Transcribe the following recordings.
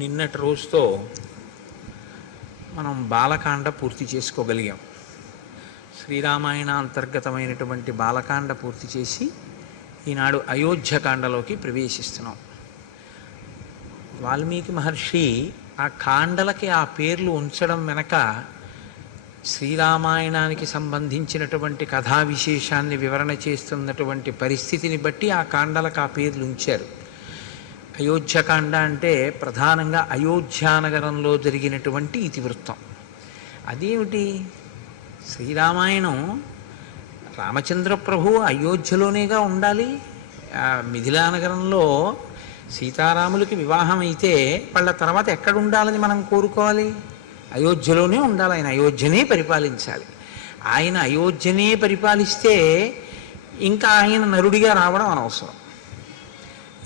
నిన్నటి రోజుతో మనం బాలకాండ పూర్తి చేసుకోగలిగాం. శ్రీరామాయణ అంతర్గతమైనటువంటి బాలకాండ పూర్తి చేసి ఈనాడు అయోధ్యకాండలోకి ప్రవేశిస్తున్నాం. వాల్మీకి మహర్షి ఆ కాండలకి ఆ పేర్లు ఉంచడం వెనక శ్రీరామాయణానికి సంబంధించినటువంటి కథా విశేషాన్ని వివరణ చేస్తున్నటువంటి పరిస్థితిని బట్టి ఆ కాండలకు ఆ పేర్లు ఉంచారు. అయోధ్యకాండ అంటే ప్రధానంగా అయోధ్యానగరంలో జరిగినటువంటి ఇతివృత్తం. అదేమిటి? శ్రీరామాయణం రామచంద్ర ప్రభు అయోధ్యలోనేగా ఉండాలి. మిథిలా నగరంలో సీతారాములకి వివాహం అయితే వాళ్ళ తర్వాత ఎక్కడ ఉండాలని మనం కోరుకోవాలి? అయోధ్యలోనే ఉండాలి. ఆయన అయోధ్యనే పరిపాలించాలి. ఆయన అయోధ్యనే పరిపాలిస్తే ఇంకా ఆయన నరుడిగా రావడం అనవసరం.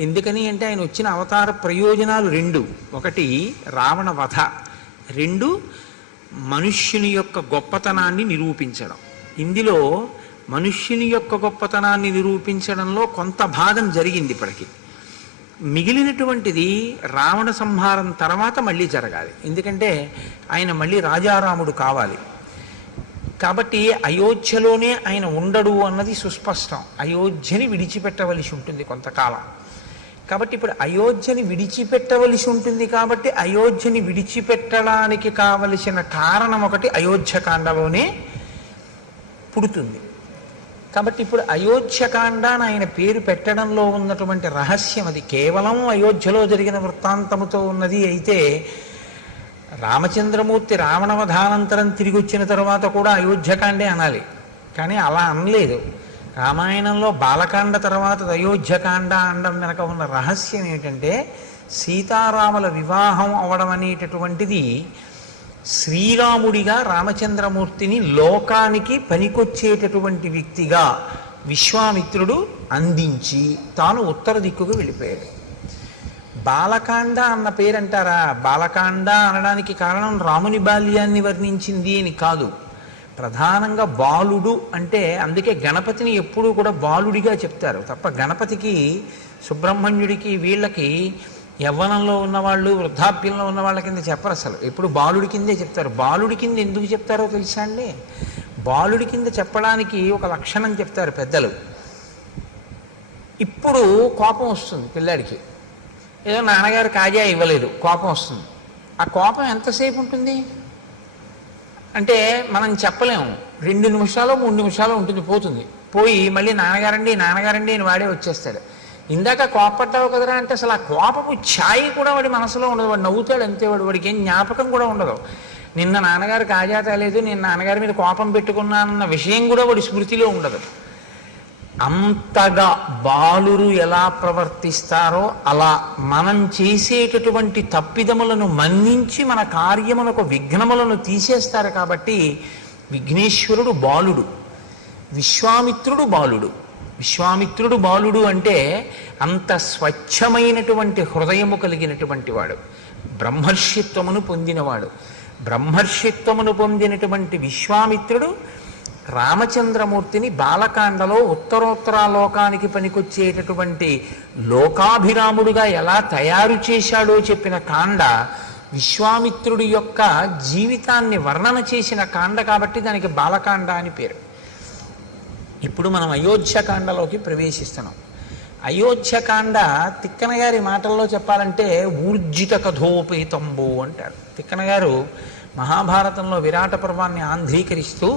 ఎందుకని అంటే ఆయన వచ్చిన అవతార ప్రయోజనాలు రెండు: ఒకటి రావణ వధ, రెండు మనుష్యుని యొక్క గొప్పతనాన్ని నిరూపించడం. ఇందులో మనుష్యుని యొక్క గొప్పతనాన్ని నిరూపించడంలో కొంత భాగం జరిగింది ఇప్పటికీ. మిగిలినటువంటిది రావణ సంహారం తర్వాత మళ్ళీ జరగాలి. ఎందుకంటే ఆయన మళ్ళీ రాజారాముడు కావాలి. కాబట్టి అయోధ్యలోనే ఆయన ఉండడు అన్నది సుస్పష్టం. అయోధ్యని విడిచిపెట్టవలసి ఉంటుంది కొంతకాలం. కాబట్టి ఇప్పుడు అయోధ్యని విడిచిపెట్టవలసి ఉంటుంది. కాబట్టి అయోధ్యని విడిచిపెట్టడానికి కావలసిన కారణం ఒకటి అయోధ్యకాండలోనే పుడుతుంది. కాబట్టి ఇప్పుడు అయోధ్యకాండ అని ఆయన పేరు పెట్టడంలో ఉన్నటువంటి రహస్యం అది. కేవలం అయోధ్యలో జరిగిన వృత్తాంతముతో ఉన్నది అయితే రామచంద్రమూర్తి రావణవధానంతరం తిరిగి వచ్చిన తర్వాత కూడా అయోధ్యకాండే అనాలి. కానీ అలా అనలేదు. రామాయణంలో బాలకాండ తర్వాత అయోధ్యకాండ అనడం వెనక ఉన్న రహస్యం ఏమిటంటే సీతారాముల వివాహం అవడం అనేటటువంటిది శ్రీరాముడిగా రామచంద్రమూర్తిని లోకానికి పనికొచ్చేటటువంటి వ్యక్తిగా విశ్వామిత్రుడు అందించి తాను ఉత్తర దిక్కుకు వెళ్ళిపోయాడు. బాలకాండ అన్న పేరంటారా? బాలకాండ అనడానికి కారణం రాముని బాల్యాన్ని వర్ణించింది అని కాదు. ప్రధానంగా బాలుడు అంటే అందుకే గణపతిని ఎప్పుడూ కూడా బాలుడిగా చెప్తారు తప్ప గణపతికి, సుబ్రహ్మణ్యుడికి, వీళ్ళకి యవ్వనంలో ఉన్నవాళ్ళు, వృద్ధాప్యంలో ఉన్న వాళ్ళ కింద చెప్పరు. అసలు ఎప్పుడు బాలుడి కిందే చెప్తారు. బాలుడి కింద ఎందుకు చెప్తారో తెలుసా అండి? బాలుడి కింద చెప్పడానికి ఒక లక్షణం చెప్తారు పెద్దలు. ఇప్పుడు కోపం వస్తుంది పిల్లాడికి, ఏదో నాన్నగారు కాజా ఇవ్వలేదు, కోపం వస్తుంది. ఆ కోపం ఎంతసేపు ఉంటుంది అంటే మనం చెప్పలేము. 2 నిమిషాలు 3 నిమిషాలు ఉంటుంది, పోతుంది. పోయి మళ్ళీ నాన్నగారండి నాన్నగారండి అని వాడే వచ్చేస్తాడు. ఇందాక కోపపడ్డావు కదరా అంటే అసలు ఆ కోపపు ఛాయి కూడా వాడి మనసులో ఉండదు. వాడు నవ్వుతాడు అంతే. వాడికి ఏం జ్ఞాపకం కూడా ఉండదు. నిన్న నాన్నగారు కాజా తేలేదు, నేను నాన్నగారి మీద కోపం పెట్టుకున్నానన్న విషయం కూడా వాడి స్మృతిలో ఉండదు. అంతగా బాలురు ఎలా ప్రవర్తిస్తారో అలా మనం చేసేటటువంటి తప్పిదములను మన్నించి మన కార్యములకు విఘ్నములను తీసేస్తారు. కాబట్టి విఘ్నేశ్వరుడు బాలుడు, విశ్వామిత్రుడు బాలుడు. విశ్వామిత్రుడు బాలుడు అంటే అంత స్వచ్ఛమైనటువంటి హృదయము కలిగినటువంటి వాడు, బ్రహ్మర్షిత్వమును పొందినవాడు. బ్రహ్మర్షిత్వమును పొందినటువంటి విశ్వామిత్రుడు రామచంద్రమూర్తిని బాలకాండలో ఉత్తరోత్తరాలోకానికి పనికొచ్చేటటువంటి లోకాభిరాముడుగా ఎలా తయారు చేశాడో చెప్పిన కాండ విశ్వామిత్రుడి యొక్క జీవితాన్ని వర్ణన చేసిన కాండ. కాబట్టి దానికి బాలకాండ అని పేరు. ఇప్పుడు మనం అయోధ్యకాండలోకి ప్రవేశిస్తున్నాం. అయోధ్యకాండ తిక్కన గారి మాటల్లో చెప్పాలంటే ఊర్జిత కథోపేతంబు అంటారు. తిక్కన గారు మహాభారతంలో విరాట పర్వాన్ని ఆంధ్రీకరిస్తూ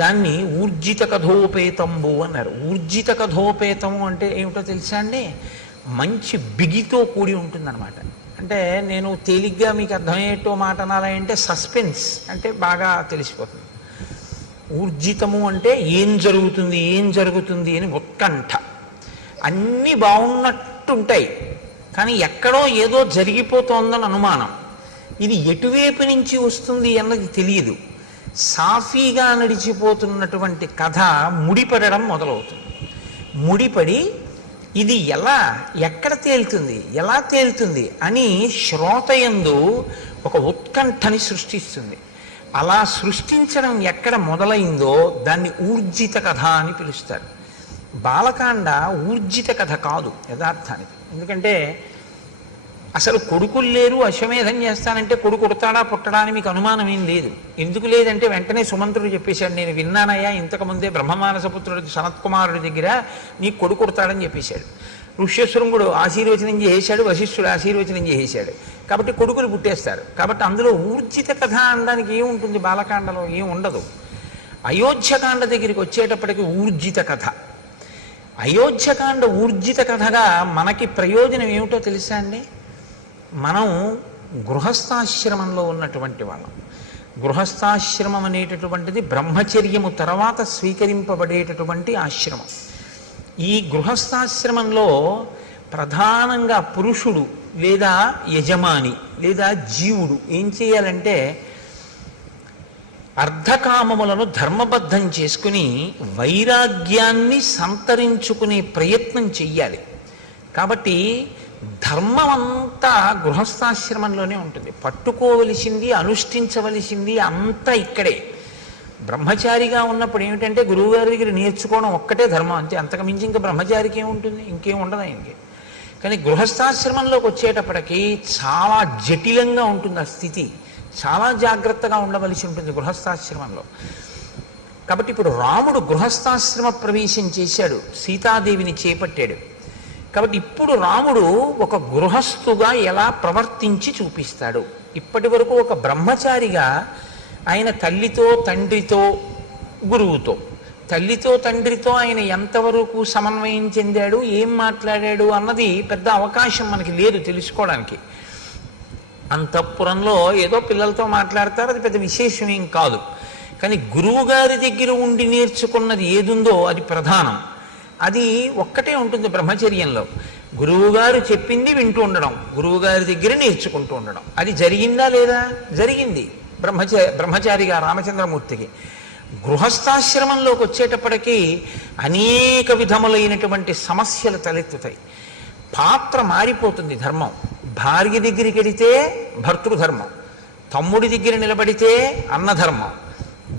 దాన్ని ఊర్జిత కథోపేతంబు అన్నారు. ఊర్జిత కథోపేతము అంటే ఏమిటో తెలుసా అండి? మంచి బిగితో కూడి ఉంటుందన్నమాట. అంటే నేను తేలిగ్గా మీకు అర్థమయ్యేటో మాట అనాలంటే సస్పెన్స్ అంటే బాగా తెలిసిపోతుంది. ఊర్జితము అంటే ఏం జరుగుతుంది ఏం జరుగుతుంది అని ఉత్కంఠ. అన్నీ బాగున్నట్టుంటాయి కానీ ఎక్కడో ఏదో జరిగిపోతోందని అనుమానం. ఇది ఎటువైపు నుంచి వస్తుంది అన్నది తెలియదు. సాఫీగా నడిచిపోతున్నటువంటి కథ ముడిపడడం మొదలవుతుంది. ముడిపడి ఇది ఎలా ఎక్కడ తేలుతుంది ఎలా తేలుతుంది అని శ్రోతయందు ఒక ఉత్కంఠని సృష్టిస్తుంది. అలా సృష్టించడం ఎక్కడ మొదలైందో దాన్ని ఊర్జిత కథ అని పిలుస్తారు. బాలకాండ ఊర్జిత కథ కాదు యథార్థానికి. ఎందుకంటే అసలు కొడుకులు లేరు, అశ్వమేధం చేస్తానంటే కొడుకు ఉడతాడా పుట్టడా అని మీకు అనుమానం ఏం లేదు. ఎందుకు లేదంటే వెంటనే సుమంత్రుడు చెప్పేశాడు, నేను విన్నానయ్యా ఇంతకుముందే బ్రహ్మమానసపుత్రుడు సనత్కుమారుడి దగ్గర నీకు కొడుకు ఉడతాడని చెప్పేశాడు. ఋష్యశృంగుడు ఆశీర్వచనం చేసేశాడు, వశిష్ఠుడు ఆశీర్వచనం చేసేశాడు. కాబట్టి కొడుకులు పుట్టేస్తారు. కాబట్టి అందులో ఊర్జిత కథ అనడానికి ఏముంటుంది? బాలకాండలో ఏం ఉండదు. అయోధ్యకాండ దగ్గరికి వచ్చేటప్పటికి ఊర్జిత కథ. అయోధ్యకాండ ఊర్జిత కథగా మనకి ప్రయోజనం ఏమిటో తెలుసా అండి? మనం గృహస్థాశ్రమంలో ఉన్నటువంటి వాళ్ళం. గృహస్థాశ్రమం అనేటటువంటిది బ్రహ్మచర్యము తర్వాత స్వీకరింపబడేటటువంటి ఆశ్రమం. ఈ గృహస్థాశ్రమంలో ప్రధానంగా పురుషుడు లేదా యజమాని లేదా జీవుడు ఏం చేయాలంటే అర్ధకామములను ధర్మబద్ధం చేసుకుని వైరాగ్యాన్ని సంతరించుకునే ప్రయత్నం చెయ్యాలి. కాబట్టి ధర్మం అంతా గృహస్థాశ్రమంలోనే ఉంటుంది. పట్టుకోవలసింది, అనుష్ఠించవలసింది అంతా ఇక్కడే. బ్రహ్మచారిగా ఉన్నప్పుడు ఏమిటంటే గురువుగారి దగ్గర నేర్చుకోవడం ఒక్కటే ధర్మం, అంతే. అంతకు మించి ఇంకా బ్రహ్మచారికి ఏముంటుంది? ఇంకేం ఉండదు ఆయనకి. కానీ గృహస్థాశ్రమంలోకి వచ్చేటప్పటికి చాలా జటిలంగా ఉంటుంది ఆ స్థితి. చాలా జాగ్రత్తగా ఉండవలసి ఉంటుంది గృహస్థాశ్రమంలో. కాబట్టి ఇప్పుడు రాముడు గృహస్థాశ్రమ ప్రవేశం చేశాడు, సీతాదేవిని చేపట్టాడు. కాబట్టి ఇప్పుడు రాముడు ఒక గృహస్థుగా ఎలా ప్రవర్తించి చూపిస్తాడు. ఇప్పటి వరకు ఒక బ్రహ్మచారిగా ఆయన తల్లితో తండ్రితో గురువుతో, తల్లితో తండ్రితో ఆయన ఎంతవరకు సమన్వయం చెందాడు, ఏం మాట్లాడాడు అన్నది పెద్ద అవకాశం మనకి లేదు తెలుసుకోవడానికి. అంతఃపురంలో ఏదో పిల్లలతో మాట్లాడతారు, అది పెద్ద విశేషం ఏం కాదు. కానీ గురువు గారి దగ్గర ఉండి నేర్చుకున్నది ఏదుందో అది ప్రధానం. అది ఒక్కటే ఉంటుంది బ్రహ్మచర్యంలో. గురువుగారు చెప్పింది వింటూ ఉండడం, గురువుగారి దగ్గర నేర్చుకుంటూ ఉండడం. అది జరిగిందా లేదా? జరిగింది బ్రహ్మచారిగా రామచంద్రమూర్తికి. గృహస్థాశ్రమంలోకి వచ్చేటప్పటికీ అనేక విధములైనటువంటి సమస్యలు తలెత్తుతాయి. పాత్ర మారిపోతుంది. ధర్మం భార్య దగ్గరికి వెడితే భర్తృధర్మం, తమ్ముడి దగ్గర నిలబడితే అన్నధర్మం,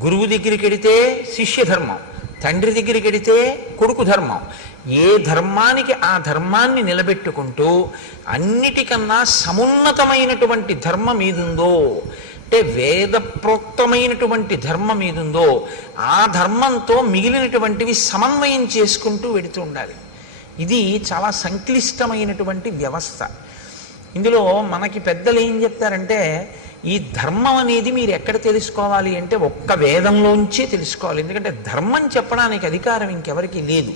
గురువు దగ్గరికి వెడితే శిష్యధర్మం, తండ్రి దగ్గరికి వెడితే కొడుకు ధర్మం. ఏ ధర్మానికి ఆ ధర్మాన్ని నిలబెట్టుకుంటూ అన్నిటికన్నా సమున్నతమైనటువంటి ధర్మం ఏదుందో, అంటే వేద ప్రోక్తమైనటువంటి ధర్మం ఏదుందో ఆ ధర్మంతో మిగిలినటువంటివి సమన్వయం చేసుకుంటూ వెడుతూ ఉండాలి. ఇది చాలా సంక్లిష్టమైనటువంటి వ్యవస్థ. ఇందులో మనకి పెద్దలు ఏం చెప్తారంటే, ఈ ధర్మం అనేది మీరు ఎక్కడ తెలుసుకోవాలి అంటే ఒక్క వేదంలోంచే తెలుసుకోవాలి. ఎందుకంటే ధర్మం చెప్పడానికి అధికారం ఇంకెవరికి లేదు.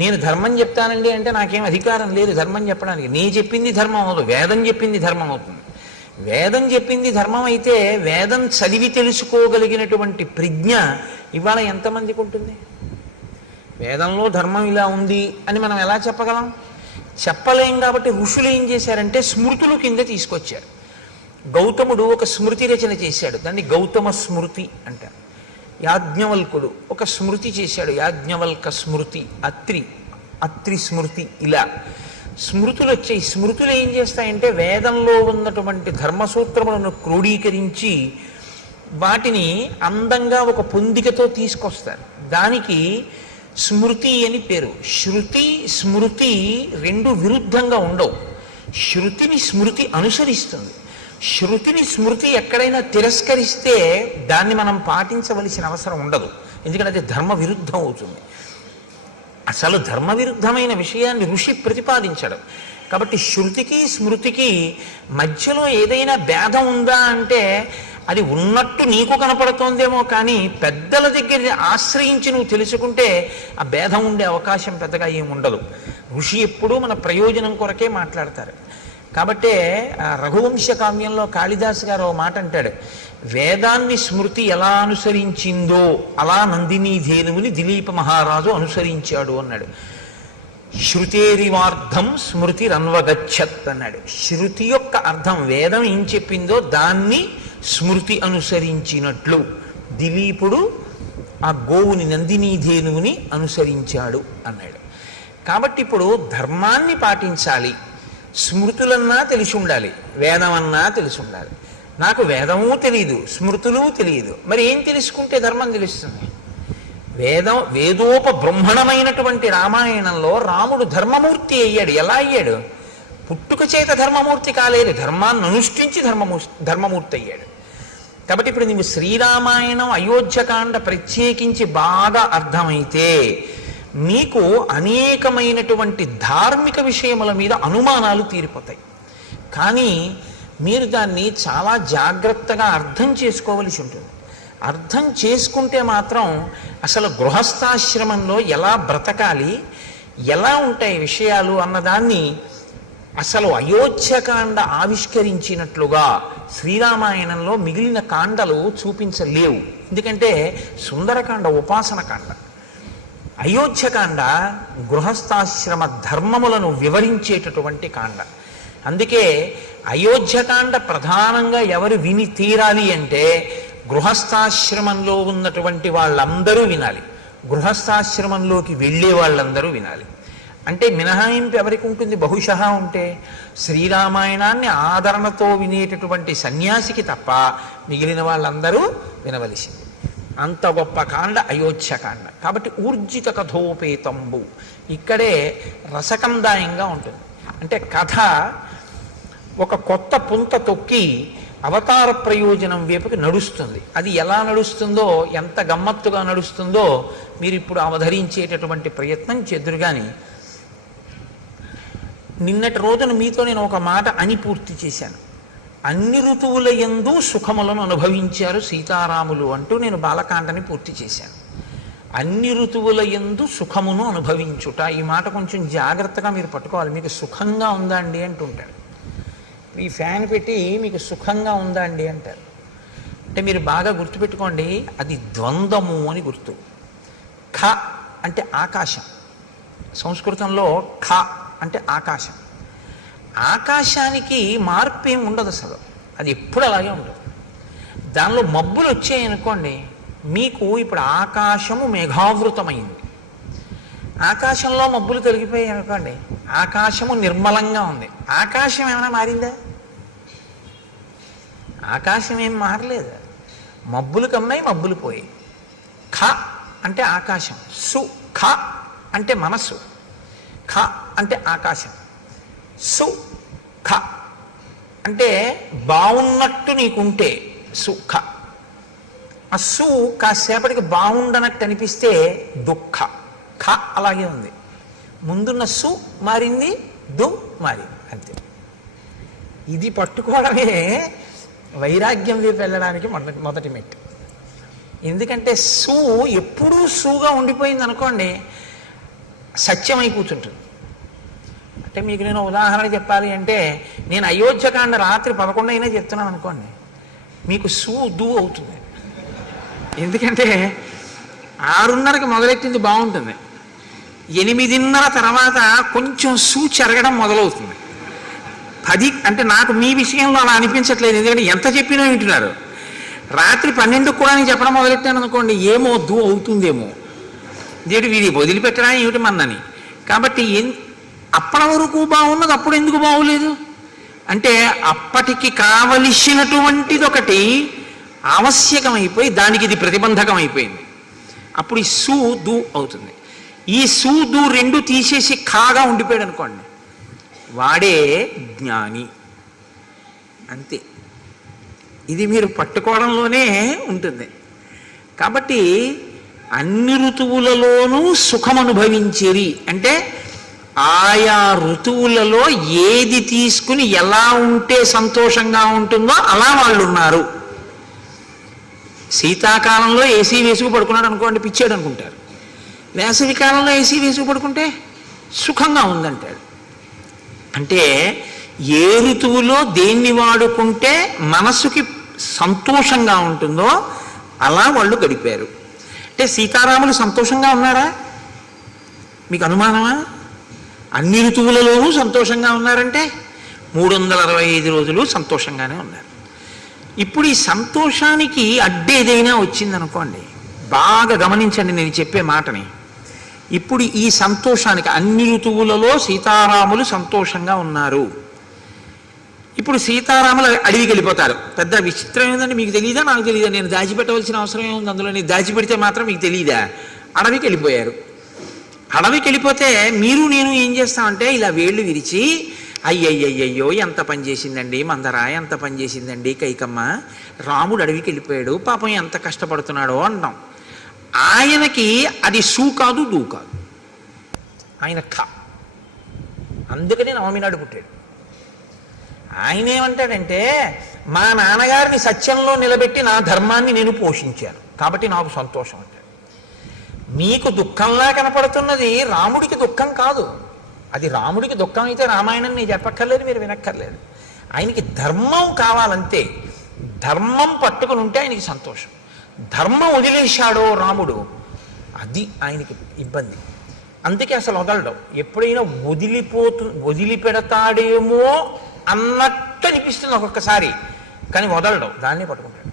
నేను ధర్మం చెప్తానండి అంటే నాకేం అధికారం లేదు ధర్మం చెప్పడానికి. నీ చెప్పింది ధర్మం అవదు, వేదం చెప్పింది ధర్మం అవుతుంది. వేదం చెప్పింది ధర్మం అయితే వేదం చదివి తెలుసుకోగలిగినటువంటి ప్రజ్ఞ ఇవాళ ఎంతమందికి ఉంటుంది? వేదంలో ధర్మం ఇలా ఉంది అని మనం ఎలా చెప్పగలం? చెప్పలేం. కాబట్టి ఋషులు ఏం చేశారంటే స్మృతులు కింద తీసుకొచ్చారు. గౌతముడు ఒక స్మృతి రచన చేశాడు, దాన్ని గౌతమ స్మృతి అంటారు. యాజ్ఞవల్కుడు ఒక స్మృతి చేశాడు, యాజ్ఞవల్క స్మృతి, అత్రి స్మృతి. ఇలా స్మృతులు వచ్చాయి. స్మృతులు ఏం చేస్తాయంటే వేదంలో ఉన్నటువంటి ధర్మసూత్రములను క్రోడీకరించి వాటిని అందంగా ఒక పొందికతో తీసుకొస్తారు. దానికి స్మృతి అని పేరు. శృతి స్మృతి రెండు విరుద్ధంగా ఉండవు. శృతిని స్మృతి అనుసరిస్తుంది. శృతిని స్మృతి ఎక్కడైనా తిరస్కరిస్తే దాన్ని మనం పాటించవలసిన అవసరం ఉండదు, ఎందుకంటే అది ధర్మ విరుద్ధం అవుతుంది. అసలు ధర్మ విరుద్ధమైన విషయాన్ని ఋషి ప్రతిపాదించడం. కాబట్టి శృతికి స్మృతికి మధ్యలో ఏదైనా భేదం ఉందా అంటే అది ఉన్నట్టు నీకు కనపడుతోందేమో, కానీ పెద్దల దగ్గర ఆశ్రయించి నువ్వు తెలుసుకుంటే ఆ భేదం ఉండే అవకాశం పెద్దగా ఏమి ఉండదు. ఋషి ఎప్పుడూ మన ప్రయోజనం కొరకే మాట్లాడతారు. కాబట్టే రఘువంశ కావ్యంలో కాళిదాసు గారు ఓ మాట అంటాడు, వేదాన్ని స్మృతి ఎలా అనుసరించిందో అలా నందినీ ధేనువుని దిలీప మహారాజు అనుసరించాడు అన్నాడు. శృతేరివార్థం స్మృతి రన్వగచ్చత్ అన్నాడు. శృతి యొక్క అర్థం వేదం ఏం చెప్పిందో దాన్ని స్మృతి అనుసరించినట్లు దిలీపుడు ఆ గోవుని నందినీ ధేనువుని అనుసరించాడు అన్నాడు. కాబట్టి ఇప్పుడు ధర్మాన్ని పాటించాలి, స్మృతులన్నా తెలిసి ఉండాలి, వేదమన్నా తెలిసి ఉండాలి. నాకు వేదము తెలియదు, స్మృతులు తెలియదు, మరి ఏం తెలుసుకుంటే ధర్మం తెలుస్తుంది? వేదోపబ్రహ్మణమైనటువంటి రామాయణంలో రాముడు ధర్మమూర్తి అయ్యాడు. ఎలా అయ్యాడు? పుట్టుక చేత ధర్మమూర్తి కాలేదు, ధర్మాన్ని అనుష్ఠించి ధర్మమూర్తి అయ్యాడు. కాబట్టి ఇప్పుడు నీవు శ్రీరామాయణం అయోధ్యకాండ ప్రత్యేకించి బాగా అర్థమైతే నీకు అనేకమైనటువంటి ధార్మిక విషయముల మీద అనుమానాలు తీరిపోతాయి. కానీ మీరు దాన్ని చాలా జాగ్రత్తగా అర్థం చేసుకోవలసి ఉంటుంది. అర్థం చేసుకుంటే మాత్రం అసలు గృహస్థాశ్రమంలో ఎలా బ్రతకాలి, ఎలా ఉంటాయి విషయాలు అన్నదాన్ని అసలు అయోధ్యకాండ ఆవిష్కరించినట్లుగా శ్రీరామాయణంలో మిగిలిన కాండలు చూపించలేవు. ఎందుకంటే సుందరకాండ ఉపాసన కాండ, అయోధ్యకాండ గృహస్థాశ్రమ ధర్మములను వివరించేటటువంటి కాండ. అందుకే అయోధ్యకాండ ప్రధానంగా ఎవరు విని తీరాలి అంటే గృహస్థాశ్రమంలో ఉన్నటువంటి వాళ్ళందరూ వినాలి, గృహస్థాశ్రమంలోకి వెళ్ళే వాళ్ళందరూ వినాలి. అంటే మినహాయింపు ఎవరికి ఉంటుంది? బహుశः ఉంటే శ్రీరామాయణాన్ని ఆదరణతో వినేటటువంటి సన్యాసికి తప్ప మిగిలిన వాళ్ళందరూ వినవలసింది. అంత గొప్ప కాండ అయోధ్యకాండ. కాబట్టి ఊర్జిత కథోపేతంబు ఇక్కడే రసకందాయంగా ఉంటుంది. అంటే కథ ఒక కొత్త పుంత తొక్కి అవతార ప్రయోజనం వైపుకి నడుస్తుంది. అది ఎలా నడుస్తుందో, ఎంత గమ్మత్తుగా నడుస్తుందో మీరు ఇప్పుడు అవధరించేటటువంటి ప్రయత్నం చేద్దురు. కానీ నిన్నటి రోజున మీతో నేను ఒక మాట అని పూర్తి చేశాను. అన్ని ఋతువుల యందు సుఖములను అనుభవించారు సీతారాములు అంటూ నేను బాలకాండని పూర్తి చేశాను. అన్ని ఋతువుల యందు సుఖమును అనుభవించుట, ఈ మాట కొంచెం జాగ్రత్తగా మీరు పట్టుకోవాలి. మీకు సుఖంగా ఉందా అండి అంటుంటాడు. ఈ ఫ్యాన్ పెట్టి మీకు సుఖంగా ఉందా అండి అంటారు. అంటే మీరు బాగా గుర్తుపెట్టుకోండి, అది ద్వంద్వము అని గుర్తు. ఖ అంటే ఆకాశం, సంస్కృతంలో ఖ అంటే ఆకాశం. ఆకాశానికి మార్పు ఏమి ఉండదు అసలు, అది ఎప్పుడు అలాగే ఉండదు. దానిలో మబ్బులు వచ్చాయనుకోండి, మీకు ఇప్పుడు ఆకాశము మేఘావృతమైంది, ఆకాశంలో మబ్బులు తొలగిపోయాయి అనుకోండి, ఆకాశము నిర్మలంగా ఉంది. ఆకాశం ఏమైనా మారిందా? ఆకాశం ఏం మారలేదు. మబ్బులు కమ్మాయి, మబ్బులు పోయాయి. ఖ అంటే ఆకాశం, సు ఖ అంటే మనస్సు, ఖ అంటే ఆకాశం, సు ఖ అంటే బాగున్నట్టు నీకుంటే సుఖ. ఆ సు కాసేపటికి బాగుండనట్టు అనిపిస్తే దుఃఖ. ఖ అలాగే ఉంది, ముందున్న సు మారింది, దు మారింది, అంతే. ఇది పట్టుకోవడమే వైరాగ్యం వైపు వెళ్ళడానికి మొదటి మెట్టు. ఎందుకంటే సు ఎప్పుడూ సుగా ఉండిపోయింది అనుకోండి, సత్యమై కూర్చుంటుంది. అంటే మీకు నేను ఉదాహరణ చెప్పాలి అంటే, నేను అయోధ్యకాండ రాత్రి 11 అయినా చెప్తున్నాను అనుకోండి, మీకు సు దు అవుతుంది. ఎందుకంటే 6:30కి మొదలెట్టింది బాగుంటుంది, 8:30 తర్వాత కొంచెం సు చెరగడం మొదలవుతుంది. 10 అంటే నాకు మీ విషయంలో అలా అనిపించట్లేదు, ఎందుకంటే ఎంత చెప్పినా వింటున్నారు. రాత్రి 12కు కూడా నేను చెప్పడం మొదలెట్టాను అనుకోండి, ఏమో దు అవుతుందేమో, ఇదేంటి వీడి వదిలిపెట్టడా ఏమిటి మన్నని. కాబట్టి అప్పటి వరకు బాగున్నది అప్పుడు ఎందుకు బాగోలేదు అంటే, అప్పటికి కావలసినటువంటిది ఒకటి ఆవశ్యకమైపోయి దానికి ఇది ప్రతిబంధకం అయిపోయింది. అప్పుడు ఈ సు దు అవుతుంది. ఈ సు దు రెండు తీసేసి ఖాగా ఉండిపోయాడు అనుకోండి, వాడే జ్ఞాని, అంతే. ఇది మీరు పట్టుకోవడంలోనే ఉంటుంది. కాబట్టి అన్ని ఋతువులలోనూ సుఖం అనుభవించేది అంటే, ఆయా ఋతువులలో ఏది తీసుకుని ఎలా ఉంటే సంతోషంగా ఉంటుందో అలా వాళ్ళు ఉన్నారు. శీతాకాలంలో ఏసీ వేసుకు పడుకున్నాడు అనుకోండి, పిచ్చాడు అనుకుంటారు. వేసవి కాలంలో ఏసీ వేసుకు పడుకుంటే సుఖంగా ఉందంటాడు. అంటే ఏ ఋతువులో దేన్ని వాడుకుంటే మనసుకి సంతోషంగా ఉంటుందో అలా వాళ్ళు గడిపారు. అంటే సీతారాములు సంతోషంగా ఉన్నారా? మీకు అనుమానమా? అన్ని ఋతువులలోనూ సంతోషంగా ఉన్నారంటే 365 రోజులు సంతోషంగానే ఉన్నారు. ఇప్పుడు ఈ సంతోషానికి అడ్డేదైనా వచ్చిందనుకోండి, బాగా గమనించండి నేను చెప్పే మాటని. ఇప్పుడు ఈ సంతోషానికి అన్ని ఋతువులలో సీతారాములు సంతోషంగా ఉన్నారు. ఇప్పుడు సీతారాములు అడవికి వెళ్ళిపోతారు. పెద్ద విచిత్రం ఏంటంటే, మీకు తెలియదా నాకు తెలియదా, నేను దాచిపెట్టవలసిన అవసరం ఏముంది అందులో, నేను దాచిపెడితే మాత్రం మీకు తెలియదా? అడవికి వెళ్ళిపోయారు. అడవికి వెళ్ళిపోతే మీరు నేను ఏం చేస్తామంటే ఇలా వేళ్ళు విరిచి అయ్యయ్యయ్యో ఎంత పని చేసిందండి మందర, ఎంత పని చేసిందండి కైకమ్మ, రాముడు అడవికి వెళ్ళిపోయాడు, పాపం ఎంత కష్టపడుతున్నాడో అంటాం. ఆయనకి అది సూ కాదు దూ కాదు, ఆయన అందుకనే నవమి నాడు పుట్టాడు. ఆయన ఏమంటాడంటే, మా నాన్నగారిని సత్యంలో నిలబెట్టి నా ధర్మాన్ని నేను పోషించాను కాబట్టి నాకు సంతోషం అంటాడు. మీకు దుఃఖంలా కనపడుతున్నది రాముడికి దుఃఖం కాదు. అది రాముడికి దుఃఖం అయితే రామాయణం నేను చెప్పక్కర్లేదు, మీరు వినక్కర్లేదు. ఆయనకి ధర్మం కావాలంతే. ధర్మం పట్టుకుని ఉంటే ఆయనకి సంతోషం. ధర్మం వదిలేశాడో రాముడు, అది ఆయనకి ఇబ్బంది. అందుకే అసలు వదలడం. ఎప్పుడైనా వదిలిపెడతాడేమో అన్నట్టు అనిపిస్తుంది ఒక్కొక్కసారి, కానీ వదలడం, దాన్ని పట్టుకుంటాడు.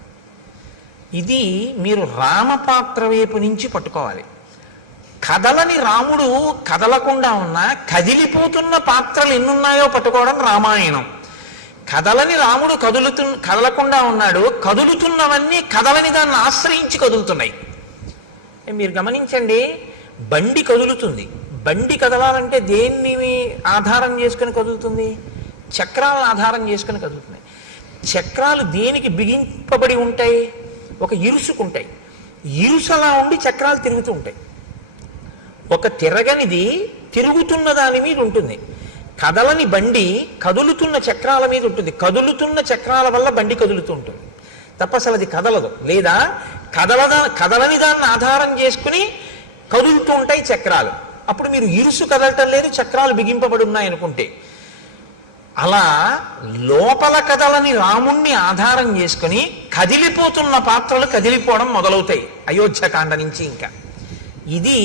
ఇది మీరు రామపాత్ర వైపు నుంచి పట్టుకోవాలి. కదలని రాముడు కదలకుండా ఉన్నా కదిలిపోతున్న పాత్రలు ఎన్నున్నాయో పట్టుకోవడం రామాయణం. కదలని రాముడు కదలకుండా ఉన్నాడు, కదులుతున్నవన్నీ కదలని దాన్ని ఆశ్రయించి కదులుతున్నాయి. మీరు గమనించండి, బండి కదులుతుంది. బండి కదలాలంటే దేన్ని ఆధారం చేసుకుని కదులుతుంది? చక్రాలను ఆధారం చేసుకుని కదులుతున్నాయి. చక్రాలు దేనికి బిగింపబడి ఉంటాయి? ఒక ఇరుసుకుంటాయి. ఇరుసలా ఉండి చక్రాలు తిరుగుతూ ఉంటాయి. ఒక తిరగనిది తిరుగుతున్న దాని మీద ఉంటుంది. కదలని బండి కదులుతున్న చక్రాల మీద ఉంటుంది. కదులుతున్న చక్రాల వల్ల బండి కదులుతూ ఉంటుంది తప్ప అసలు అది కదలదు. లేదా కదలని దాన్ని ఆధారం చేసుకుని కదులుతూ ఉంటాయి చక్రాలు. అప్పుడు మీరు ఇరుసు కదలటం లేదు, చక్రాలు బిగింపబడి ఉన్నాయనుకుంటే. అలా లోపల కదలని రాముణ్ణి ఆధారం చేసుకుని కదిలిపోతున్న పాత్రలు కదిలిపోవడం మొదలవుతాయి అయోధ్యకాండ నుంచి. ఇంకా ఇది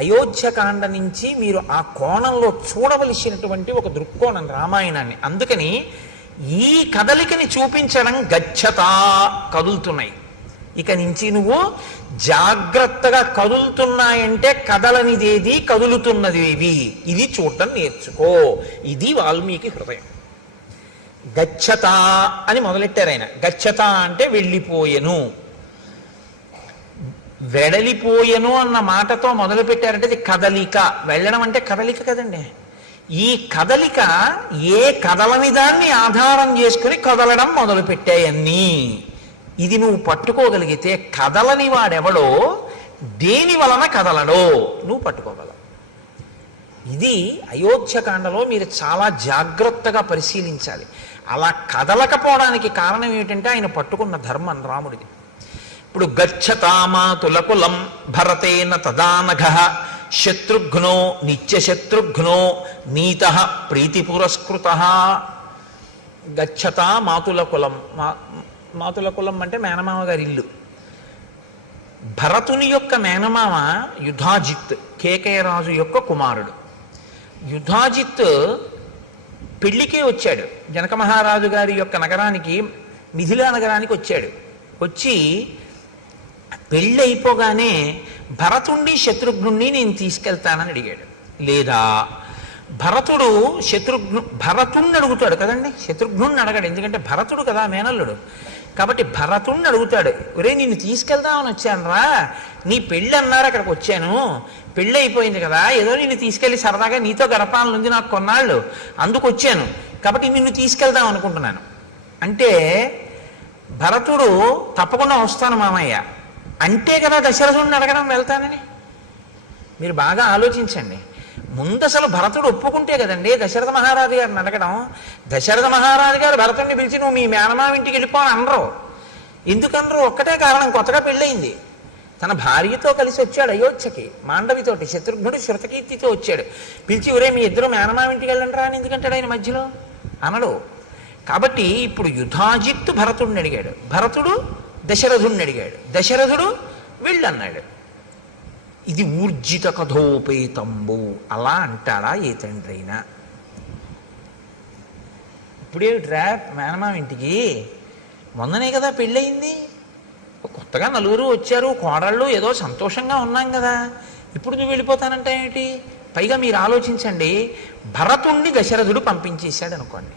అయోధ్యకాండ నుంచి మీరు ఆ కోణంలో చూడవలసినటువంటి ఒక దృక్కోణం రామాయణాన్ని. అందుకని ఈ కదలికని చూపించడం గచ్చత, కదులుతున్నాయి. ఇక నుంచి నువ్వు జాగ్రత్తగా కదులుతున్నాయంటే కదలనిదేది, కదులుతున్నదేవి, ఇది చూడటం నేర్చుకో. ఇది వాల్మీకి హృదయం. గచ్చత అని మొదలెట్టారు ఆయన. గచ్చత అంటే వెళ్ళిపోయెను, వెడలిపోయెను అన్న మాటతో మొదలు పెట్టారంటే ఇది కదలిక. వెళ్ళడం అంటే కదలిక కదండి. ఈ కదలిక ఏ కదలని దాన్ని ఆధారం చేసుకుని కదలడం మొదలు పెట్టాయన్నీ. ఇది నువ్వు పట్టుకోగలిగితే కదలని వాడెవడో, దేని వలన కదలడో నువ్వు పట్టుకోగలవు. ఇది అయోధ్యకాండలో మీరు చాలా జాగ్రత్తగా పరిశీలించాలి. అలా కదలకపోవడానికి కారణం ఏమిటంటే ఆయన పట్టుకున్న ధర్మం రాముడిది. ఇప్పుడు గచ్చతామాతులకులం భరతేన తదానఘ శత్రుఘ్నో నిత్యశత్రుఘ్నో నీత ప్రీతి పురస్కృత. గచ్చతా మాతుల కులం. మాతుల కులం అంటే మేనమామ గారి ఇల్లు. భరతుని యొక్క మేనమామ యుధాజిత్, కేకయరాజు యొక్క కుమారుడు. యుధాజిత్ పెళ్లికే వచ్చాడు. జనక మహారాజు గారి యొక్క నగరానికి, మిథిలా నగరానికి వచ్చాడు. వచ్చి పెళ్ళి అయిపోగానే భరతుణ్ణి శత్రుఘ్నుణ్ణి నేను తీసుకెళ్తానని అడిగాడు. లేదా భరతుడు భరతుణ్ణి అడుగుతాడు కదండి, శత్రుఘ్నుణ్ణి అడగాడు. ఎందుకంటే భరతుడు కదా మేనల్లుడు. కాబట్టి భరతుణ్ణి అడుగుతాడు, ఒరే నిన్ను తీసుకెళ్దామని వచ్చాను రా, నీ పెళ్ళి అన్నారు అక్కడికి వచ్చాను, పెళ్ళి అయిపోయింది కదా, ఏదో నిన్ను తీసుకెళ్ళి సరదాగా నీతో గడపాలనుంది నాకు కొన్నాళ్ళు, అందుకు వచ్చాను, కాబట్టి నిన్ను తీసుకెళ్దాం అనుకుంటున్నాను అంటే భరతుడు తప్పకుండా వస్తాను మామయ్య అంటే కదా దశరథుడిని అడగడం వెళ్తానని. మీరు బాగా ఆలోచించండి. ముందు అసలు భరతుడు ఒప్పుకుంటే కదండి దశరథ మహారాజు గారిని అడగడం. దశరథ మహారాజు గారు భరతుడిని పిలిచి నువ్వు మీ మేనమామ ఇంటికి వెళ్ళిపో అని అనరు. ఎందుకనరు? ఒక్కటే కారణం, కొత్తగా పెళ్ళయింది. తన భార్యతో కలిసి వచ్చాడు అయోధ్యకి, మాండవితోటి. శత్రుఘ్నుడు శృతకీర్తితో వచ్చాడు. పిలిచి ఒరే మీ ఇద్దరు మేనమామ ఇంటికి వెళ్ళండి రా అని ఎందుకంటాడు ఆయన మధ్యలో? అనడు. కాబట్టి ఇప్పుడు యుధాజిత్తు భరతుడిని అడిగాడు, భరతుడు దశరథుడిని అడిగాడు, దశరథుడు వెళ్ళన్నాడు. ఇది ఊర్జిత కథోపేతంబు. అలా అంటాడా ఏ తండ్రి అయినా? ఇప్పుడేమిట్రా మేనమామ ఇంటికి, మొన్ననే కదా పెళ్ళయింది, కొత్తగా నలుగురు వచ్చారు, కోడళ్ళు, ఏదో సంతోషంగా ఉన్నాం కదా, ఇప్పుడు నువ్వు వెళ్ళిపోతానంటే ఏమిటి? పైగా మీరు ఆలోచించండి, భరతుణ్ణి దశరథుడు పంపించేశాడు అనుకోండి.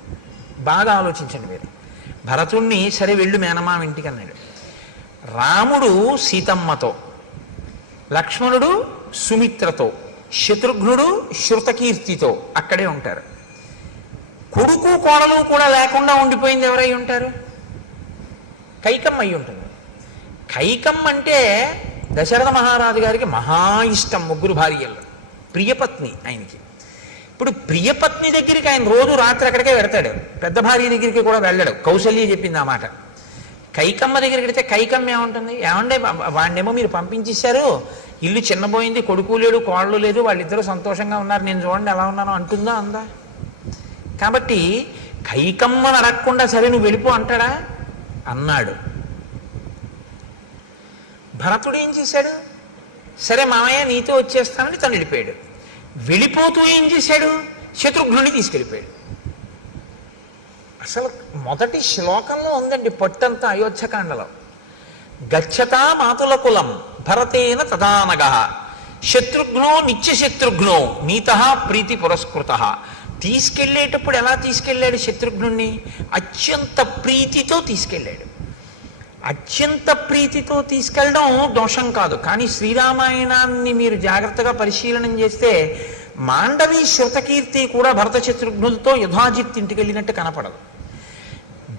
బాగా ఆలోచించండి మీరు. భరతుణ్ణి సరే వెళ్ళు మేనమామ ఇంటికి అన్నాడు. రాముడు సీతమ్మతో, లక్ష్మణుడు సుమిత్రతో, శత్రుఘ్నుడు శృతకీర్తితో అక్కడే ఉంటారు. కొడుకు కోడలు కూడా లేకుండా ఉండిపోయింది ఎవరై ఉంటారు? కైకమ్మ అయి ఉంటుంది. కైకమ్మ అంటే దశరథ మహారాజు గారికి మహా ఇష్టం, ముగ్గురు భార్యల్లో ప్రియపత్ని ఆయనకి. ఇప్పుడు ప్రియపత్ని దగ్గరికి ఆయన రోజు రాత్రి అక్కడికే వెడతాడు, పెద్ద భార్య దగ్గరికి కూడా వెళ్ళాడు. కౌసల్య చెప్పింది ఆ మాట. కైకమ్మ దగ్గరికి వెడితే కైకమ్మ ఏముంటుంది, ఏమండే వాడినేమో మీరు పంపించేశారు, ఇల్లు చిన్నపోయింది, కొడుకు లేడు కోళ్ళు లేదు, వాళ్ళిద్దరూ సంతోషంగా ఉన్నారు, నేను చూడండి ఎలా ఉన్నానో అంటుందా? అందా? కాబట్టి కైకమ్మను అడగకుండా సరే నువ్వు వెళ్ళిపో అంటాడా? అన్నాడు. భరతుడు ఏం చేశాడు? సరే మామయ్య నీతో వచ్చేస్తానని తను వెళ్ళిపోయాడు. వెళ్ళిపోతూ ఏం చేశాడు? శత్రుఘ్నుని తీసుకెళ్ళిపోయాడు. అసలు మొదటి శ్లోకంలో ఉందండి పట్టంతా అయోధ్యకాండలో. గచ్చతా మాతుల కులం భరతేన తదానగ శత్రుఘ్నో నిత్యశత్రుఘ్నో నీత ప్రీతి పురస్కృత. తీసుకెళ్లేటప్పుడు ఎలా తీసుకెళ్ళాడు? శత్రుఘ్నుణ్ణి అత్యంత ప్రీతితో తీసుకెళ్ళాడు. అత్యంత ప్రీతితో తీసుకెళ్ళడం దోషం కాదు, కానీ శ్రీరామాయణాన్ని మీరు జాగ్రత్తగా పరిశీలనం చేస్తే మాండవి శృతకీర్తి కూడా భరత శత్రుఘ్నులతో యుధాజిత్ ఇంటికి వెళ్ళినట్టు కనపడదు.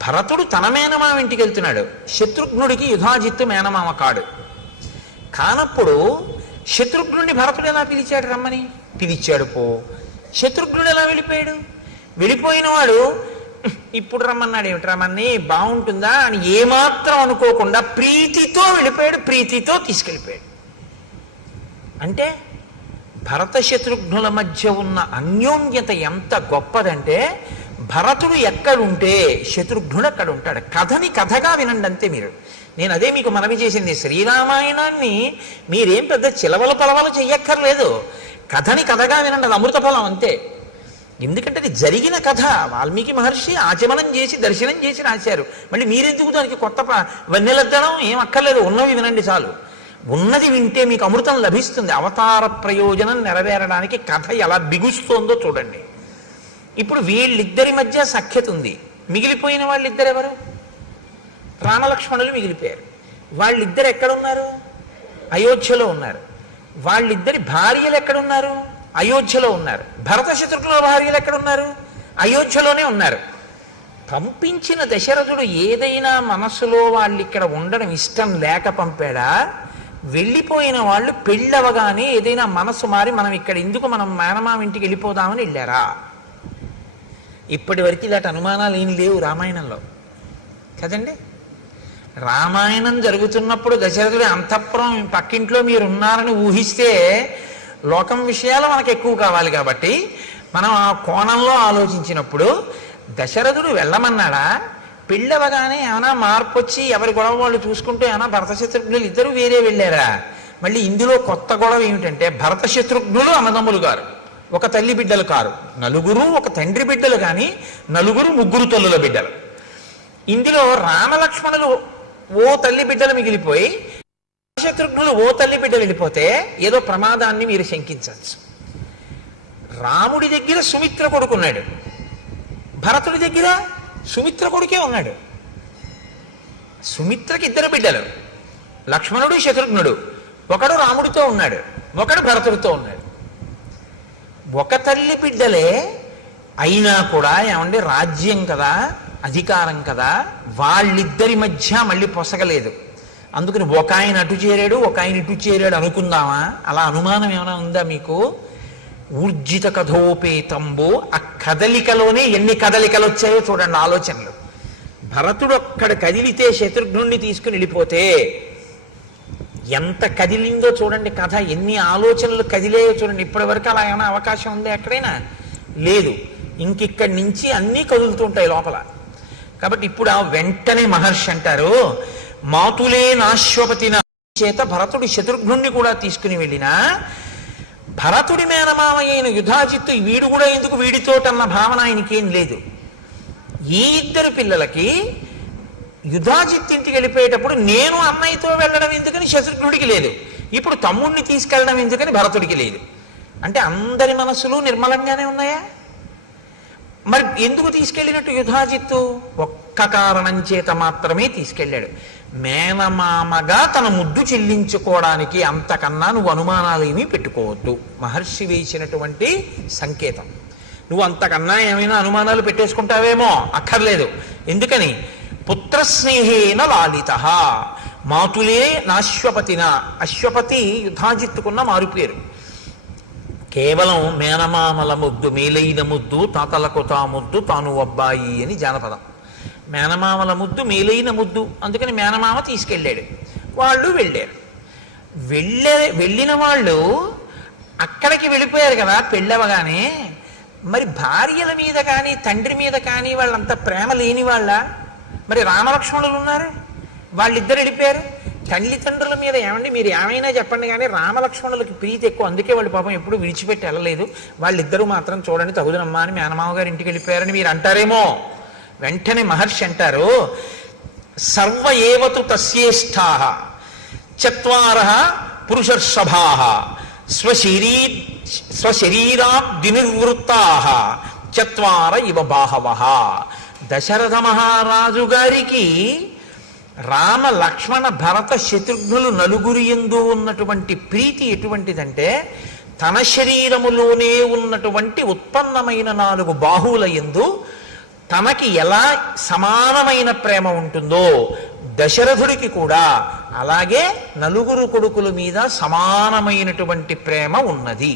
భరతుడు తన మేనమామ ఇంటికి వెళ్తున్నాడు, శత్రుఘ్నుడికి యుధాజిత్తు మేనమామ కాడు. కానప్పుడు శత్రుఘ్నుడిని భరతుడు ఎలా పిలిచాడు? రమ్మని పిలిచాడు. శత్రుఘ్నుడు ఎలా వెళ్ళిపోయాడు? వెళ్ళిపోయిన వాడు ఇప్పుడు రమ్మన్నాడు, ఏమిటి రమ్మని బాగుంటుందా అని ఏమాత్రం అనుకోకుండా ప్రీతితో వెళ్ళిపోయాడు, ప్రీతితో తీసుకెళ్ళిపోయాడు. అంటే భరత శత్రుఘ్నుల మధ్య ఉన్న అన్యోన్యత ఎంత గొప్పదంటే, భరతుడు ఎక్కడుంటే శత్రుఘ్నుడు అక్కడ ఉంటాడు. కథని కథగా వినండి అంతే మీరు. నేను అదే మీకు మనవి చేసింది, శ్రీరామాయణాన్ని మీరేం పెద్ద చిలవల పలవలు చెయ్యక్కర్లేదు, కథని కథగా వినండి, అది అమృత ఫలం అంతే. ఎందుకంటే అది జరిగిన కథ, వాల్మీకి మహర్షి ఆచమనం చేసి దర్శనం చేసి రాశారు. మళ్ళీ మీరెందుకు దానికి కొత్త వన్నెలద్దడం ఏం అక్కర్లేదు, ఉన్నవి వినండి చాలు. ఉన్నది వింటే మీకు అమృతం లభిస్తుంది. అవతార ప్రయోజనం నెరవేరడానికి కథ ఎలా బిగుస్తోందో చూడండి. ఇప్పుడు వీళ్ళిద్దరి మధ్య సఖ్యత ఉంది. మిగిలిపోయిన వాళ్ళిద్దరు ఎవరు? రామలక్ష్మణులు మిగిలిపోయారు. వాళ్ళిద్దరు ఎక్కడున్నారు? అయోధ్యలో ఉన్నారు. వాళ్ళిద్దరి భార్యలు ఎక్కడున్నారు? అయోధ్యలో ఉన్నారు. భరత శత్రుఘ్నుల భార్యలు ఎక్కడున్నారు? అయోధ్యలోనే ఉన్నారు. పంపించిన దశరథుడు ఏదైనా మనస్సులో వాళ్ళు ఇక్కడ ఉండడం ఇష్టం లేక పంపాడా? వెళ్ళిపోయిన వాళ్ళు పెళ్ళవగానే ఏదైనా మనసు మారి మనం ఇక్కడ ఎందుకు, మనం మేనమామ ఇంటికి వెళ్ళిపోదామని వెళ్ళారా? ఇప్పటి వరకు ఇలాంటి అనుమానాలు ఏం లేవు రామాయణంలో కదండి. రామాయణం జరుగుతున్నప్పుడు దశరథుడి అంతఃపురం పక్కింట్లో మీరు ఉన్నారని ఊహిస్తే లోకం విషయాలు మనకు ఎక్కువ కావాలి కాబట్టి మనం ఆ కోణంలో ఆలోచించినప్పుడు దశరథుడు వెళ్ళమన్నాడా? పెళ్ళవగానే ఏమైనా మార్పు వచ్చి ఎవరి గొడవ వాళ్ళు చూసుకుంటూ ఏమైనా భరత శత్రుఘ్నులు ఇద్దరు వేరే వెళ్ళారా? మళ్ళీ ఇందులో కొత్త గొడవ ఏమిటంటే, భరత శత్రుఘ్నులు అన్నదమ్ములు గారు, ఒక తల్లి బిడ్డలు కారు, నలుగురు ఒక తండ్రి బిడ్డలు, కానీ నలుగురు ముగ్గురు తల్లుల బిడ్డలు. ఇందులో రామలక్ష్మణులు ఓ తల్లి బిడ్డలు మిగిలిపోయి శత్రుఘ్నులు ఓ తల్లి బిడ్డలు వెళ్ళిపోతే ఏదో ప్రమాదాన్ని మీరు శంకించవచ్చు. రాముడి దగ్గర సుమిత్ర కొడుకున్నాడు, భరతుడి దగ్గర సుమిత్ర కొడుకే ఉన్నాడు. సుమిత్రకి ఇద్దరు బిడ్డలు, లక్ష్మణుడు శత్రుఘ్నుడు. ఒకడు రాముడితో ఉన్నాడు, ఒకడు భరతుడితో ఉన్నాడు. ఒక తల్లి బిడ్డలే అయినా కూడా ఏమంటే రాజ్యం కదా, అధికారం కదా, వాళ్ళిద్దరి మధ్య మళ్ళీ పొసగలేదు. అందుకని ఒక ఆయన అటు చేరాడు, ఒక ఆయన ఇటు చేరాడు అనుకుందామా? అలా అనుమానం ఏమైనా ఉందా మీకు? ఊర్జిత కథోపేతంబో, ఆ కదలికలోనే ఎన్ని కదలికలు వచ్చాయో చూడండి, ఆలోచనలు. భరతుడు అక్కడ కదిలితే శత్రుఘ్నుణ్ణి తీసుకుని వెళ్ళిపోతే ఎంత కదిలిందో చూడండి కథ, ఎన్ని ఆలోచనలు కదిలేయో చూడండి. ఇప్పటి వరకు అలా ఏమైనా అవకాశం ఉందా ఎక్కడైనా? లేదు. ఇంకిక్కడి నుంచి అన్నీ కదులుతుంటాయి లోపల. కాబట్టి ఇప్పుడు ఆ వెంటనే మహర్షి అంటారు, మాతులే నాశ్వపతిన చేత భరతుడు శత్రుఘ్నుణ్ణి కూడా తీసుకుని వెళ్ళినా భరతుడి మేనమామ అయిన యుధాజిత్తు వీడు కూడా ఎందుకు వీడితోటన్న భావన ఆయనకేం లేదు. ఈ ఇద్దరు పిల్లలకి యుధాజిత్ ఇంటికి వెళ్ళిపోయేటప్పుడు నేను అన్నయ్యతో వెళ్ళడం ఎందుకని శత్రుఘ్నుడికి లేదు, ఇప్పుడు తమ్ముడిని తీసుకెళ్ళడం ఎందుకని భరతుడికి లేదు. అంటే అందరి మనసులు నిర్మలంగానే ఉన్నాయా? మరి ఎందుకు తీసుకెళ్ళినట్టు యుధాజిత్తు? ఒక్క కారణం చేత మాత్రమే తీసుకెళ్ళాడు, మేనమామగా తన ముద్దు చెల్లించుకోవడానికి. అంతకన్నా నువ్వు అనుమానాలు ఏమీ పెట్టుకోవద్దు. మహర్షి వేసినటువంటి సంకేతం. నువ్వు అంతకన్నా ఏమైనా అనుమానాలు పెట్టేసుకుంటావేమో, అక్కర్లేదు. ఎందుకని? పుత్రస్నేహేన లాలిత, మాతులే నాశ్వపతిన. అశ్వపతి యుధాజిత్తుకున్న మారుపేరు. కేవలం మేనమామల ముద్దు మేలైన ముద్దు, తాతలకు తా ముద్దు తాను అబ్బాయి అని జానపదం. మేనమామల ముద్దు మేలైన ముద్దు, అందుకని మేనమామ తీసుకెళ్ళాడు. వాళ్ళు వెళ్ళారు. వెళ్ళిన వాళ్ళు అక్కడికి వెళ్ళిపోయారు కదా పెళ్ళవగానే. మరి భార్యల మీద కానీ తండ్రి మీద కానీ వాళ్ళంత ప్రేమ లేని వాళ్ళ? మరి రామలక్ష్మణులు ఉన్నారు, వాళ్ళిద్దరు వెళ్ళిపోయారు. తల్లిదండ్రుల మీద ఏమండి మీరు ఏమైనా చెప్పండి కానీ రామలక్ష్మణులకి ప్రీతి ఎక్కువ, అందుకే వాళ్ళు పాపం ఎప్పుడు విడిచిపెట్టి వెళ్ళలేదు. వాళ్ళిద్దరూ మాత్రం చూడండి తగుదనమ్మా అని మేనమామ గారు ఇంటికి వెళ్ళిపోయారని మీరు అంటారేమో. వెంటనే మహర్షి అంటారు, సర్వ ఏవతు తస్యేష్ఠాః చత్వారః పురుషర్షభాః స్వశరీరాబ్దినిర్వృత్తాః చత్వార ఇవ బాహవః. దశరథ మహారాజు గారికి రామ లక్ష్మణ భరత శత్రుఘ్నులు నలుగురి యందు ఉన్నటువంటి ప్రీతి ఎటువంటిదంటే, తన శరీరములోనే ఉన్నటువంటి ఉత్పన్నమైన 4 బాహువుల యందు తనకి ఎలా సమానమైన ప్రేమ ఉంటుందో దశరథుడికి కూడా అలాగే నలుగురు కొడుకుల మీద సమానమైనటువంటి ప్రేమ ఉన్నది.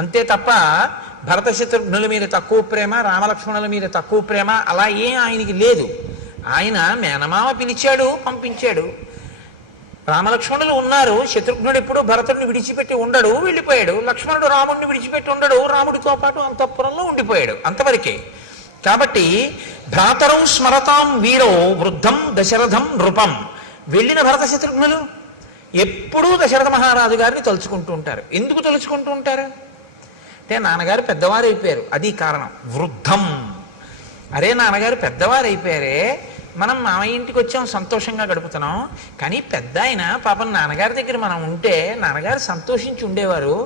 అంతే తప్ప భరత శత్రుఘ్నుల మీద తక్కువ ప్రేమ, రామలక్ష్మణుల మీద తక్కువ ప్రేమ అలా ఏం ఆయనకి లేదు. ఆయన మేనమామ పిలిచాడు, పంపించాడు. రామలక్ష్మణులు ఉన్నారు. శత్రుఘ్నుడు ఎప్పుడు భరతుడిని విడిచిపెట్టి ఉండడు, వెళ్ళిపోయాడు. లక్ష్మణుడు రాముడిని విడిచిపెట్టి ఉండడు, రాముడితో పాటు అంతఃపురంలో ఉండిపోయాడు. అంతవరకే. కాబట్టి భ్రాతరం స్మరతాం వీరో వృద్ధం దశరథం నృపం. వెళ్ళిన భరత శత్రుఘ్నులు ఎప్పుడూ దశరథ మహారాజు గారిని తలుచుకుంటూ ఉంటారు. ఎందుకు తలుచుకుంటూ ఉంటారు అంటే, నాన్నగారు పెద్దవారు అయిపోయారు, అది కారణం. వృద్ధం, అరే నాన్నగారు పెద్దవారు అయిపోయారే, మనం మామయ్య ఇంటికి వచ్చాం, సంతోషంగా గడుపుతున్నాం. కానీ పెద్ద ఆయన పాపం నాన్నగారి దగ్గర మనం ఉంటే నాన్నగారు సంతోషించి ఉండేవారు,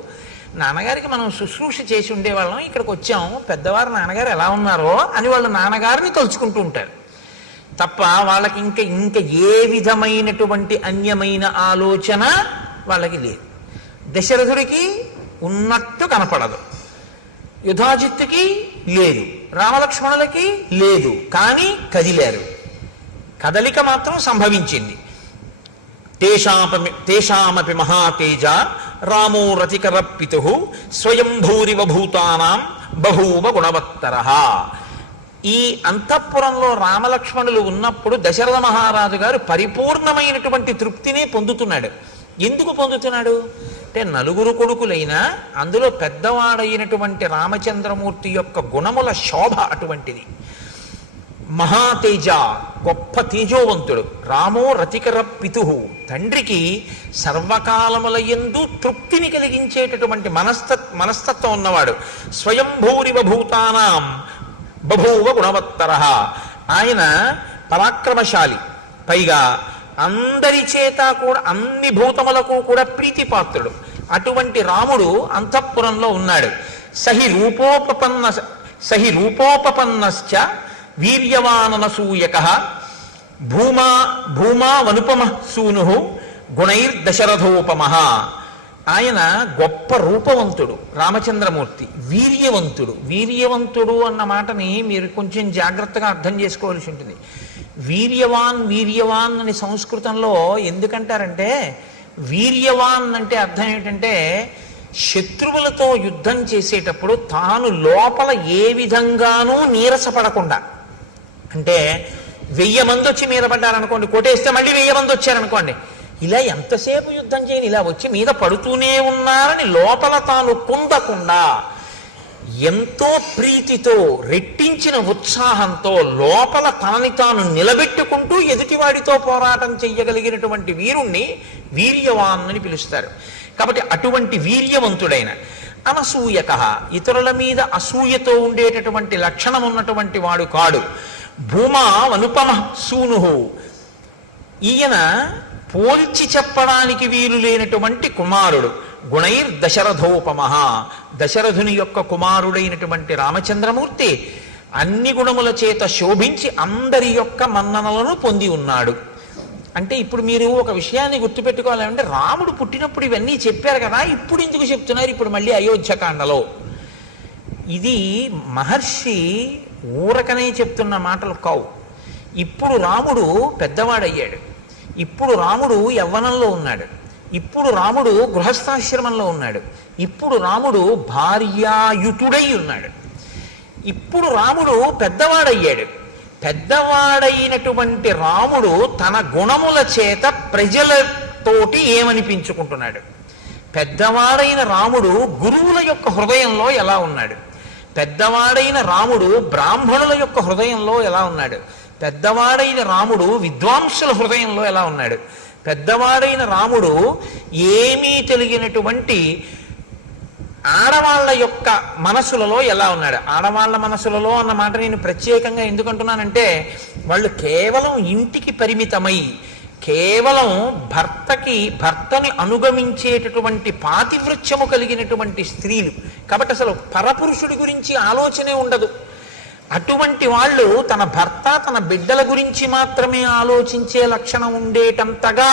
నాన్నగారికి మనం శుశ్రూష చేసి ఉండేవాళ్ళం, ఇక్కడికి వచ్చాం, పెద్దవారు నాన్నగారు ఎలా ఉన్నారో అని వాళ్ళు నాన్నగారిని తలుచుకుంటూ ఉంటారు తప్ప వాళ్ళకి ఇంకా ఏ విధమైనటువంటి అన్యమైన ఆలోచన వాళ్ళకి లేదు. దశరథుడికి ఉన్నట్టు కనపడదు, యుధాజిత్తుకి లేదు, రామలక్ష్మణులకి లేదు, కానీ కదిలారు. కదలిక మాత్రం సంభవించింది. తేషామపి మహాతేజ రామో రతికర పితు స్వయం భూరివ భూతానాం బభూవ గుణవత్తరః. ఈ అంతఃపురంలో రామలక్ష్మణులు ఉన్నప్పుడు దశరథ మహారాజు గారు పరిపూర్ణమైనటువంటి తృప్తినే పొందుతున్నాడు. ఎందుకు పొందుతున్నాడు అంటే, నలుగురు కొడుకులైనా అందులో పెద్దవాడైనటువంటి రామచంద్రమూర్తి యొక్క గుణముల శోభ అటువంటిది. మహాతేజ, గొప్ప తేజోవంతుడు. రామో రతికర పితు, తండ్రికి సర్వకాలముల యందు తృప్తిని కలిగించేటటువంటి మనస్తత్వం ఉన్నవాడు. స్వయంభూరివ భూతానాం బభూవ గుణవత్తరః. ఆయన పరాక్రమశాలి, పైగా అందరి చేత కూడా అన్ని భూతములకు కూడా ప్రీతిపాత్రుడు. అటువంటి రాముడు అంతఃపురంలో ఉన్నాడు. సహి రూపోపపన్నశ్చ వీర్యవాననసూయకః భూమా వనుపమ సూనుః గుణైర్దశరథోపమః. ఆయన గొప్ప రూపవంతుడు రామచంద్రమూర్తి, వీర్యవంతుడు అన్న మాటని మీరు కొంచెం జాగ్రత్తగా అర్థం చేసుకోవాల్సి ఉంటుంది. వీర్యవాన్ అని సంస్కృతంలో ఎందుకంటారంటే, వీర్యవాన్ అంటే అర్థం ఏంటంటే, శత్రువులతో యుద్ధం చేసేటప్పుడు తాను లోపల ఏ విధంగానూ నీరసపడకుండా, అంటే 1000 మంది వచ్చి మీద పడ్డారనుకోండి, కొట్టేస్తే మళ్ళీ 1000 మంది వచ్చారనుకోండి, ఇలా ఎంతసేపు యుద్ధం చేయని ఇలా వచ్చి మీద పడుతూనే ఉన్నారని లోపల తాను కుందకుండా ఎంతో ప్రీతితో రెట్టించిన ఉత్సాహంతో లోపల తనని తాను నిలబెట్టుకుంటూ ఎదుటివాడితో పోరాటం చెయ్యగలిగినటువంటి వీరుణ్ణి వీర్యవాన్ అని పిలుస్తారు. కాబట్టి అటువంటి వీర్యవంతుడైన, అనసూయకః, ఇతరుల మీద అసూయతో ఉండేటటువంటి లక్షణం ఉన్నటువంటి వాడు కాడు. భూమా అనుపమ సూనుః, ఈయన పోల్చి చెప్పడానికి వీలు లేనటువంటి కుమారుడు. గుణైర్ దశరథోపమః, దశరథుని యొక్క కుమారుడైనటువంటి రామచంద్రమూర్తి అన్ని గుణముల చేత శోభించి అందరి యొక్క మన్ననలను పొంది ఉన్నాడు. అంటే ఇప్పుడు మీరు ఒక విషయాన్ని గుర్తుపెట్టుకోవాలంటే, రాముడు పుట్టినప్పుడు ఇవన్నీ చెప్పారు కదా, ఇప్పుడు ఎందుకు చెప్తున్నారు ఇప్పుడు మళ్ళీ అయోధ్యకాండలో? ఇది మహర్షి ఊరకనే చెప్తున్న మాటలు కావు. ఇప్పుడు రాముడు పెద్దవాడయ్యాడు, ఇప్పుడు రాముడు యవ్వనంలో ఉన్నాడు, ఇప్పుడు రాముడు గృహస్థాశ్రమంలో ఉన్నాడు, ఇప్పుడు రాముడు భార్యాయుతుడై ఉన్నాడు, ఇప్పుడు రాముడు పెద్దవాడయ్యాడు. పెద్దవాడైనటువంటి రాముడు తన గుణముల చేత ప్రజలతోటి ఏమనిపించుకుంటున్నాడు? పెద్దవాడైన రాముడు గురువుల యొక్క హృదయంలో ఎలా ఉన్నాడు? పెద్దవాడైన రాముడు బ్రాహ్మణుల యొక్క హృదయంలో ఎలా ఉన్నాడు? పెద్దవాడైన రాముడు విద్వాంసుల హృదయంలో ఎలా ఉన్నాడు? పెద్దవాడైన రాముడు ఏమీ తెలియనటువంటి ఆడవాళ్ళ యొక్క మనసులలో ఎలా ఉన్నాడు? ఆడవాళ్ళ మనసులలో అన్న మాట నేను ప్రత్యేకంగా ఎందుకంటున్నానంటే, వాళ్ళు కేవలం ఇంటికి పరిమితమై కేవలం భర్తని అనుగమించేటటువంటి పాతివృత్యము కలిగినటువంటి స్త్రీలు కాబట్టి అసలు పరపురుషుడి గురించి ఆలోచనే ఉండదు. అటువంటి వాళ్ళు తన భర్త తన బిడ్డల గురించి మాత్రమే ఆలోచించే లక్షణం ఉండేటంతగా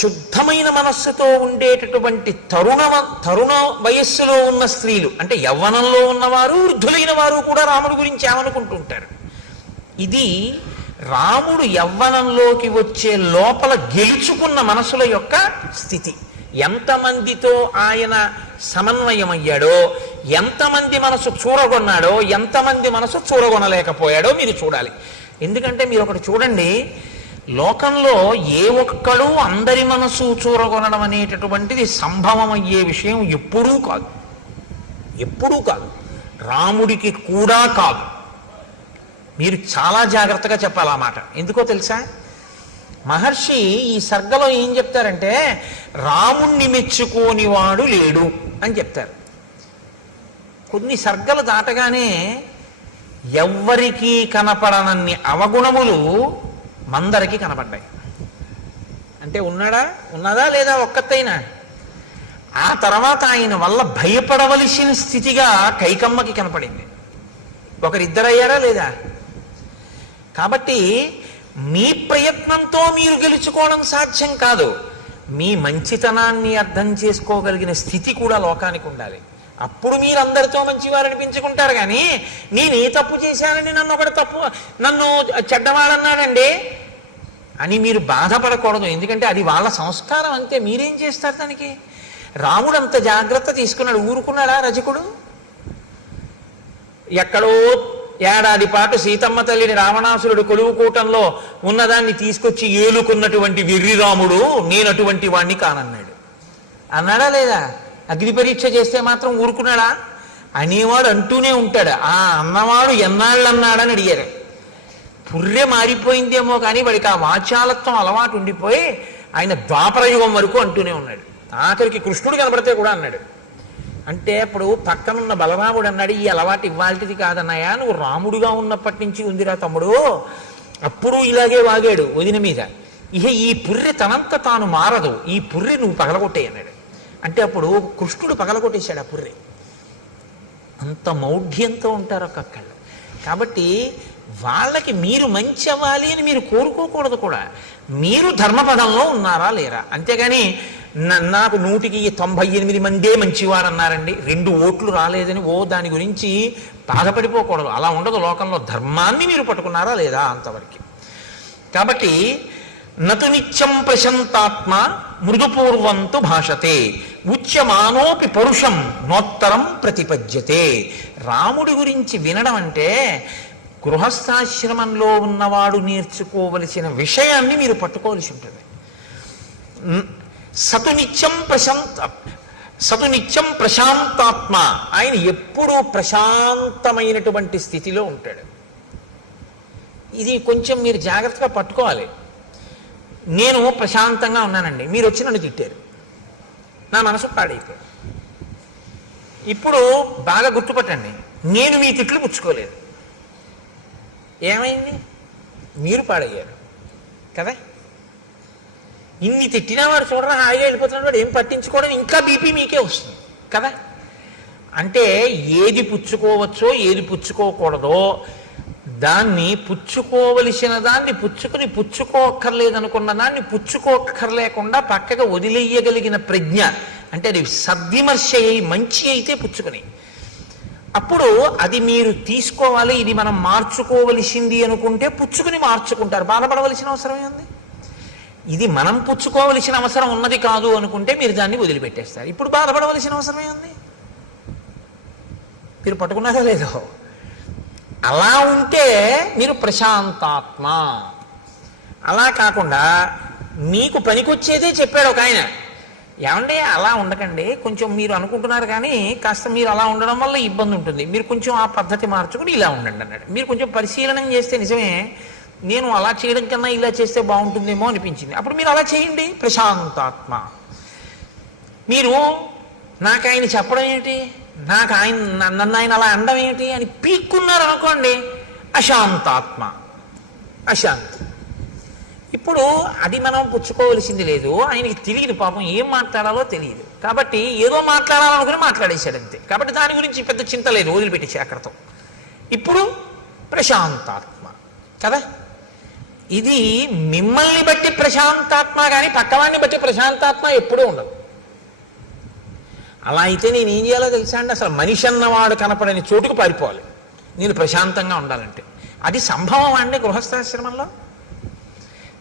శుద్ధమైన మనస్సుతో ఉండేటటువంటి తరుణ వయస్సులో ఉన్న స్త్రీలు, అంటే యవ్వనంలో ఉన్నవారు వృద్ధులైన వారు కూడా రాముడి గురించి ఏమనుకుంటుంటారు. ఇది రాముడు యవ్వనంలోకి వచ్చే లోపల గెలుచుకున్న మనసుల యొక్క స్థితి. ఎంతమందితో ఆయన సమన్వయమయ్యాడో, ఎంతమంది మనసు చూరగొన్నాడో, ఎంతమంది మనసు చూరగొనలేకపోయాడో మీరు చూడాలి. ఎందుకంటే మీరు ఒకటి చూడండి, లోకంలో ఏ ఒక్కడు అందరి మనసు చూరగొనడం అనేటటువంటిది సంభవం అయ్యే విషయం ఎప్పుడూ కాదు, ఎప్పుడూ కాదు, రాముడికి కూడా కాదు. మీరు చాలా జాగ్రత్తగా చెప్పాలి ఆ మాట. ఎందుకో తెలుసా? మహర్షి ఈ సర్గలో ఏం చెప్తారంటే, రాముణ్ణి మెచ్చుకోని వాడు లేడు అని చెప్తారు. కొన్ని సర్గలు దాటగానే ఎవ్వరికీ కనపడనన్ని అవగుణములు మందరికి కనపడ్డాయి. అంటే ఉన్నదా లేదా ఒక్కతైనా? ఆ తర్వాత ఆయన వల్ల భయపడవలసిన స్థితిగా కైకమ్మకి కనపడింది. ఒకరిద్దరయ్యారా లేదా? కాబట్టి మీ ప్రయత్నంతో మీరు గెలుచుకోవడం సాధ్యం కాదు. మీ మంచితనాన్ని అర్థం చేసుకోగలిగిన స్థితి కూడా లోకానికి ఉండాలి. అప్పుడు మీరు అందరితో మంచివారు అనిపించుకుంటారు. కానీ నేను ఏ తప్పు చేశానని నన్ను చెడ్డవాడన్నాడండి అని మీరు బాధపడకూడదు. ఎందుకంటే అది వాళ్ళ సంస్కారం అంతే. మీరేం చేస్తారు దానికి? రాముడు అంత జాగ్రత్త తీసుకున్నాడు. ఊరుకున్నాడా రజకుడు? ఎక్కడో ఏడాది పాటు సీతమ్మ తల్లిని రావణాసురుడు కొలువుకూటంలో ఉన్నదాన్ని తీసుకొచ్చి ఏలుకున్నటువంటి వెర్రి రాముడు నేను అటువంటి వాణ్ణి కానన్నాడు. అన్నాడా లేదా? అగ్ని పరీక్ష చేస్తే మాత్రం ఊరుకున్నాడా? అనేవాడు అంటూనే ఉంటాడు. ఆ అన్నవాడు ఎన్నాళ్ళు అన్నాడని అడిగారు. పుర్రె మారిపోయిందేమో కానీ వాడికి ఆ వాచాలత్వం అలవాటు ఉండిపోయి ఆయన ద్వాపరయుగం వరకు అంటూనే ఉన్నాడు. ఆఖరికి కృష్ణుడు కనబడితే కూడా అన్నాడు. అంటే అప్పుడు పక్కనున్న బలరాముడు అన్నాడు, ఈ అలవాటు ఇవ్వాల్టిది కాదన్నాయా, నువ్వు రాముడుగా ఉన్నప్పటి నుంచి ఉందిరా తమ్ముడు, అప్పుడు ఇలాగే వాగాడు వదిన మీద. ఇహ ఈ పుర్రె తనంత తాను మారదు, ఈ పుర్రె నువ్వు పగలగొట్టే అన్నాడు. అంటే అప్పుడు కృష్ణుడు పగలగొట్టేశాడు ఆ పుర్రె. అంత మౌఢ్యంతో ఉంటారు ఒక్కొక్కళ్ళు. కాబట్టి వాళ్ళకి మీరు మంచి అవ్వాలి అని మీరు కోరుకోకూడదు కూడా. మీరు ధర్మపదంలో ఉన్నారా లేరా? అంతేగాని నాకు 198 మందే మంచివారు అన్నారండి, 2 ఓట్లు రాలేదని దాని గురించి బాధపడిపోకూడదు. అలా ఉండదు లోకంలో. ధర్మాన్ని మీరు పట్టుకున్నారా లేదా అంతవరకు. కాబట్టి నతు నిత్యం ప్రశంతాత్మ మృదుపూర్వంతు భాషతే ఉచ్యమానోపి పరుషం నోత్తరం ప్రతిపద్యతే. రాముడి గురించి వినడం అంటే గృహస్థాశ్రమంలో ఉన్నవాడు నేర్చుకోవలసిన విషయాన్ని మీరు పట్టుకోవలసి ఉంటుంది. సతు నిత్యం ప్రశాంతాత్మ, ఆయన ఎప్పుడూ ప్రశాంతమైనటువంటి స్థితిలో ఉంటాడు. ఇది కొంచెం మీరు జాగ్రత్తగా పట్టుకోవాలి. నేను ప్రశాంతంగా ఉన్నానండి, మీరు వచ్చి నన్ను తిట్టారు, నా మనసు పాడైపోయింది. ఇప్పుడు బాగా గుర్తుపట్టండి, నేను మీ తిట్లు పుచ్చుకోలేదు. ఏమైంది? మీరు పాడయ్యారు కదా. ఇన్ని తిట్టినా వాడు చూడరా హాయిగా వెళ్ళిపోతున్నాడు, వాడు ఏం పట్టించుకోవడం, ఇంకా బీపీ మీకే వస్తుంది కదా. అంటే ఏది పుచ్చుకోవచ్చో ఏది పుచ్చుకోకూడదో దాన్ని పుచ్చుకోవలసిన దాన్ని పుచ్చుకుని పుచ్చుకోక్కర్లేదనుకున్న దాన్ని పుచ్చుకోక్కర్లేకుండా పక్కగా వదిలేయగలిగిన ప్రజ్ఞ, అంటే అది సద్విమర్శ అయి మంచి అయితే పుచ్చుకుని, అప్పుడు అది మీరు తీసుకోవాలి, ఇది మనం మార్చుకోవలసింది అనుకుంటే పుచ్చుకుని మార్చుకుంటారు. బాధపడవలసిన అవసరం ఉంది. ఇది మనం పుచ్చుకోవలసిన అవసరం ఉన్నది కాదు అనుకుంటే మీరు దాన్ని వదిలిపెట్టేస్తారు. ఇప్పుడు బాధపడవలసిన అవసరమే ఉంది. మీరు పట్టుకున్నారో లేదో. అలా ఉంటే మీరు ప్రశాంతాత్మ. అలా కాకుండా మీకు పనికొచ్చేదే చెప్పాడు ఒక ఆయన. ఏమంటే అలా ఉండకండి, కొంచెం మీరు అనుకుంటున్నారు కానీ కాస్త మీరు అలా ఉండడం వల్ల ఇబ్బంది ఉంటుంది, మీరు కొంచెం ఆ పద్ధతి మార్చుకుని ఇలా ఉండండి అన్నాడు. మీరు కొంచెం పరిశీలన చేస్తే నిజమే, నేను అలా చేయడం కన్నా ఇలా చేస్తే బాగుంటుందేమో అనిపించింది. అప్పుడు మీరు అలా చేయండి, ప్రశాంతాత్మ. మీరు నాకు ఆయన చెప్పడం ఏమిటి, నాకు ఆయన నన్ను ఆయన అలా అండం ఏమిటి అని పీక్కున్నారు అనుకోండి, అశాంతాత్మ, అశాంతి. ఇప్పుడు అది మనం పుచ్చుకోవలసింది లేదు. ఆయనకి తెలియదు పాపం, ఏం మాట్లాడాలో తెలియదు, కాబట్టి ఏదో మాట్లాడాలనుకుని మాట్లాడేశాడు అంతే. కాబట్టి దాని గురించి పెద్ద చింత లేదు, వదిలిపెట్టేసి అక్కడతో. ఇప్పుడు ప్రశాంతాత్మ కదా. ఇది మిమ్మల్ని బట్టి ప్రశాంతాత్మ కానీ పక్కవాడిని బట్టి ప్రశాంతాత్మ ఎప్పుడూ ఉండదు. అలా అయితే నేను ఏం చేయాలో తెలుసా అండి, అసలు మనిషి అన్నవాడు కనపడని చోటుకు పారిపోవాలి నేను ప్రశాంతంగా ఉండాలంటే. అది సంభవం అండి గృహస్థాశ్రమంలో.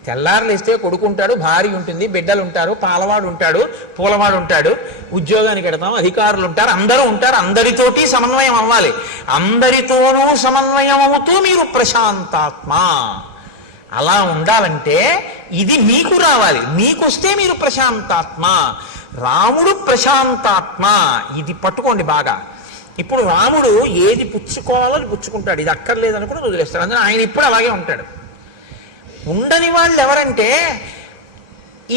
తెల్లారులేస్తే కొడుకుంటాడు, భార్య ఉంటుంది, బిడ్డలు ఉంటారు, పాలవాడు ఉంటాడు, పూలవాడు ఉంటాడు, ఉద్యోగానికి వెడతాం, అధికారులు ఉంటారు, అందరూ ఉంటారు. అందరితోటి సమన్వయం అవ్వాలి. అందరితోనూ సమన్వయం అవుతూ మీరు ప్రశాంతాత్మ. అలా ఉండాలంటే ఇది మీకు రావాలి. మీకు వస్తే మీరు ప్రశాంతాత్మ. రాముడు ప్రశాంతాత్మ. ఇది పట్టుకోండి బాగా. ఇప్పుడు రాముడు ఏది పుచ్చుకోవాలో అది పుచ్చుకుంటాడు, ఇది అక్కర్లేదని కూడా వదిలేస్తాడు. అందులో ఆయన ఇప్పుడు అలాగే ఉంటాడు. ఉండని వాళ్ళు ఎవరంటే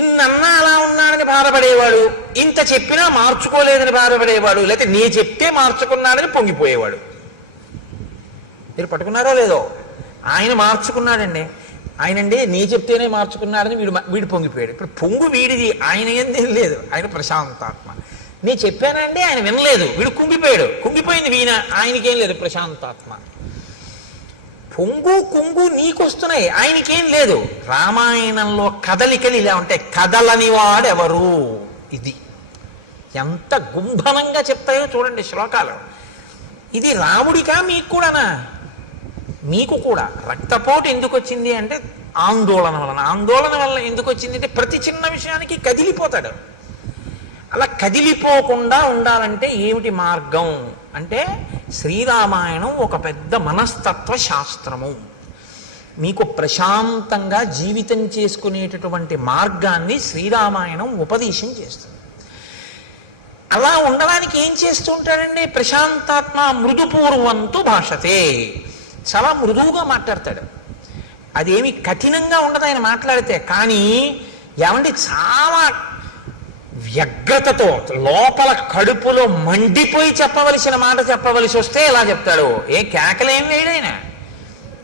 ఇన్నన్నా అలా ఉన్నాడని బాధపడేవాడు, ఇంత చెప్పినా మార్చుకోలేదని బాధపడేవాడు, లేకపోతే నీ చెప్తే మార్చుకున్నాడని పొంగిపోయేవాడు. మీరు పట్టుకున్నారో లేదో. ఆయన మార్చుకున్నాడండి, ఆయనండి నీ చెప్తేనే మార్చుకున్నాడని వీడు పొంగిపోయాడు. ఇప్పుడు పొంగు వీడిది, ఆయన ఏం లేదు, ఆయన ప్రశాంతాత్మ. నీ చెప్పానండి, ఆయన వినలేదు, వీడు కుంగిపోయాడు. కుంగిపోయింది వీణ, ఆయనకేం లేదు, ప్రశాంతాత్మ. పొంగు కుంగు నీకొస్తున్నాయి, ఆయనకేం లేదు. రామాయణంలో కదలికలు ఇలా ఉంటాయి. కదలని వాడెవరు, ఇది ఎంత గుంభనంగా చెప్తాయో చూడండి శ్లోకాలు. ఇది రాముడికా మీకు కూడానా? మీకు కూడా. రక్తపోటు ఎందుకు వచ్చింది అంటే ఆందోళన వలన. ఆందోళన వలన ఎందుకు వచ్చింది అంటే ప్రతి చిన్న విషయానికి కదిలిపోతాడు. అలా కదిలిపోకుండా ఉండాలంటే ఏమిటి మార్గం అంటే శ్రీరామాయణం ఒక పెద్ద మనస్తత్వ శాస్త్రము. మీకు ప్రశాంతంగా జీవితం చేసుకునేటటువంటి మార్గాన్ని శ్రీరామాయణం ఉపదేశం చేస్తుంది. అలా ఉండడానికి ఏం చేస్తూ ఉంటాడండి ప్రశాంతాత్మ? మృదుపూర్వంతు భాషతే. చాలా మృదువుగా మాట్లాడతాడు. అదేమి కఠినంగా ఉండదు ఆయన మాట్లాడితే. కానీ ఏమంటే చాలా వ్యగ్రతతో లోపల కడుపులో మండిపోయి చెప్పవలసిన మాట చెప్పవలసి వస్తే ఎలా చెప్తాడు. ఏ కేకలేం వేయడైన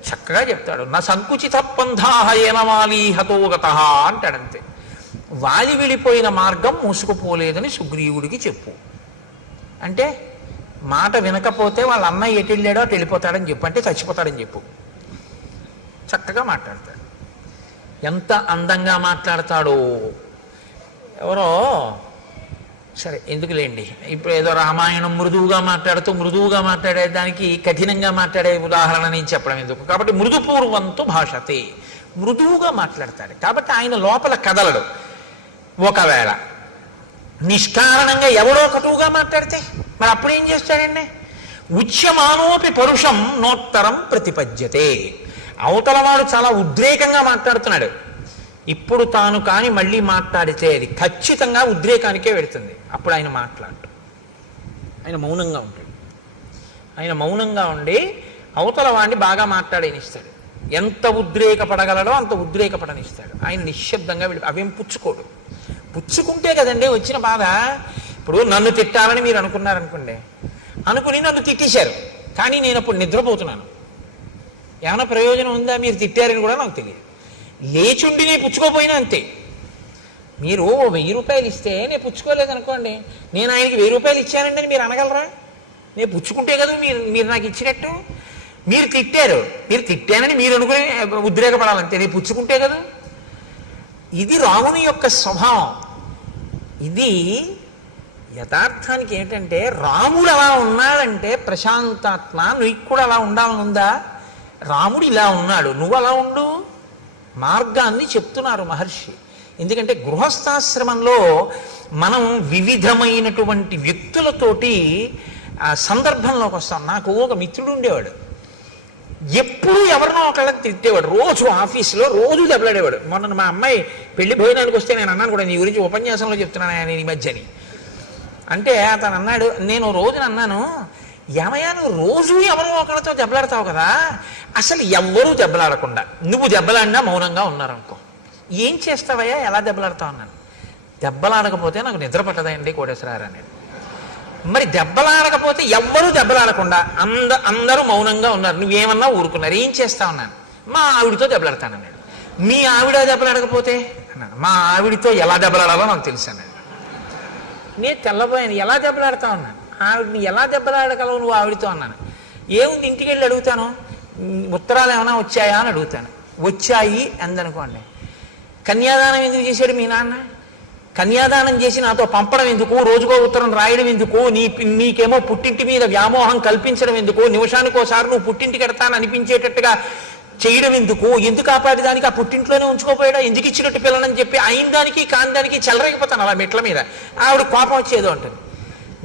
చక్కగా చెప్తాడు. నా సంకుచిత పంథాహ ఏనవాలి హతోగత అంటాడంతే. వాలి విడిపోయిన మార్గం మూసుకుపోలేదని సుగ్రీవుడికి చెప్పు అంటే, మాట వినకపోతే వాళ్ళ అన్నయ్య ఎటు వెళ్ళాడో అటు వెళ్ళిపోతాడని చెప్పు అంటే చచ్చిపోతాడని చెప్పు. చక్కగా మాట్లాడతాడు. ఎంత అందంగా మాట్లాడతాడో. ఎవరో సరే ఎందుకులేండి, ఇప్పుడు ఏదో రామాయణం మృదువుగా మాట్లాడుతూ మృదువుగా మాట్లాడేదానికి కఠినంగా మాట్లాడే ఉదాహరణ నేను చెప్పడం ఎందుకు. కాబట్టి మృదుపూర్వంతో భాషతే, మృదువుగా మాట్లాడతాడు. కాబట్టి ఆయన లోపల కదలడు. ఒకవేళ నిష్కారణంగా ఎవడో కటువుగా మాట్లాడితే మరి అప్పుడు ఏం చేస్తాడండి? ఉచ్యమానోపి పరుషం నోత్తరం ప్రతిపద్యతే. అవతల వాడు చాలా ఉద్రేకంగా మాట్లాడుతున్నాడు, ఇప్పుడు తాను కానీ మళ్ళీ మాట్లాడితే అది ఖచ్చితంగా ఉద్రేకానికే వెడుతుంది. అప్పుడు ఆయన మాట్లాడు, ఆయన మౌనంగా ఉంటాడు. ఆయన మౌనంగా ఉండి అవతల వాడిని బాగా మాట్లాడనిస్తాడు. ఎంత ఉద్రేకపడగలడో అంత ఉద్రేకపడనిస్తాడు. ఆయన నిశ్శబ్దంగా అవేం పుచ్చుకోడు. పుచ్చుకుంటే కదండి వచ్చిన బాధ. ఇప్పుడు నన్ను తిట్టాలని మీరు అనుకున్నారనుకోండి, అనుకుని నన్ను తిట్టేశారు, కానీ నేను అప్పుడు నిద్రపోతున్నాను. ఏమైనా ప్రయోజనం ఉందా? మీరు తిట్టారని కూడా నాకు తెలియదు. లేచుండి నేను పుచ్చుకోపోయినా అంతే. మీరు 1000 రూపాయలు ఇస్తే నేను పుచ్చుకోలేదనుకోండి, నేను ఆయనకి 1000 రూపాయలు ఇచ్చానండి అని మీరు అనగలరా? నేను పుచ్చుకుంటే కదా మీరు నాకు ఇచ్చినట్టు. మీరు తిట్టారు, మీరు తిట్టానని మీరు అనుకుని ఉద్రేకపడాలంతే, రేపు పుచ్చుకుంటే కదా. ఇది రాముని యొక్క స్వభావం. ఇది యథార్థానికి ఏంటంటే రాముడు అలా ఉన్నాడంటే ప్రశాంతాత్మ, నువ్వు కూడా అలా ఉండాలని ఉందా? రాముడు ఇలా ఉన్నాడు, నువ్వు అలా ఉండు. మార్గాన్ని చెప్తున్నారు మహర్షి. ఎందుకంటే గృహస్థాశ్రమంలో మనం వివిధమైనటువంటి వ్యక్తులతోటి సందర్భంలోకి వస్తాం. నాకు ఒక మిత్రుడు ఉండేవాడు, ఎప్పుడు ఎవరినో ఒకళ్ళని తిట్టేవాడు. రోజు ఆఫీసులో రోజు దెబ్బలాడేవాడు. మొన్న మా అమ్మాయి పెళ్లి భోజనానికి వస్తే నేను అన్నాను కూడా, నీ గురించి ఉపన్యాసంలో చెప్తున్నాను నేను ఈ మధ్యని. అంటే అతను అన్నాడు, నేను రోజున అన్నాను, ఏమయ్యా నువ్వు రోజు ఎవరో ఒకరితో దెబ్బలాడతావు కదా, అసలు ఎవ్వరూ దెబ్బలాడకుండా నువ్వు దెబ్బలాడినా మౌనంగా ఉన్నారనుకో, ఏం చేస్తావయ్యా, ఎలా దెబ్బలాడతావు అన్నాను. దెబ్బలాడకపోతే నాకు నిద్ర పట్టదండి కోటేశ్వరారు అనేది. మరి దెబ్బలాడకపోతే ఎవ్వరూ దెబ్బలాడకుండా అందరూ మౌనంగా ఉన్నారు, నువ్వేమన్నా ఊరుకున్నారు, ఏం చేస్తావు అన్నాను. మా ఆవిడితో దెబ్బలాడతానన్నాడు. మీ ఆవిడ దెబ్బలాడకపోతే అన్నాను. మా ఆవిడితో ఎలా దెబ్బలాడాలో నాకు తెలుసు అన్నాడు. నేను తెల్లబోయాను, ఎలా దెబ్బలాడతావు అన్నాను. ఆవిడని ఎలా దెబ్బలాడగలవు నువ్వు ఆవిడితో అన్నాను. ఏముంది, ఇంటికి వెళ్ళి అడుగుతాను, ఉత్తరాలు ఏమైనా వచ్చాయా అని అడుగుతాను. వచ్చాయి అందనుకోండి. కన్యాదానం ఎందుకు చేశాడు మీ నాన్న? కన్యాదానం చేసి నాతో పంపడం ఎందుకు, రోజుకో ఉత్తరం రాయడం ఎందుకు, నీకేమో పుట్టింటి మీద వ్యామోహం కల్పించడం ఎందుకు, నిమిషానికోసారి నువ్వు పుట్టింటికి ఎడతాను అనిపించేటట్టుగా చేయడం ఎందుకు, ఎందుకు కాపాడి దానికి ఆ పుట్టింట్లోనే ఉంచుకోపోయాడా, ఎందుకు ఇచ్చినట్టు పిల్లనని చెప్పి అయిన దానికి కాని దానికి చెలరైపోతాను అలా మెట్ల మీద. ఆవిడ కోపం వచ్చేదో అంటుంది.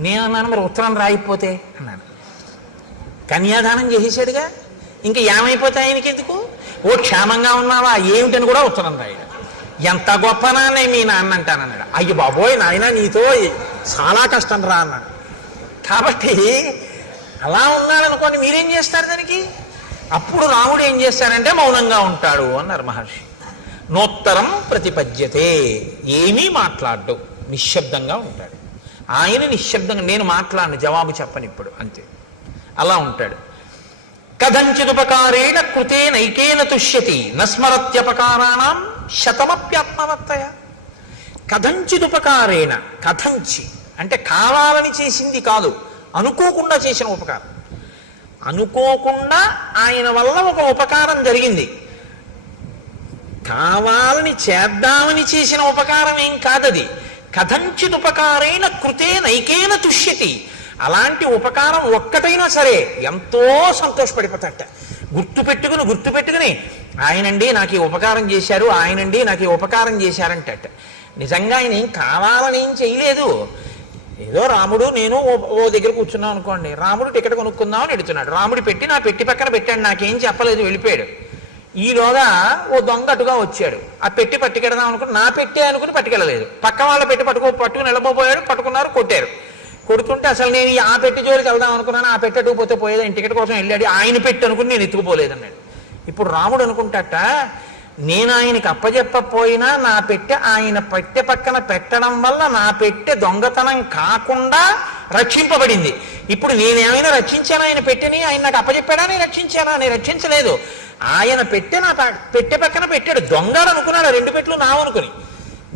నేను అన్నాను, మరి ఉత్తరం రాయిపోతే అన్నాను. కన్యాదానం చేసేసాడుగా, ఇంకా ఏమైపోతాయి ఆయనకి ఎందుకు, ఓ క్షేమంగా ఉన్నావా ఏమిటని కూడా ఉత్తరం రాయడు. ఎంత గొప్ప నాన్నే మీ నాన్న అంటానన్నాడు. అయ్యో బాబోయ్ నాయన నీతో చాలా కష్టం రా అన్నాడు. కాబట్టి అలా ఉన్నాడనుకోండి, మీరేం చేస్తారు దానికి? అప్పుడు రాముడు ఏం చేస్తాడంటే మౌనంగా ఉంటాడు అన్నారు మహర్షి. నోత్తరం ప్రతిపద్యతే, ఏమీ మాట్లాడ్డు, నిశ్శబ్దంగా ఉంటాడు. ఆయన నిశ్శబ్దంగా, నేను మాట్లాడను, జవాబు చెప్పను ఇప్పుడు, అంతే, అలా ఉంటాడు. కథంచిదుపకారేణ కృతే నైకేన తుష్యతి నస్మరత్యపకారాణం శతమప్యాత్మవత్తయ. కథంచిదుపకారేణ, కథంచి అంటే కావాలని చేసింది కాదు, అనుకోకుండా చేసిన ఉపకారం. అనుకోకుండా ఆయన వల్ల ఒక ఉపకారం జరిగింది, కావాలని చేద్దామని చేసిన ఉపకారం ఏం కాదది. కథంచిదుపకారేణ కృతే నైకేన తుష్యతి, అలాంటి ఉపకారం ఒక్కటైనా సరే ఎంతో సంతోషపడిపోతాట. గుర్తుపెట్టుకుని ఆయనండి నాకు ఈ ఉపకారం చేశారు, ఆయనండి నాకు ఈ ఉపకారం చేశారంటట. నిజంగా ఆయన ఏం కావాలని ఏం చేయలేదు. ఏదో రాముడు నేను ఓ దగ్గర కూర్చున్నాం అనుకోండి, రాముడు టికెట్ కొనుక్కుందామని ఎడుతున్నాడు, రాముడి పెట్టి నా పెట్టి పక్కన పెట్టాడు, నాకేం చెప్పలేదు, వెళ్ళిపోయాడు. ఈలోగా ఓ దొంగ అటుగా వచ్చాడు, ఆ పెట్టి పట్టుకెడదాం అనుకుని నా పెట్టే అనుకుని పట్టుకెళ్ళలేదు, పక్క వాళ్ళ పెట్టి పట్టుకుని వెళ్ళబోయాడు, పట్టుకున్నారు, కొట్టారు. కొడుతుంటే అసలు నేను ఆ పెట్టి జోలికి వెళ్దాం అనుకున్నాను, ఆ పెట్టి అటుకుపోతే పోయేది, టికెట్ కోసం వెళ్ళాడు, ఆయన పెట్టి అనుకుని నేను ఎత్తుకుపోలేదన్నాడు. ఇప్పుడు రాముడు అనుకుంటాట, నేను ఆయనకి అప్పచెప్పపోయినా నా పెట్టె ఆయన పెట్టె పక్కన పెట్టడం వల్ల నా పెట్టె దొంగతనం కాకుండా రక్షింపబడింది. ఇప్పుడు నేనేమైనా రక్షించాను ఆయన పెట్టెని, ఆయన నాకు అప్పచెప్పాడా, నేను రక్షించానా? నేను రక్షించలేదు. ఆయన పెట్టె నా పెట్టె పక్కన పెట్టాడు, దొంగడు అనుకున్నాడు, రెండు పెట్లు నావనుకుని.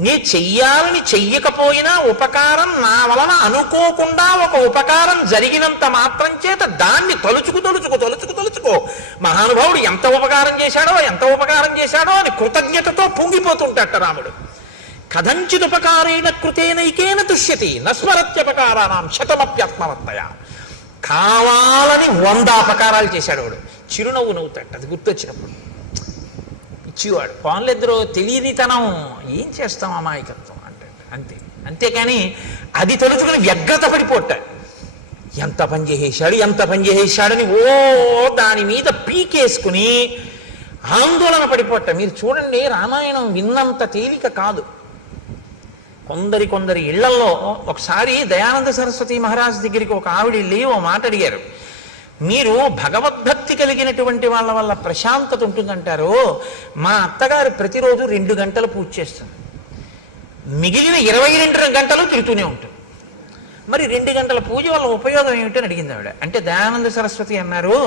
నీ చెయ్యాలని చెయ్యకపోయినా ఉపకారం నా వలన అనుకోకుండా ఒక ఉపకారం జరిగినంత మాత్రం చేత దాన్ని తలుచుకో మహానుభావుడు ఎంత ఉపకారం చేశాడో అని కృతజ్ఞతతో పొంగిపోతుంటాట రాముడు. కథంచిదుపకారేణ కృతేనైకేన తుష్యతి నస్మరత్యపకారాణం శతమప్యాత్మవత్తయ. కావాలని 100 అపకారాలు చేశాడు వాడు, చిరునవ్వు నవ్వుతాడు అది గుర్తొచ్చినప్పుడు. ఇచ్చివాడు పాన్లిద్దరూ తెలియనితనం, ఏం చేస్తాం అమాయకత్వం అంటే అంతే. అంతేకాని అది తలుచుకుని వ్యగ్రత పడిపోతాడు, ఎంత పని చేసేశాడని ఓ దాని మీద పీకేసుకుని ఆందోళన పడిపోతా. మీరు చూడండి, రామాయణం విన్నంత తేలిక కాదు. కొందరి ఇళ్లలో ఒకసారి దయానంద సరస్వతి మహారాజ్ దగ్గరికి ఒక ఆవిడ వెళ్ళి ఓ మాట అడిగారు, మీరు భగవద్భక్తి కలిగినటువంటి వాళ్ళ వల్ల ప్రశాంతత ఉంటుందంటారు, మా అత్తగారు ప్రతిరోజు 2 గంటలు పూజ చేస్తుంది, మిగిలిన 22 గంటలు తిరుగుతూనే ఉంటుంది, మరి 2 గంటల పూజ వల్ల ఉపయోగం ఏమిటని అడిగింది ఆవిడ. అంటే దయానంద సరస్వతి అన్నారు,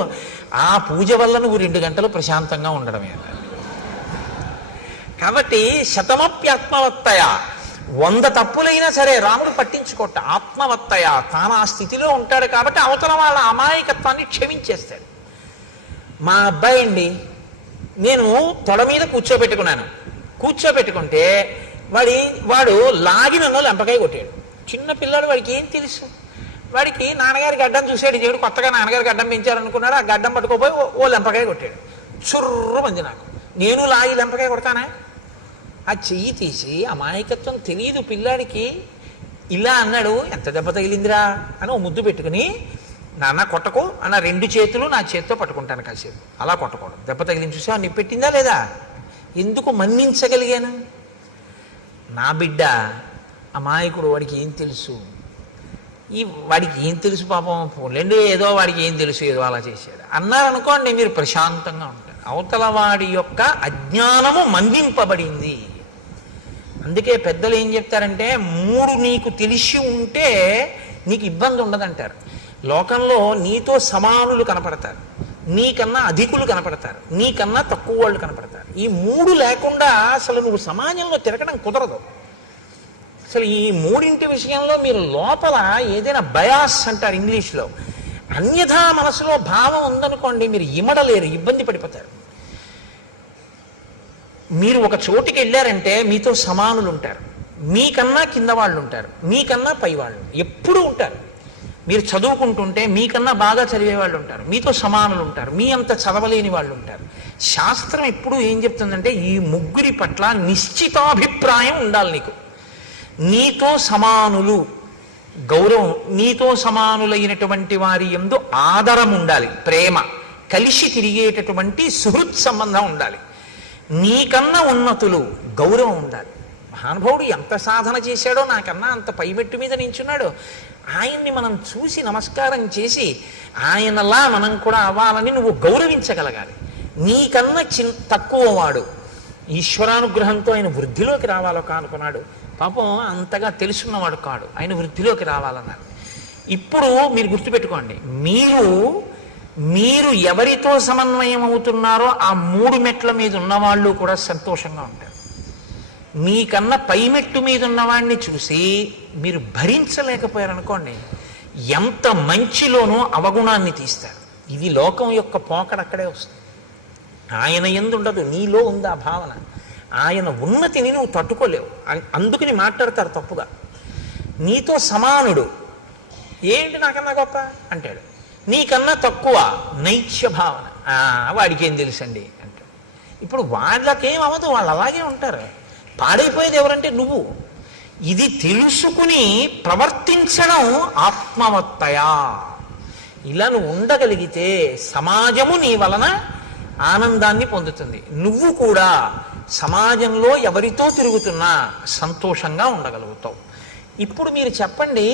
ఆ పూజ వల్ల నువ్వు 2 గంటలు ప్రశాంతంగా ఉండడమే అన్నారు. కాబట్టి శతమప్యాత్మవత్తయ, 100 తప్పులైనా సరే రాముడు పట్టించుకోట, ఆత్మవత్తయ, తాను ఆ స్థితిలో ఉంటాడు కాబట్టి అవతల వాళ్ళ అమాయకత్వాన్ని క్షమించేస్తాడు. మా అబ్బాయి అండి, నేను తొడ మీద కూర్చోబెట్టుకుంటే వాడు లాగి నన్ను లెంపకాయ కొట్టాడు. చిన్న పిల్లాడు, వాడికి ఏం తెలుసు? వాడికి నాన్నగారి గడ్డం చూసాడు, దేవుడు కొత్తగా నాన్నగారి గడ్డం పెంచారనుకున్నాడు, ఆ గడ్డం పట్టుకోపోయి ఓ లెంపకాయ కొట్టాడు. చుర్రు మంది నాకు. నేను లాగి లెంపకాయ కొడతానా? ఆ చెయ్యి తీసి, అమాయకత్వం తెలియదు పిల్లాడికి, ఇలా అన్నాడు. ఎంత దెబ్బ తగిలిందిరా అని ఓ ముద్దు పెట్టుకుని, నాన్న కొట్టకు అన్న 2 చేతులు నా చేతితో పట్టుకుంటాను కాసేపు. అలా కొట్టకూడదు, దెబ్బ తగిలించి చూసా నీ పెట్టిందా లేదా? ఎందుకు మన్నించగలిగాను? నా బిడ్డ అమాయకుడు, వాడికి ఏం తెలుసు? వాడికి ఏం తెలుసు పాపం, పోలేండి ఏదో వాడికి ఏం తెలుసు, ఏదో అలా చేశాడు అన్నారనుకోండి, మీరు ప్రశాంతంగా ఉంటారు. అవతల వాడి యొక్క అజ్ఞానము మన్నింపబడింది. అందుకే పెద్దలు ఏం చెప్తారంటే, 3 నీకు తెలిసి ఉంటే నీకు ఇబ్బంది ఉండదంటారు. లోకంలో నీతో సమానులు కనపడతారు, నీకన్నా అధికులు కనపడతారు, నీకన్నా తక్కువ వాళ్ళు కనపడతారు. ఈ 3 లేకుండా అసలు నువ్వు సమాజంలో తిరగడం కుదరదు. అసలు ఈ 3 విషయంలో మీరు లోపల ఏదైనా బయాస్ అంటారు ఇంగ్లీష్లో, అన్యథా మనసులో భావం ఉందనుకోండి, మీరు ఇమడలేరు, ఇబ్బంది పడిపోతారు. మీరు ఒక చోటికి వెళ్ళారంటే మీతో సమానులు ఉంటారు, మీకన్నా కింద వాళ్ళు ఉంటారు, మీకన్నా పై వాళ్ళు ఎప్పుడూ ఉంటారు. మీరు చదువుకుంటుంటే మీకన్నా బాగా చదివే వాళ్ళు ఉంటారు, మీతో సమానులు ఉంటారు, మీ అంత చదవలేని వాళ్ళు ఉంటారు. శాస్త్రం ఎప్పుడు ఏం చెప్తుందంటే, ఈ 3 పట్ల నిశ్చితాభిప్రాయం ఉండాలి నీకు. నీతో సమానులు గౌరవం, నీతో సమానులైనటువంటి వారి యందు ఆదరం ఉండాలి, ప్రేమ, కలిసి తిరిగేటటువంటి సుహృత్ సంబంధం ఉండాలి. నీకన్నా ఉన్నతులు గౌరవం ఉండాలి. మహానుభావుడు ఎంత సాధన చేశాడో, నాకన్నా అంత పైమెట్టు మీద నించున్నాడు, ఆయన్ని మనం చూసి నమస్కారం చేసి ఆయనలా మనం కూడా అవ్వాలని నువ్వు గౌరవించగలగాలి. నీకన్నా తక్కువ వాడు ఈశ్వరానుగ్రహంతో ఆయన వృద్ధిలోకి రావాలో కానుకున్నాడు. పాపం అంతగా తెలుసున్నవాడు కాడు, ఆయన వృద్ధిలోకి రావాలన్నారు. ఇప్పుడు మీరు గుర్తుపెట్టుకోండి, మీరు ఎవరితో సమన్వయం అవుతున్నారో ఆ 3 మెట్ల మీద ఉన్నవాళ్ళు కూడా సంతోషంగా ఉంటారు. మీకన్నా పైమెట్టు మీద ఉన్నవాడిని చూసి మీరు భరించలేకపోయారనుకోండి, ఎంత మంచిలోనూ అవగుణాన్ని తీస్తారు. ఇది లోకం యొక్క పోకడ అక్కడే వస్తుంది. ఆయన యందు ఉండదు, నీలో ఉంది ఆ భావన. ఆయన ఉన్నతిని నువ్వు తట్టుకోలేవు, అందుకని మాట్లాడతారు తప్పుగా. నీతో సమానుడు, ఏంటి నాకన్నా గొప్ప అంటాడు, నీకన్నా తక్కువ నైత్య భావన, వాడికి ఏం తెలుసండి అంటాడు. ఇప్పుడు వాళ్ళకేం అవ్వదు, వాళ్ళు అలాగే ఉంటారు. పాడైపోయేది ఎవరంటే నువ్వు. ఇది తెలుసుకుని ప్రవర్తించడం ఆత్మవత్తయా. ఇలా నువ్వు ఉండగలిగితే సమాజము నీ వలన ఆనందాన్ని పొందుతుంది. నువ్వు కూడా సమాజంలో ఎవరితో తిరుగుతున్నా సంతోషంగా ఉండగలుగుతావు. ఇప్పుడు మీరు చెప్పండి,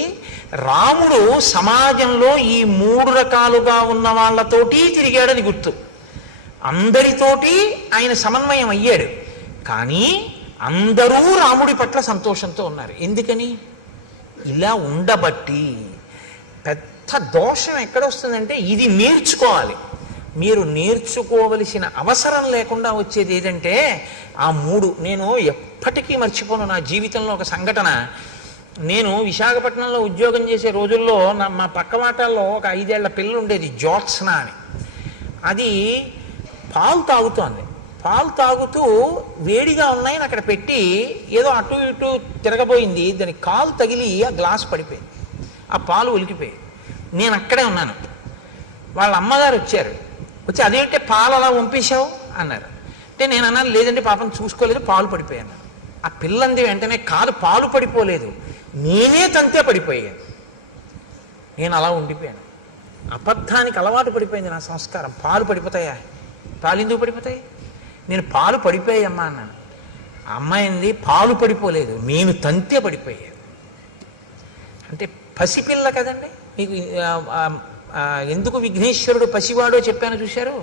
రాముడు సమాజంలో ఈ 3 రకాలుగా ఉన్న వాళ్ళతోటి తిరిగాడని గుర్తు, అందరితోటి ఆయన సమన్వయం అయ్యాడు. కానీ అందరూ రాముడి పట్ల సంతోషంతో ఉన్నారు. ఎందుకని? ఇలా ఉండబట్టి. పెద్ద దోషం ఎక్కడొస్తుందంటే, ఇది నేర్చుకోవాలి. మీరు నేర్చుకోవలసిన అవసరం లేకుండా వచ్చేది ఏదంటే ఆ 3. నేను ఎప్పటికీ మర్చిపోను నా జీవితంలో ఒక సంఘటన. నేను విశాఖపట్నంలో ఉద్యోగం చేసే రోజుల్లో మా పక్క వాటాల్లో ఒక 5 ఏళ్ల పిల్ల ఉండేది, జ్యోత్స్న అని. అది పాలు తాగుతోంది. పాలు తాగుతూ వేడిగా ఉన్నాయని అక్కడ పెట్టి ఏదో అటు ఇటు తిరగబోయింది, దాని కాలు తగిలి ఆ గ్లాస్ పడిపోయింది, ఆ పాలు ఒలికిపోయాయి. నేను అక్కడే ఉన్నాను. వాళ్ళ అమ్మగారు వచ్చి అదేంటే పాలు అలా వంపేశావు అన్నారు. అంటే నేను అన్నాను, లేదంటే పాపం చూసుకోలేదు, పాలు పడిపోయాను. ఆ పిల్లంది వెంటనే, కాదు పాలు పడిపోలేదు, నేనే తంతే పడిపోయాను. నేను అలా ఉండిపోయాను. అబద్ధానికి అలవాటు పడిపోయింది నా సంస్కారం. పాలు పడిపోతాయా? పాలు ఎందుకు పడిపోతాయి? నేను పాలు పడిపోయామ్మా అన్నాను. అమ్మాయింది, పాలు పడిపోలేదు, నేను తంతే పడిపోయాను. అంటే పసిపిల్ల కదండి. మీకు ఎందుకు విఘ్నేశ్వరుడు పసివాడో చెప్పాను చూశారు.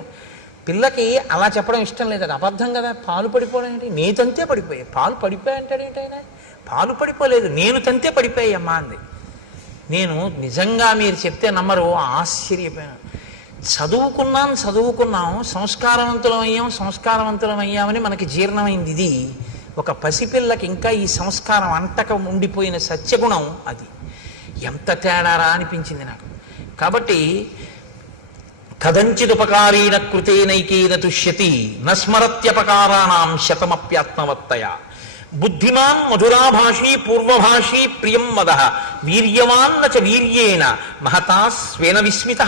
పిల్లకి అలా చెప్పడం ఇష్టం లేదు, అది అబద్ధం కదా. పాలు పడిపోవడం ఏంటి? నేను తంతే పడిపోయాయి. పాలు పడిపోయా అంటాడు ఏంటైనా? పాలు పడిపోలేదు, నేను తంతే పడిపోయామ్మా అంది. నేను నిజంగా మీరు చెప్తే నమ్మరు, ఆశ్చర్యపోయాను. చదువుకున్నాం, సంస్కారవంతులం అయ్యామని మనకి జీర్ణమైంది. ఇది ఒక పసిపిల్లకి ఇంకా ఈ సంస్కారం అంటక ఉండిపోయిన సత్యగుణం, అది ఎంత తేడారా అనిపించింది నాకు. కాబట్టి కథంచిదుపకారీణ కృతేనైకేన తుష్యతి నస్మరత్యపకారాణం శతమప్యాత్మవత్తయ. బుద్ధిమాన్ మధురాభాషీ పూర్వభాషీ ప్రియం వదః వీర్యవాన్న చ వీర్యేణ మహతా స్వేన విస్మిత.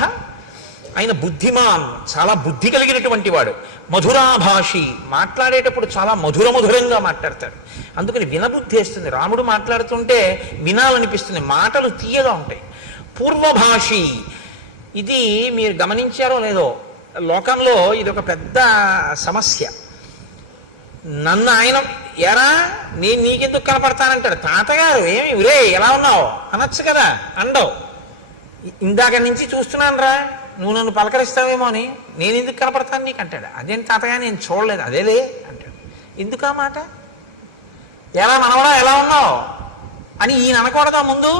ఆయన బుద్ధిమాన్, చాలా బుద్ధి కలిగినటువంటి వాడు. మధురాభాషి, మాట్లాడేటప్పుడు చాలా మధురంగా మాట్లాడతాడు. అందుకని వినబుద్ధి వేస్తుంది. రాముడు మాట్లాడుతుంటే వినాలనిపిస్తుంది, మాటలు తీయగా ఉంటాయి. పూర్వభాషి, ఇది మీరు గమనించారో లేదో, లోకంలో ఇది ఒక పెద్ద సమస్య. నన్ను ఆయన ఎరా నేను నీకెందుకు కనపడతానంటాడు. తాతగారు ఏమి ఉరే ఎలా ఉన్నావు అనొచ్చు కదా, అండవు. ఇందాక నుంచి చూస్తున్నాను రా, నువ్వు నన్ను పలకరిస్తావేమో అని, నేను ఎందుకు కనపడతాను నీకు అంటాడు. అదేంటి తాతగా నేను చూడలేదు, అదేలే అంటాడు. ఎందుకు ఆ మాట? ఎలా మనవడా ఎలా ఉన్నావు అని ఈయన అనకూడదా ముందు?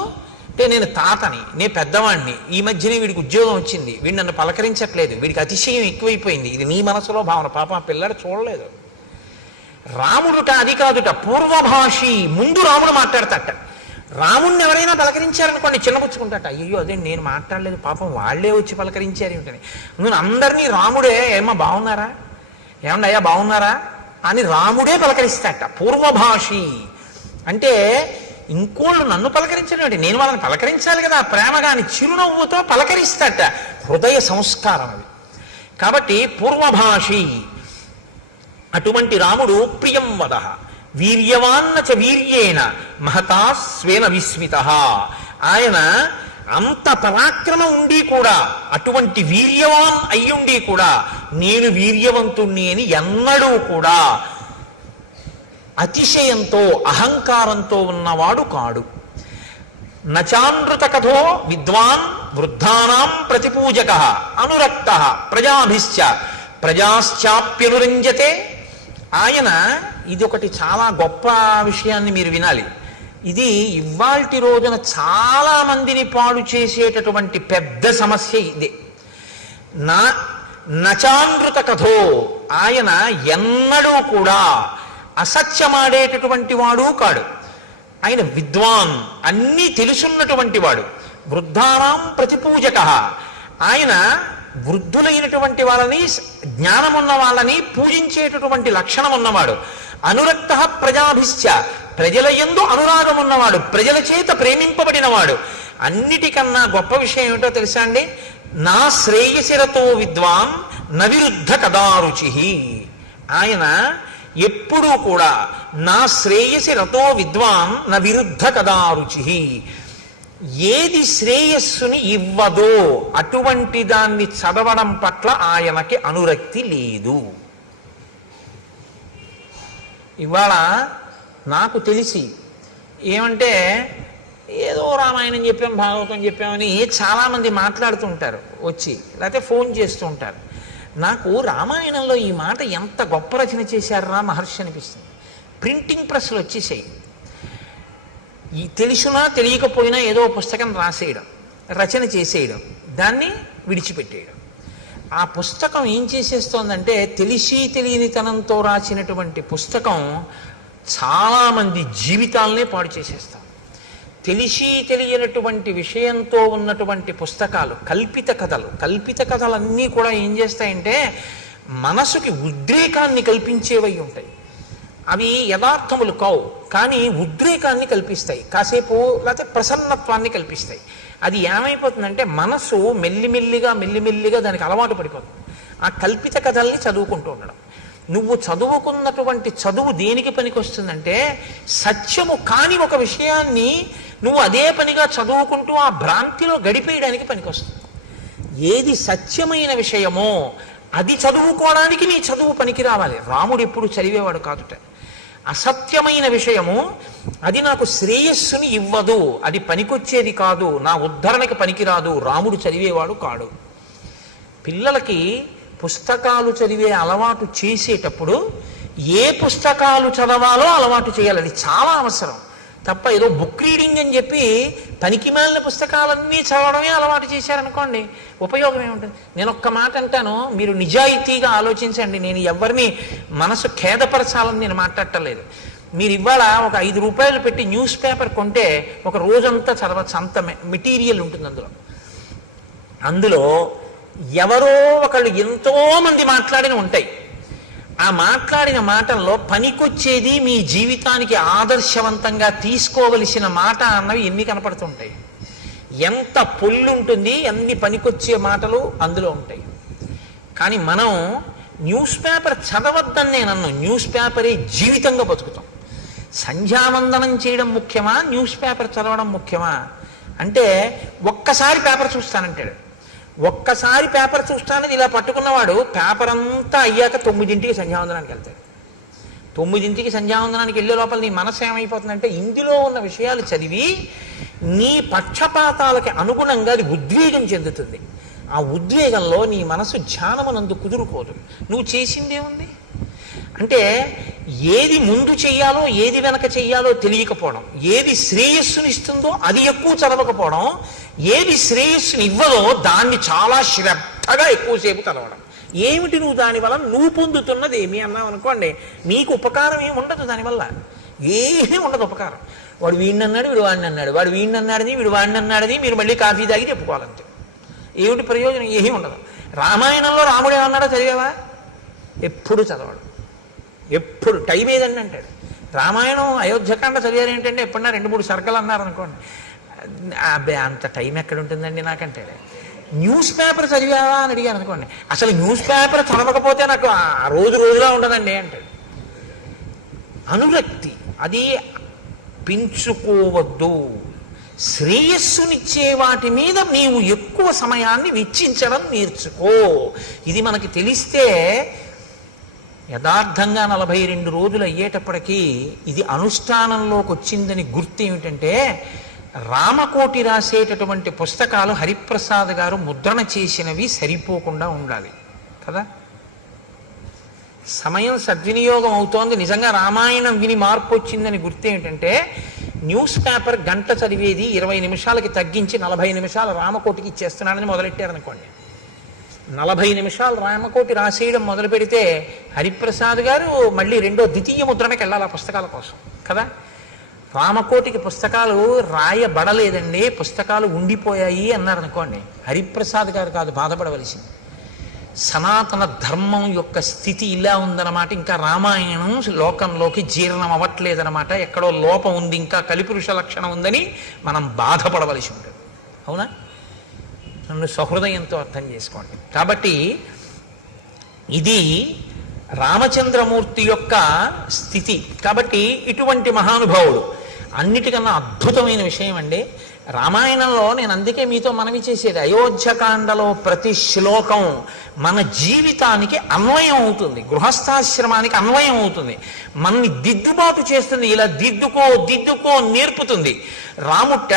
అంటే నేను తాతని, నేను పెద్దవాడిని, ఈ మధ్యనే వీడికి ఉద్యోగం వచ్చింది, వీడు నన్ను పలకరించట్లేదు, వీడికి అతిశయం ఎక్కువైపోయింది. ఇది నీ మనసులో భావన. పాప ఆ పిల్లడు చూడలేదు. రాముడుట అది కాదుట, పూర్వభాషి. ముందు రాముడు మాట్లాడతాట. రాముణ్ణి ఎవరైనా పలకరించారనుకోండి చిన్నపుచ్చుకుంటాట. అయ్యో అదే నేను మాట్లాడలేదు, పాపం వాళ్లే వచ్చి పలకరించారు ఏమిటని. నువ్వు అందరినీ రాముడే ఏమో బాగున్నారా, ఏమండి అయ్యా బాగున్నారా అని రాముడే పలకరిస్తాట. పూర్వభాషి అంటే ఇంకోళ్ళు నన్ను పలకరించడం ఏంటి, నేను వాళ్ళని పలకరించాలి కదా ప్రేమగా అని చిరునవ్వుతో పలకరిస్తాట. హృదయ సంస్కారం అది. కాబట్టి పూర్వభాషి. అటువంటి రాముడు ప్రియం వదః వీర్యవాన్న చ వీర్యేణ మహతా స్వేన విస్మిత. ఆయన అంత పరాక్రమం ఉండి కూడా, అటువంటి వీర్యవాన్ అయ్యుండి కూడా నేను వీర్యవంతుణ్ణి అని ఎన్నడూ కూడా అతిశయంతో అహంకారంతో ఉన్నవాడు కాడు. నచానృత కథో విద్వాన్ వృద్ధానాం ప్రతిపూజక అనురక్త ప్రజాభిశ్చ ప్రజాశ్చాప్యనురంజతే. ఆయన ఇది ఒకటి చాలా గొప్ప విషయాన్ని మీరు వినాలి. ఇది ఇవాల్టి రోజున చాలా మందిని పాడు చేసేటటువంటి పెద్ద సమస్య ఇదే. నచానృత కథో, ఆయన ఎన్నడూ కూడా అసత్యమాడేటటువంటి వాడు కాడు. ఆయన విద్వాన్, అన్నీ తెలుసున్నటువంటి వాడు. వృద్ధానాం ప్రతిపూజక, ఆయన వృద్ధులైనటువంటి వాళ్ళని, జ్ఞానమున్న వాళ్ళని పూజించేటటువంటి లక్షణం ఉన్నవాడు. అనురక్త ప్రజాభిశ్చ, ప్రజల యందు అనురాగం ఉన్నవాడు, ప్రజల చేత ప్రేమింపబడినవాడు. అన్నిటికన్నా గొప్ప విషయం ఏమిటో తెలుసా అండి? నా శ్రేయసిరతో విద్వాన్ నవిరుద్ధ కదారుచి. ఆయన ఎప్పుడూ కూడా నా శ్రేయసి రతో విద్వాన్ న విరుద్ధ కదారుచి. ఏది శ్రేయస్సుని ఇవ్వదో అటువంటి దాన్ని చదవడం పట్ల ఆయనకి అనురక్తి లేదు. ఇవాళ నాకు తెలిసి ఏమంటే ఏదో రామాయణం చెప్పాం, భాగవతం చెప్పామని చాలామంది మాట్లాడుతుంటారు వచ్చి, లేకపోతే ఫోన్ చేస్తూ ఉంటారు. నాకు రామాయణంలో ఈ మాట ఎంత గొప్ప రచన చేశారా మహర్షి అనిపిస్తుంది. ప్రింటింగ్ ప్రెస్లు వచ్చేసాయి. ఈ తెలిసినా తెలియకపోయినా ఏదో పుస్తకం రాసేయడం, రచన చేసేయడం, దాన్ని విడిచిపెట్టేయడం. ఆ పుస్తకం ఏం చేసేస్తోందంటే, తెలిసి తెలియనితనంతో రాసినటువంటి పుస్తకం చాలామంది జీవితాలనే పాడు చేసేస్తాం. తెలిసి తెలియనటువంటి విషయంతో ఉన్నటువంటి పుస్తకాలు, కల్పిత కథలన్నీ కూడా ఏం చేస్తాయంటే మనసుకి ఉద్రేకాన్ని కల్పించేవై ఉంటాయి. అవి యథార్థములు కావు, కానీ ఉద్రేకాన్ని కల్పిస్తాయి, కాసేపు లేకపోతే ప్రసన్నత్వాన్ని కల్పిస్తాయి. అది ఏమైపోతుందంటే మనసు మెల్లిమెల్లిగా దానికి అలవాటు పడిపోతుంది. ఆ కల్పిత కథల్ని చదువుకుంటూ ఉండడం. నువ్వు చదువుకున్నటువంటి చదువు దేనికి పనికి వస్తుందంటే, సత్యము కాని ఒక విషయాన్ని నువ్వు అదే పనిగా చదువుకుంటూ ఆ భ్రాంతిలో గడిపేయడానికి పనికొస్తుంది. ఏది సత్యమైన విషయమో అది చదువుకోవడానికి నీ చదువు పనికి రావాలి. రాముడు ఎప్పుడు చదివేవాడు కాదుట. అసత్యమైన విషయము అది నాకు శ్రేయస్సుని ఇవ్వదు, అది పనికొచ్చేది కాదు, నా ఉద్ధరణకి పనికిరాదు, రాముడు చదివేవాడు కాడు. పిల్లలకి పుస్తకాలు చదివే అలవాటు చేసేటప్పుడు ఏ పుస్తకాలు చదవాలో అలవాటు చేయాలి. అది చాలా అవసరం. తప్ప ఏదో బుక్ రీడింగ్ అని చెప్పి పనికి మాలిన పుస్తకాలన్నీ చదవడమే అలవాటు చేశారనుకోండి, ఉపయోగం ఏముంటుంది? నేను ఒక్క మాట అంటాను, మీరు నిజాయితీగా ఆలోచించండి. నేను ఎవరిని మనసు ఖేదపరచాలని నేను మాట్లాడటలేదు. మీరు ఇవాళ ఒక 5 రూపాయలు పెట్టి న్యూస్ పేపర్ కొంటే ఒక రోజంతా చదవచ్చు, అంత మెటీరియల్ ఉంటుంది అందులో. ఎవరో ఒకళ్ళు ఎంతో మంది మాట్లాడిన ఉంటాయి. ఆ మాట్లాడిన మాటల్లో పనికొచ్చేది, మీ జీవితానికి ఆదర్శవంతంగా తీసుకోవలసిన మాట అన్నవి ఎన్ని కనపడుతుంటాయి. ఎంత పొల్లుంటుంది, ఎన్ని పనికొచ్చే మాటలు అందులో ఉంటాయి. కానీ మనం న్యూస్ పేపర్ చదవద్దని నేను అన్నాను. న్యూస్ పేపరే జీవితంగా బతుకుతాం. సంధ్యావందనం చేయడం ముఖ్యమా, న్యూస్ పేపర్ చదవడం ముఖ్యమా అంటే, ఒక్కసారి పేపర్ చూస్తానంటాడు. ఒక్కసారి పేపర్ చూస్తానని ఇలా పట్టుకున్నవాడు పేపర్ అంతా అయ్యాక 9ంటికి సంధ్యావందనానికి వెళ్తాడు. 9ంటికి సంధ్యావందనానికి వెళ్ళే లోపల నీ మనసు ఏమైపోతుందంటే, ఇందులో ఉన్న విషయాలు చదివి నీ పక్షపాతాలకి అనుగుణంగా అది ఉద్వేగం చెందుతుంది. ఆ ఉద్వేగంలో నీ మనసు ధ్యానమునందు కుదురుకోదు. నువ్వు చేసిందేముంది అంటే, ఏది ముందు చెయ్యాలో ఏది వెనక చెయ్యాలో తెలియకపోవడం, ఏది శ్రేయస్సునిస్తుందో అది ఎక్కువ చదవకపోవడం, ఏది శ్రేయస్సుని ఇవ్వదో దాన్ని చాలా శ్రద్ధగా ఎక్కువసేపు చదవడం. ఏమిటి నువ్వు దానివల్ల నువ్వు పొందుతున్నది ఏమి అన్నావు అనుకోండి, నీకు ఉపకారం ఏమి ఉండదు దానివల్ల. ఏమీ ఉండదు ఉపకారం. వాడు వీడిని అన్నాడు, వీడు వాడిని అన్నాడు, వాడు వీడిని అన్నాడని వీడు వాడిని అన్నాడని మీరు మళ్ళీ కాఫీ తాగి చెప్పుకోవాలంతే. ఏమిటి ప్రయోజనం? ఏమీ ఉండదు. రామాయణంలో రాముడు ఏమన్నాడో చదివావా? ఎప్పుడు చదవడు. ఎప్పుడు టైం ఏదండి అంటాడు. రామాయణం అయోధ్యకాండ చదివారు ఏంటంటే, ఎప్పుడన్నా 2-3 సర్గలు అన్నారు అనుకోండి, అబ్బాయి అంత టైం ఎక్కడ ఉంటుందండి నాకంటే. న్యూస్ పేపర్ చదివావా అని అడిగాను అనుకోండి, అసలు న్యూస్ పేపర్ చదవకపోతే నాకు ఆ రోజులా ఉండదండి అంటాడు. అనురక్తి అది పెంచుకోవద్దు. శ్రేయస్సునిచ్చే వాటి మీద నీవు ఎక్కువ సమయాన్ని వెచ్చించడం నేర్చుకో. ఇది మనకి తెలిస్తే యథార్థంగా 42 రోజులు అయ్యేటప్పటికీ ఇది అనుష్ఠానంలోకి వచ్చిందని గుర్తు ఏమిటంటే, రామకోటి రాసేటటువంటి పుస్తకాలు హరిప్రసాద్ గారు ముద్రణ చేసినవి సరిపోకుండా ఉండాలి కదా. సమయం సద్వినియోగం అవుతోంది. నిజంగా రామాయణం విని మార్పు వచ్చిందని గుర్తు ఏమిటంటే, న్యూస్ పేపర్ గంట చదివేది 20 నిమిషాలకి తగ్గించి 40 నిమిషాలు రామకోటికి ఇచ్చేస్తున్నాడని మొదలెట్టారనుకోండి. 40 నిమిషాలు రామకోటి రాసేయడం మొదలు పెడితే హరిప్రసాద్ గారు మళ్ళీ ద్వితీయ ముద్రణకి వెళ్ళాలి ఆ పుస్తకాల కోసం కదా. రామకోటికి పుస్తకాలు రాయబడలేదండి, పుస్తకాలు ఉండిపోయాయి అన్నారనుకోండి, హరిప్రసాద్ గారు కాదు బాధపడవలసింది. సనాతన ధర్మం యొక్క స్థితి ఇలా ఉందన్నమాట. ఇంకా రామాయణం లోకంలోకి జీర్ణం అవ్వట్లేదన్నమాట. ఎక్కడో లోపం ఉంది, ఇంకా కలిపురుష లక్షణం ఉందని మనం బాధపడవలసి ఉంటుంది. అవునా? నన్ను సహృదయంతో అర్థం చేసుకోండి. కాబట్టి ఇది రామచంద్రమూర్తి యొక్క స్థితి. కాబట్టి ఇటువంటి మహానుభావుడు. అన్నిటికన్నా అద్భుతమైన విషయం అండి రామాయణంలో, నేను అందుకే మీతో మనవి చేసేది, అయోధ్యకాండలో ప్రతి శ్లోకం మన జీవితానికి అన్వయం అవుతుంది, గృహస్థాశ్రమానికి అన్వయం అవుతుంది, మనని దిద్దుబాటు చేస్తుంది. ఇలా దిద్దుకో నేర్పుతుంది. రాముట్ట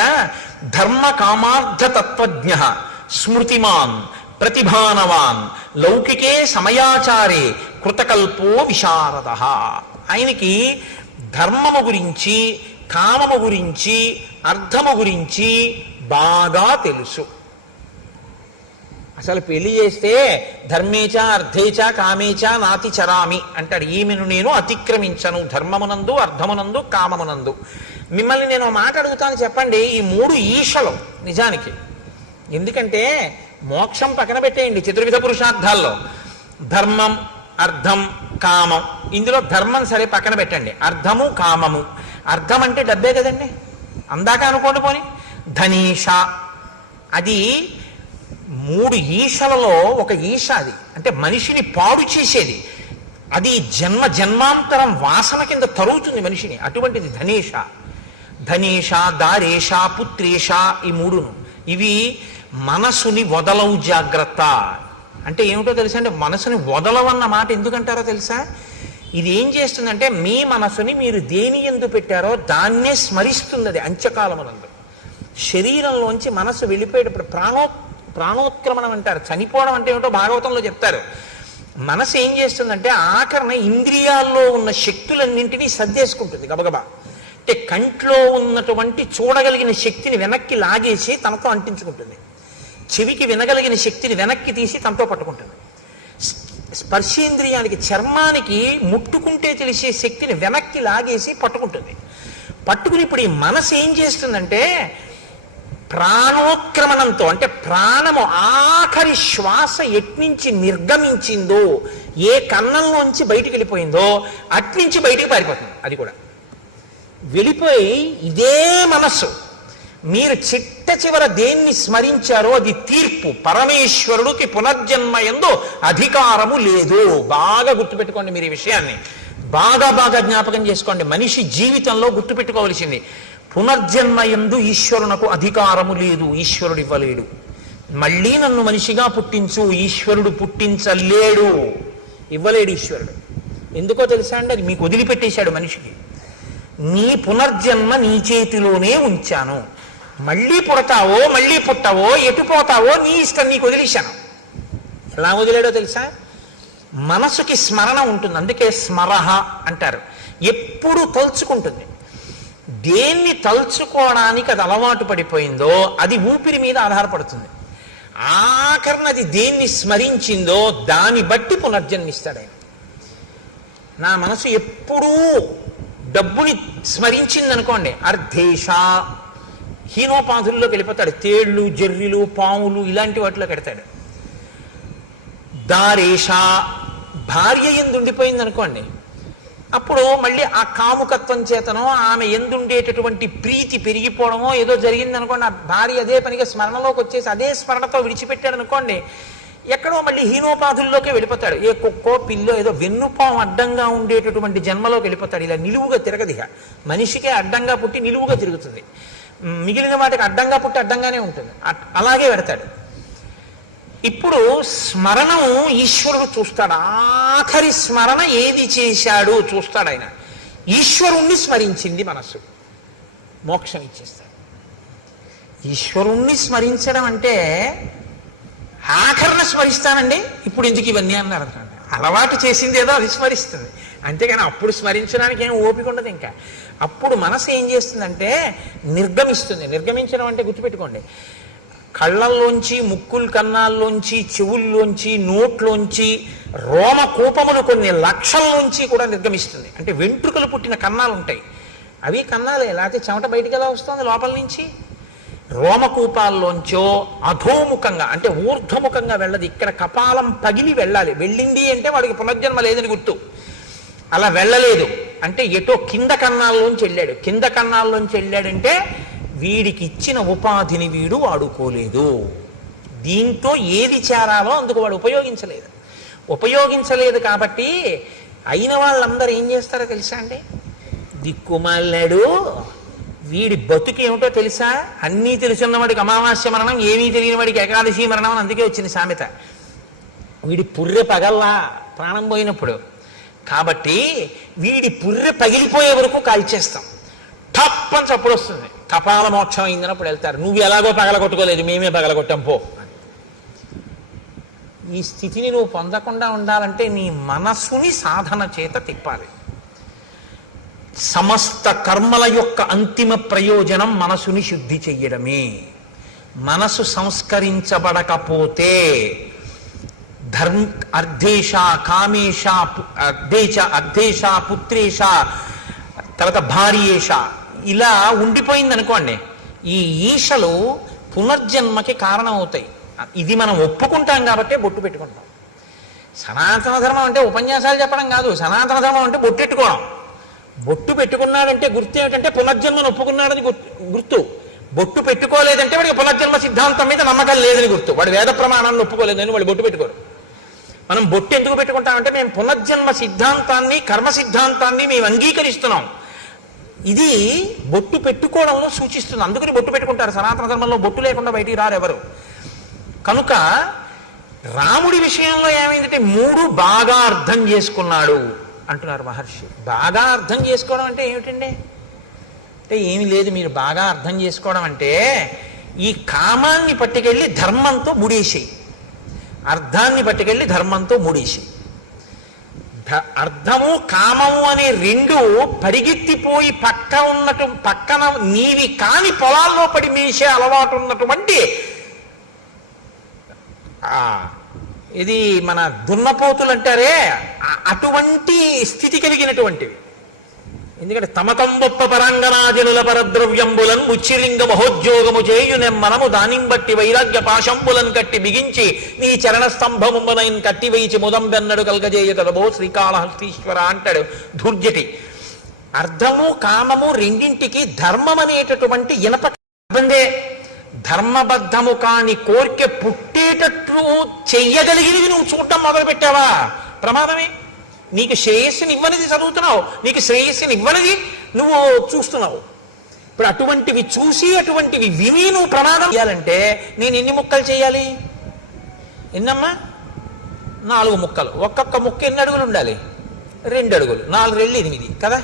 ధర్మ కామార్థ తత్వజ్ఞ స్మృతిమాన్ ప్రతిభానవాన్ లౌకికే సమయాచారే కృతకల్పో విశారద. ఆయనకి ధర్మము గురించి, కామము గురించి, అర్థము గురించి బాగా తెలుసు. అసలు పెళ్లి చేస్తే ధర్మేచ అర్థేచ కామేచ నాతి చరామి అంటాడు. ఈమెను నేను అతిక్రమించను ధర్మమునందు, అర్థమునందు, కామమునందు. మిమ్మల్ని నేను మాట అడుగుతాను, చెప్పండి ఈ 3 ఈశలు నిజానికి. ఎందుకంటే మోక్షం పక్కన పెట్టేయండి, చతుర్విధ పురుషార్థాల్లో ధర్మం, అర్థం, కామం. ఇందులో ధర్మం సరే పక్కన పెట్టండి, అర్థము, కామము. అర్థం అంటే డబ్బే కదండి, అందాక అనుకోండి పోని. ధనీష అది 3 ఈశలలో ఒక ఈశ. అది అంటే మనిషిని పాడు చేసేది. అది జన్మాంతరం వాసన కింద తరుగుతుంది మనిషిని. అటువంటిది ధనేష. ధనేష, దారేష, పుత్రేష, ఈ 3ను. ఇవి మనసుని వదలవు జాగ్రత్త. అంటే ఏమిటో తెలుసా అంటే, మనసుని వదలవన్న మాట ఎందుకంటారో తెలుసా? ఇది ఏం చేస్తుందంటే, మీ మనసుని మీరు దేని యందు పెట్టారో దాన్నే స్మరిస్తుంది. అది అంత్యకాలమునందు శరీరంలోంచి మనసు వెళ్ళిపోయేటప్పుడు ప్రాణోత్క్రమణం అంటారు. చనిపోవడం అంటే ఏమిటో భాగవతంలో చెప్తారు. మనసు ఏం చేస్తుందంటే, ఆఖరణ ఇంద్రియాల్లో ఉన్న శక్తులన్నింటినీ సర్దేసుకుంటుంది గబగబా. అంటే కంట్లో ఉన్నటువంటి చూడగలిగిన శక్తిని వెనక్కి లాగేసి తనతో అంటించుకుంటుంది. చెవికి వినగలిగిన శక్తిని వెనక్కి తీసి తనతో పట్టుకుంటుంది. స్పర్శేంద్రియానికి, చర్మానికి ముట్టుకుంటే తెలిసే శక్తిని వెనక్కి లాగేసి పట్టుకుంటుంది. పట్టుకుని ఇప్పుడు ఈ మనసు ఏం చేస్తుందంటే, ప్రాణోత్క్రమణంతో, అంటే ప్రాణము ఆఖరి శ్వాస ఎట్నుంచి నిర్గమించిందో, ఏ కన్నంలోంచి బయటికి వెళ్ళిపోయిందో అట్నుంచి బయటికి పారిపోతుంది. అది కూడా వెళ్ళిపోయి ఇదే మనస్సు మీరు చిట్ట చివర దేన్ని స్మరించారో అది తీర్పు. పరమేశ్వరుడికి పునర్జన్మయందు అధికారము లేదు. బాగా గుర్తుపెట్టుకోండి మీరు ఈ విషయాన్ని, బాగా జ్ఞాపకం చేసుకోండి. మనిషి జీవితంలో గుర్తుపెట్టుకోవలసింది, పునర్జన్మయందు ఈశ్వరునకు అధికారము లేదు, ఈశ్వరుడు ఇవ్వలేడు. మళ్ళీ నన్ను మనిషిగా పుట్టించు, ఈశ్వరుడు పుట్టించలేడు, ఇవ్వలేడు ఈశ్వరుడు. ఎందుకో తెలుసా అండి, అది మీకు వదిలిపెట్టేశాడు మనిషికి. నీ పునర్జన్మ నీ చేతిలోనే ఉంచాను, మళ్ళీ పుడతావో మళ్ళీ పుట్టవో ఎటు పోతావో నీ ఇష్టం, నీకు వదిలేశాను. ఎలా వదిలేడో తెలుసా, మనసుకి స్మరణ ఉంటుంది, అందుకే స్మరహ అంటారు. ఎప్పుడు తలుచుకుంటుంది. దేన్ని తలుచుకోవడానికి అది అలవాటు పడిపోయిందో అది ఊపిరి మీద ఆధారపడుతుంది. ఆఖరణ అది దేన్ని స్మరించిందో దాన్ని బట్టి పునర్జన్మిస్తాడు ఆయన. నా మనసు ఎప్పుడూ డబ్బుని స్మరించిందనుకోండి, అర్ధేశ హీనోపాధుల్లోకి వెళ్ళిపోతాడు. తేళ్లు, జర్రిలు, పాములు ఇలాంటి వాటిలో పెడతాడు. దారేష భార్య ఎందు ఉండిపోయింది అనుకోండి, అప్పుడు మళ్ళీ ఆ కాముకత్వం చేతనో ఆమె ఎందుండేటటువంటి ప్రీతి పెరిగిపోవడమో ఏదో జరిగింది అనుకోండి, ఆ భార్య అదే పనిగా స్మరణలోకి వచ్చేసి అదే స్మరణతో విడిచిపెట్టాడు అనుకోండి, ఎక్కడో మళ్ళీ హీనోపాధుల్లోకి వెళ్ళిపోతాడు. ఏ కుక్కో పిల్లో ఏదో వెన్నుపాం అడ్డంగా ఉండేటటువంటి జన్మలోకి వెళ్ళిపోతాడు. ఇలా నిలువుగా తిరగదిగా, మనిషికే అడ్డంగా పుట్టి నిలువుగా తిరుగుతుంది, మిగిలిన వాటికి అడ్డంగా పుట్టి అడ్డంగానే ఉంటుంది, అలాగే పెడతాడు. ఇప్పుడు స్మరణం ఈశ్వరుడు చూస్తాడు. ఆఖరి స్మరణ ఏది చేశాడు చూస్తాడు ఆయన. ఈశ్వరుణ్ణి స్మరించింది మనస్సు, మోక్షం ఇచ్చేస్తాడు. ఈశ్వరుణ్ణి స్మరించడం అంటే ఆఖరణ స్మరిస్తానండి, ఇప్పుడు ఎందుకు ఇవన్నీ అన్నారు అనుకోండి. అలవాటు చేసింది ఏదో అది స్మరిస్తుంది, అంతేగాని అప్పుడు స్మరించడానికి ఏం ఓపిక ఉండదు. ఇంకా అప్పుడు మనసు ఏం చేస్తుందంటే నిర్గమిస్తుంది. నిర్గమించడం అంటే గుర్తుపెట్టుకోండి, కళ్ళల్లోంచి, ముక్కుల కన్నాల్లోంచి, చెవుల్లోంచి, నోట్లోంచి, రోమకూపములు కొన్ని లక్షల్లోంచి కూడా నిర్గమిస్తుంది. అంటే వెంట్రుకలు పుట్టిన కన్నాలు ఉంటాయి, అవి కన్నాలే, లేకపోతే చెమట బయటికి ఎలా వస్తుంది లోపల నుంచి. రోమకూపాల్లోంచో అధోముఖంగా అంటే ఊర్ధ్వముఖంగా వెళ్ళదు, ఇక్కడ కపాలం పగిలి వెళ్ళాలి. వెళ్ళింది అంటే వాడికి పునర్జన్మ లేదని గుర్తు. అలా వెళ్ళలేదు అంటే ఎటో కింద కన్నాల్లోంచి వెళ్ళాడు. కింద కన్నాల్లోంచి వెళ్ళాడంటే వీడికి ఇచ్చిన ఉపాధిని వీడు వాడుకోలేదు. దీంతో ఏది చేరాలో అందుకు వాడు ఉపయోగించలేదు కాబట్టి అయిన వాళ్ళందరూ ఏం చేస్తారో తెలుసా అండి, దిక్కుమాలాడు, వీడి బతుకు ఏమిటో తెలుసా, అన్నీ తెలుసున్న వాడికి అమావాస్య మరణం, ఏమీ తెలియని వాడికి ఏకాదశి మరణం అని అందుకే వచ్చింది సామెత. వీడి పుర్రె పగల్లా ప్రాణం పోయినప్పుడు, కాబట్టి వీడి పుర్రె పగిలిపోయే వరకు కాల్చేస్తాం. టప్ అని చప్పుడు వస్తుంది, కపాల మోక్షం అయిందన్నప్పుడు వెళ్తారు. నువ్వు ఎలాగో పగలగొట్టుకోలేదు, మేమే పగలగొట్టాం పో. ఈ స్థితిని నువ్వు పొందకుండా ఉండాలంటే నీ మనసుని సాధన చేత తిప్పాలి. సమస్త కర్మల యొక్క అంతిమ ప్రయోజనం మనసుని శుద్ధి చెయ్యడమే. మనసు సంస్కరించబడకపోతే అర్ధేశ, కామేశ, అర్ధేశ, పుత్రేశ, తర్వాత భార్యేశ ఇలా ఉండిపోయింది అనుకోండి, ఈ ఈశలు పునర్జన్మకి కారణం అవుతాయి. ఇది మనం ఒప్పుకుంటాం కాబట్టి బొట్టు పెట్టుకుంటాం. సనాతన ధర్మం అంటే ఉపన్యాసాలు చెప్పడం కాదు, సనాతన ధర్మం అంటే బొట్టెట్టుకోవడం. బొట్టు పెట్టుకున్నాడంటే గుర్తు ఏమిటంటే పునర్జన్మను ఒప్పుకున్నాడని గుర్తు. బొట్టు పెట్టుకోలేదంటే వాడికి పునర్జన్మ సిద్ధాంతం మీద నమ్మకం లేదని గుర్తు. వాడు వేద ప్రమాణాన్ని ఒప్పుకోలేదని వాడు బొట్టు పెట్టుకోరు. మనం బొట్టు ఎందుకు పెట్టుకుంటామంటే మేము పునర్జన్మ సిద్ధాంతాన్ని, కర్మ సిద్ధాంతాన్ని మేము అంగీకరిస్తున్నాం. ఇది బొట్టు పెట్టుకోవడంలో సూచిస్తుంది, అందుకని బొట్టు పెట్టుకుంటారు. సనాతన ధర్మంలో బొట్టు లేకుండా బయటికి రారు ఎవరు. కనుక రాముడి విషయంలో ఏమైందంటే 3 బాగా అర్థం చేసుకున్నాడు అంటున్నారు మహర్షి. బాగా అర్థం చేసుకోవడం అంటే ఏమిటండి అంటే ఏమి లేదు, మీరు బాగా అర్థం చేసుకోవడం అంటే ఈ కామాన్ని పట్టుకెళ్ళి ధర్మంతో ముడేసేయి, అర్థాన్ని పట్టుకెళ్ళి ధర్మంతో ముడేసేయి. అర్థము కామము అనే రెండు పరిగెత్తిపోయి పక్కన నీవి కాని పొలాల్లో పడి మేసే అలవాటు ఉన్నటువంటి ఇది మన దున్నపోతులు అంటారే, అటువంటి స్థితి కలిగినటువంటివి. ఎందుకంటే తమతంబొప్ప పరాంగనాజనుల పరద్రవ్యంబులన్ ముచ్చిలింగ మహోద్యోగము చేయు నెమ్మనము దానిం బట్టి వైరాగ్య పాశంబులను కట్టి బిగించి నీ చరణ స్తంభమునైన్ కట్టి వేయిచి ముదంబెన్నడు కలగజేయ కదబో శ్రీకాళహస్తీశ్వర అంటాడు ధూర్జటి. అర్థము కామము రెండింటికి ధర్మం అనేటటువంటి ఇనప బందే. ధర్మబద్ధము కాని కోరిక పుట్టేటట్లు చెయ్యగలిగినవి నువ్వు చూడటం మొదలు పెట్టావా ప్రమాదమే. నీకు శ్రేయస్సుని ఇవ్వనిది చదువుతున్నావు, నీకు శ్రేయస్సుని ఇవ్వనిది నువ్వు చూస్తున్నావు. ఇప్పుడు అటువంటివి చూసి అటువంటివి విని నువ్వు ప్రమాదం చేయాలంటే నేను ఎన్ని ముక్కలు చేయాలి? ఎన్నమ్మా? 4 ముక్కలు. ఒక్కొక్క ముక్క ఎన్ని అడుగులు ఉండాలి? 2 అడుగులు. 4 రెళ్ళు 8 కదా.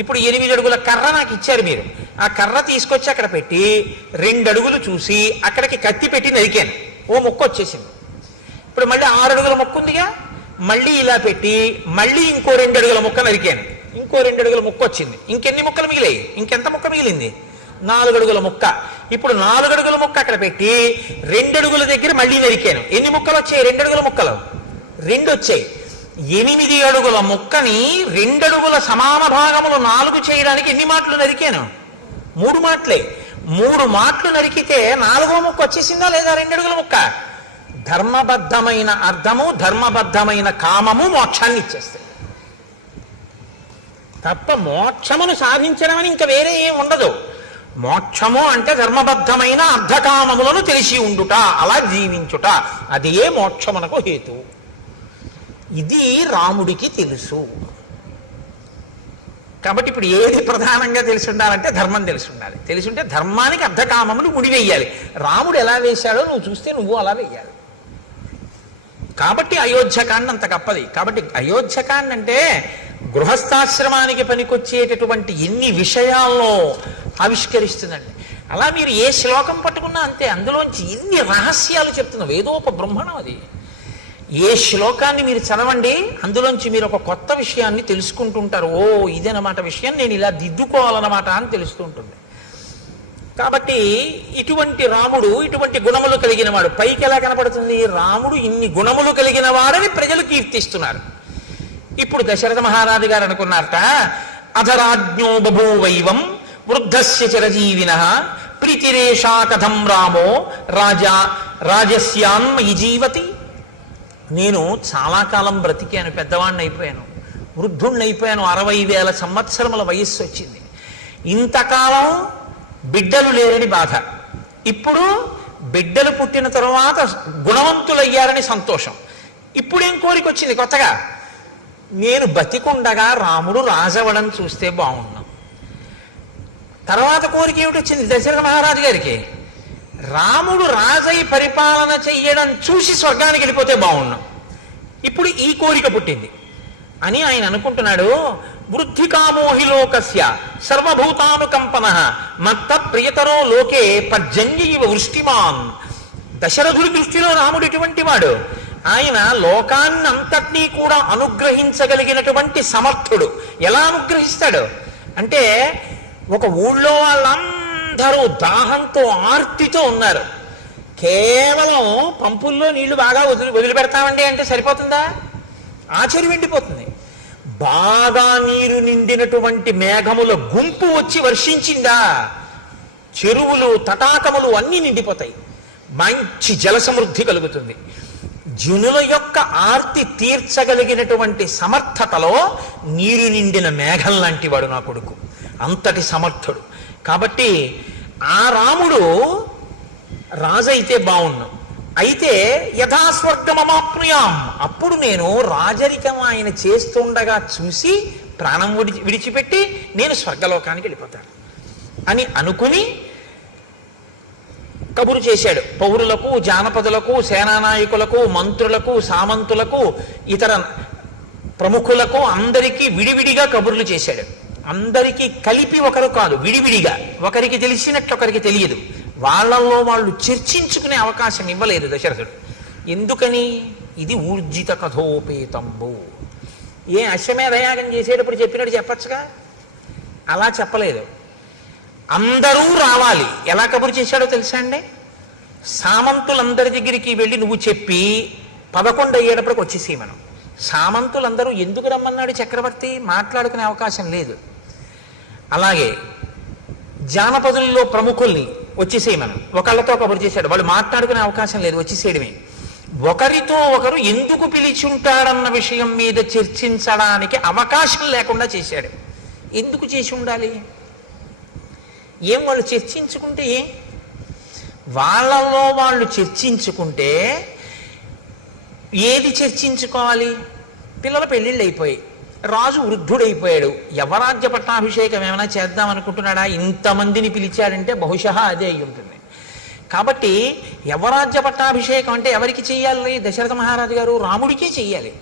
ఇప్పుడు 8 అడుగుల కర్ర నాకు ఇచ్చారు మీరు. ఆ కర్ర తీసుకొచ్చి అక్కడ పెట్టి 2 అడుగులు చూసి అక్కడికి కత్తి పెట్టి నరికాను, ఓ ముక్క వచ్చేసింది. ఇప్పుడు మళ్ళీ 6 అడుగుల ముక్క ఉందిగా, మళ్ళీ ఇలా పెట్టి మళ్ళీ ఇంకో 2 అడుగుల ముక్క నరికాను, ఇంకో 2 అడుగుల ముక్క వచ్చింది. ఇంకెన్ని ముక్కలు మిగిలాయి? ఇంకెంత ముక్క మిగిలింది? 4 అడుగుల ముక్క. ఇప్పుడు 4 అడుగుల ముక్క అక్కడ పెట్టి 2 అడుగుల దగ్గర మళ్ళీ నరికాను. ఎన్ని ముక్కలు వచ్చాయి? 2 అడుగుల ముక్కలు 2 వచ్చాయి. 8 అడుగుల ముక్కని 2 అడుగుల సమాన భాగములు 4 చేయడానికి ఎన్ని మాటలు నరికాను? 3 మాటలే. 3 మాటలు నరికితే 4వ ముక్క వచ్చేసిందా లేదా? 2 అడుగుల ముక్క. ధర్మబద్ధమైన అర్థము, ధర్మబద్ధమైన కామము మోక్షాన్ని ఇచ్చేస్తాయి తప్ప మోక్షమును సాధించడం అని ఇంకా వేరే ఏం ఉండదు. మోక్షము అంటే ధర్మబద్ధమైన అర్ధకామములను తెలిసి ఉండుట, అలా జీవించుట, అదే మోక్షమునకు హేతు. ఇది రాముడికి తెలుసు. కాబట్టి ఇప్పుడు ఏది ప్రధానంగా తెలిసి ఉండాలంటే ధర్మం తెలిసి ఉండాలి. తెలిసి ఉంటే ధర్మానికి అర్ధకామములు ముడివేయాలి. రాముడు ఎలా వేశాడో నువ్వు చూస్తే నువ్వు అలా వేయాలి. కాబట్టి అయోధ్యకాండ అంత గొప్పది. కాబట్టి అయోధ్యకాండ అంటే గృహస్థాశ్రమానికి పనికొచ్చేటటువంటి ఎన్ని విషయాల్లో ఆవిష్కరిస్తుందండి. అలా మీరు ఏ శ్లోకం పట్టుకున్నా అంతే, అందులోంచి ఎన్ని రహస్యాలు చెప్తున్నా. వేదోపబ్రహ్మణం అది. ఏ శ్లోకాన్ని మీరు చదవండి, అందులోంచి మీరు ఒక కొత్త విషయాన్ని తెలుసుకుంటుంటారు. ఓ ఇదేనమాట విషయం, నేను ఇలా దిద్దుకోవాలన్నమాట అని తెలుస్తూ ఉంటుంది. కాబట్టి ఇటువంటి రాముడు ఇటువంటి గుణములు కలిగిన వాడు. పైకి ఎలా కనపడుతుంది? రాముడు ఇన్ని గుణములు కలిగిన వాడని ప్రజలు కీర్తిస్తున్నారు. ఇప్పుడు దశరథ మహారాజు గారు అనుకున్నారట, అధరాజ్ఞో బభూవైవం వృద్ధస్య చిరజీవిన ప్రీతిరేషా కథం రామో రాజస్యాన్మయి జీవతి. నేను చాలా కాలం బ్రతికాను, పెద్దవాడిని అయిపోయాను, వృద్ధుణ్ణి అయిపోయాను, 60,000 సంవత్సరముల వయస్సు వచ్చింది. ఇంతకాలం బిడ్డలు లేరని బాధ, ఇప్పుడు బిడ్డలు పుట్టిన తరువాత గుణవంతులయ్యారని సంతోషం. ఇప్పుడేం కోరిక వచ్చింది కొత్తగా? నేను బతికుండగా రాముడు రాజవడం చూస్తే బాగున్నాం. తర్వాత కోరిక ఏమిటి వచ్చింది దశరథ మహారాజు గారికి? రాముడు రాజై పరిపాలన చెయ్యడం చూసి స్వర్గానికి వెళ్ళిపోతే బాగున్నాం. ఇప్పుడు ఈ కోరిక పుట్టింది అని ఆయన అనుకుంటున్నాడు. వృద్ధికామోహిలోకస్య సర్వభూతానుకంపన మత్త ప్రియతరో లోకే పర్జన్యైవ వృష్టిమాన్. దశరథుడి దృష్టిలో రాముడు ఎటువంటి వాడు? ఆయన లోకాన్నంతటినీ కూడా అనుగ్రహించగలిగినటువంటి సమర్థుడు. ఎలా అనుగ్రహిస్తాడు అంటే, ఒక ఊళ్ళో వాళ్ళందరూ దాహంతో ఆర్తితో ఉన్నారు. కేవలం పంపుల్లో నీళ్లు బాగా వదిలిపెడతామండి అంటే సరిపోతుందా? ఆచరి వెండిపోతుంది. బాగా నీరు నిండినటువంటి మేఘముల గుంపు వచ్చి వర్షించిందా, చెరువులు తటాకములు అన్నీ నిండిపోతాయి, మంచి జల సమృద్ధి కలుగుతుంది. జనుల యొక్క ఆర్తి తీర్చగలిగినటువంటి సమర్థతలో నీరు నిండిన మేఘం లాంటి వాడు నా కొడుకు, అంతటి సమర్థుడు. కాబట్టి ఆ రాముడు రాజు అయితే బాగున్నాం. అయితే యథాస్వర్గమమాప్నుయాం, అప్పుడు నేను రాజరికం ఆయన చేస్తుండగా చూసి ప్రాణం విడిచిపెట్టి నేను స్వర్గలోకానికి వెళ్ళిపోతాను అని అనుకుని కబురు చేశాడు. పౌరులకు, జానపదులకు, సేనానాయకులకు, మంత్రులకు, సామంతులకు, ఇతర ప్రముఖులకు అందరికీ విడివిడిగా కబుర్లు చేశాడు. అందరికీ కలిపి ఒకరు కాదు, విడివిడిగా. ఒకరికి తెలిసినట్లు ఒకరికి తెలియదు. వాళ్ళల్లో వాళ్ళు చర్చించుకునే అవకాశం ఇవ్వలేదు దశరథుడు. ఎందుకని? ఇది ఊర్జిత కథోపేతంబు. ఏ అశ్వమేధయాగం చేసేటప్పుడు చెప్పినట్టు చెప్పచ్చుగా, అలా చెప్పలేదు. అందరూ రావాలి. ఎలా కబురు చేశాడో తెలుసా అండి? సామంతులందరి దగ్గరికి వెళ్ళి నువ్వు చెప్పి 11 అయ్యేటప్పటికి వచ్చేసి మనం. సామంతులందరూ ఎందుకు రమ్మన్నాడు చక్రవర్తి? మాట్లాడుకునే అవకాశం లేదు. అలాగే జానపదుల్లో ప్రముఖుల్ని వచ్చేసేయమను, ఒకళ్ళతో కబురు చేశాడు, వాళ్ళు మాట్లాడుకునే అవకాశం లేదు, వచ్చేసేయడమే. ఒకరితో ఒకరు ఎందుకు పిలిచుంటాడన్న విషయం మీద చర్చించడానికి అవకాశం లేకుండా చేశాడు. ఎందుకు చేసి ఉండాలి? ఏం వాళ్ళు చర్చించుకుంటే వాళ్ళలో వాళ్ళు చర్చించుకుంటే ఏది చర్చించుకోవాలి? పిల్లల పెళ్ళిళ్ళు అయిపోయాయి, రాజు వృద్ధుడైపోయాడు, యవరాజ్య పట్టాభిషేకం ఏమైనా చేద్దాం అనుకుంటున్నాడా? ఇంతమందిని పిలిచాడంటే బహుశా అదే అయి ఉంటుంది. కాబట్టి యవరాజ్య పట్టాభిషేకం అంటే ఎవరికి చెయ్యాలి? దశరథ మహారాజు గారు రాముడికే చెయ్యాలి.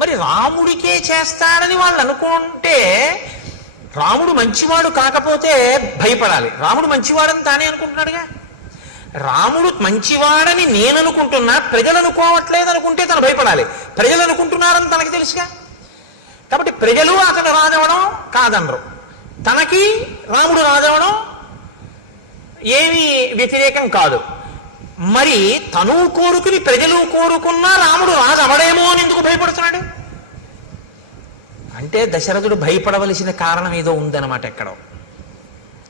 మరి రాముడికే చేస్తాడని వాళ్ళు అనుకుంటే రాముడు మంచివాడు కాకపోతే భయపడాలి. రాముడు మంచివాడని తానే అనుకుంటున్నాడుగా. రాముడు మంచివాడని నేను అనుకుంటున్నా, ప్రజలు అనుకోవట్లేదు అనుకుంటే తను భయపడాలి. ప్రజలు అనుకుంటున్నారని తనకి తెలుసుగా. కాబట్టి ప్రజలు అతను రాజవడం కాదనరు, తనకి రాముడు రాజవడం ఏమీ వ్యతిరేకం కాదు. మరి తను కోరుకుని ప్రజలు కోరుకున్నా రాముడు రాజు అవడేమో అని ఎందుకు భయపడుతున్నాడు? అంటే దశరథుడు భయపడవలసిన కారణం ఏదో ఉందన్నమాట ఎక్కడో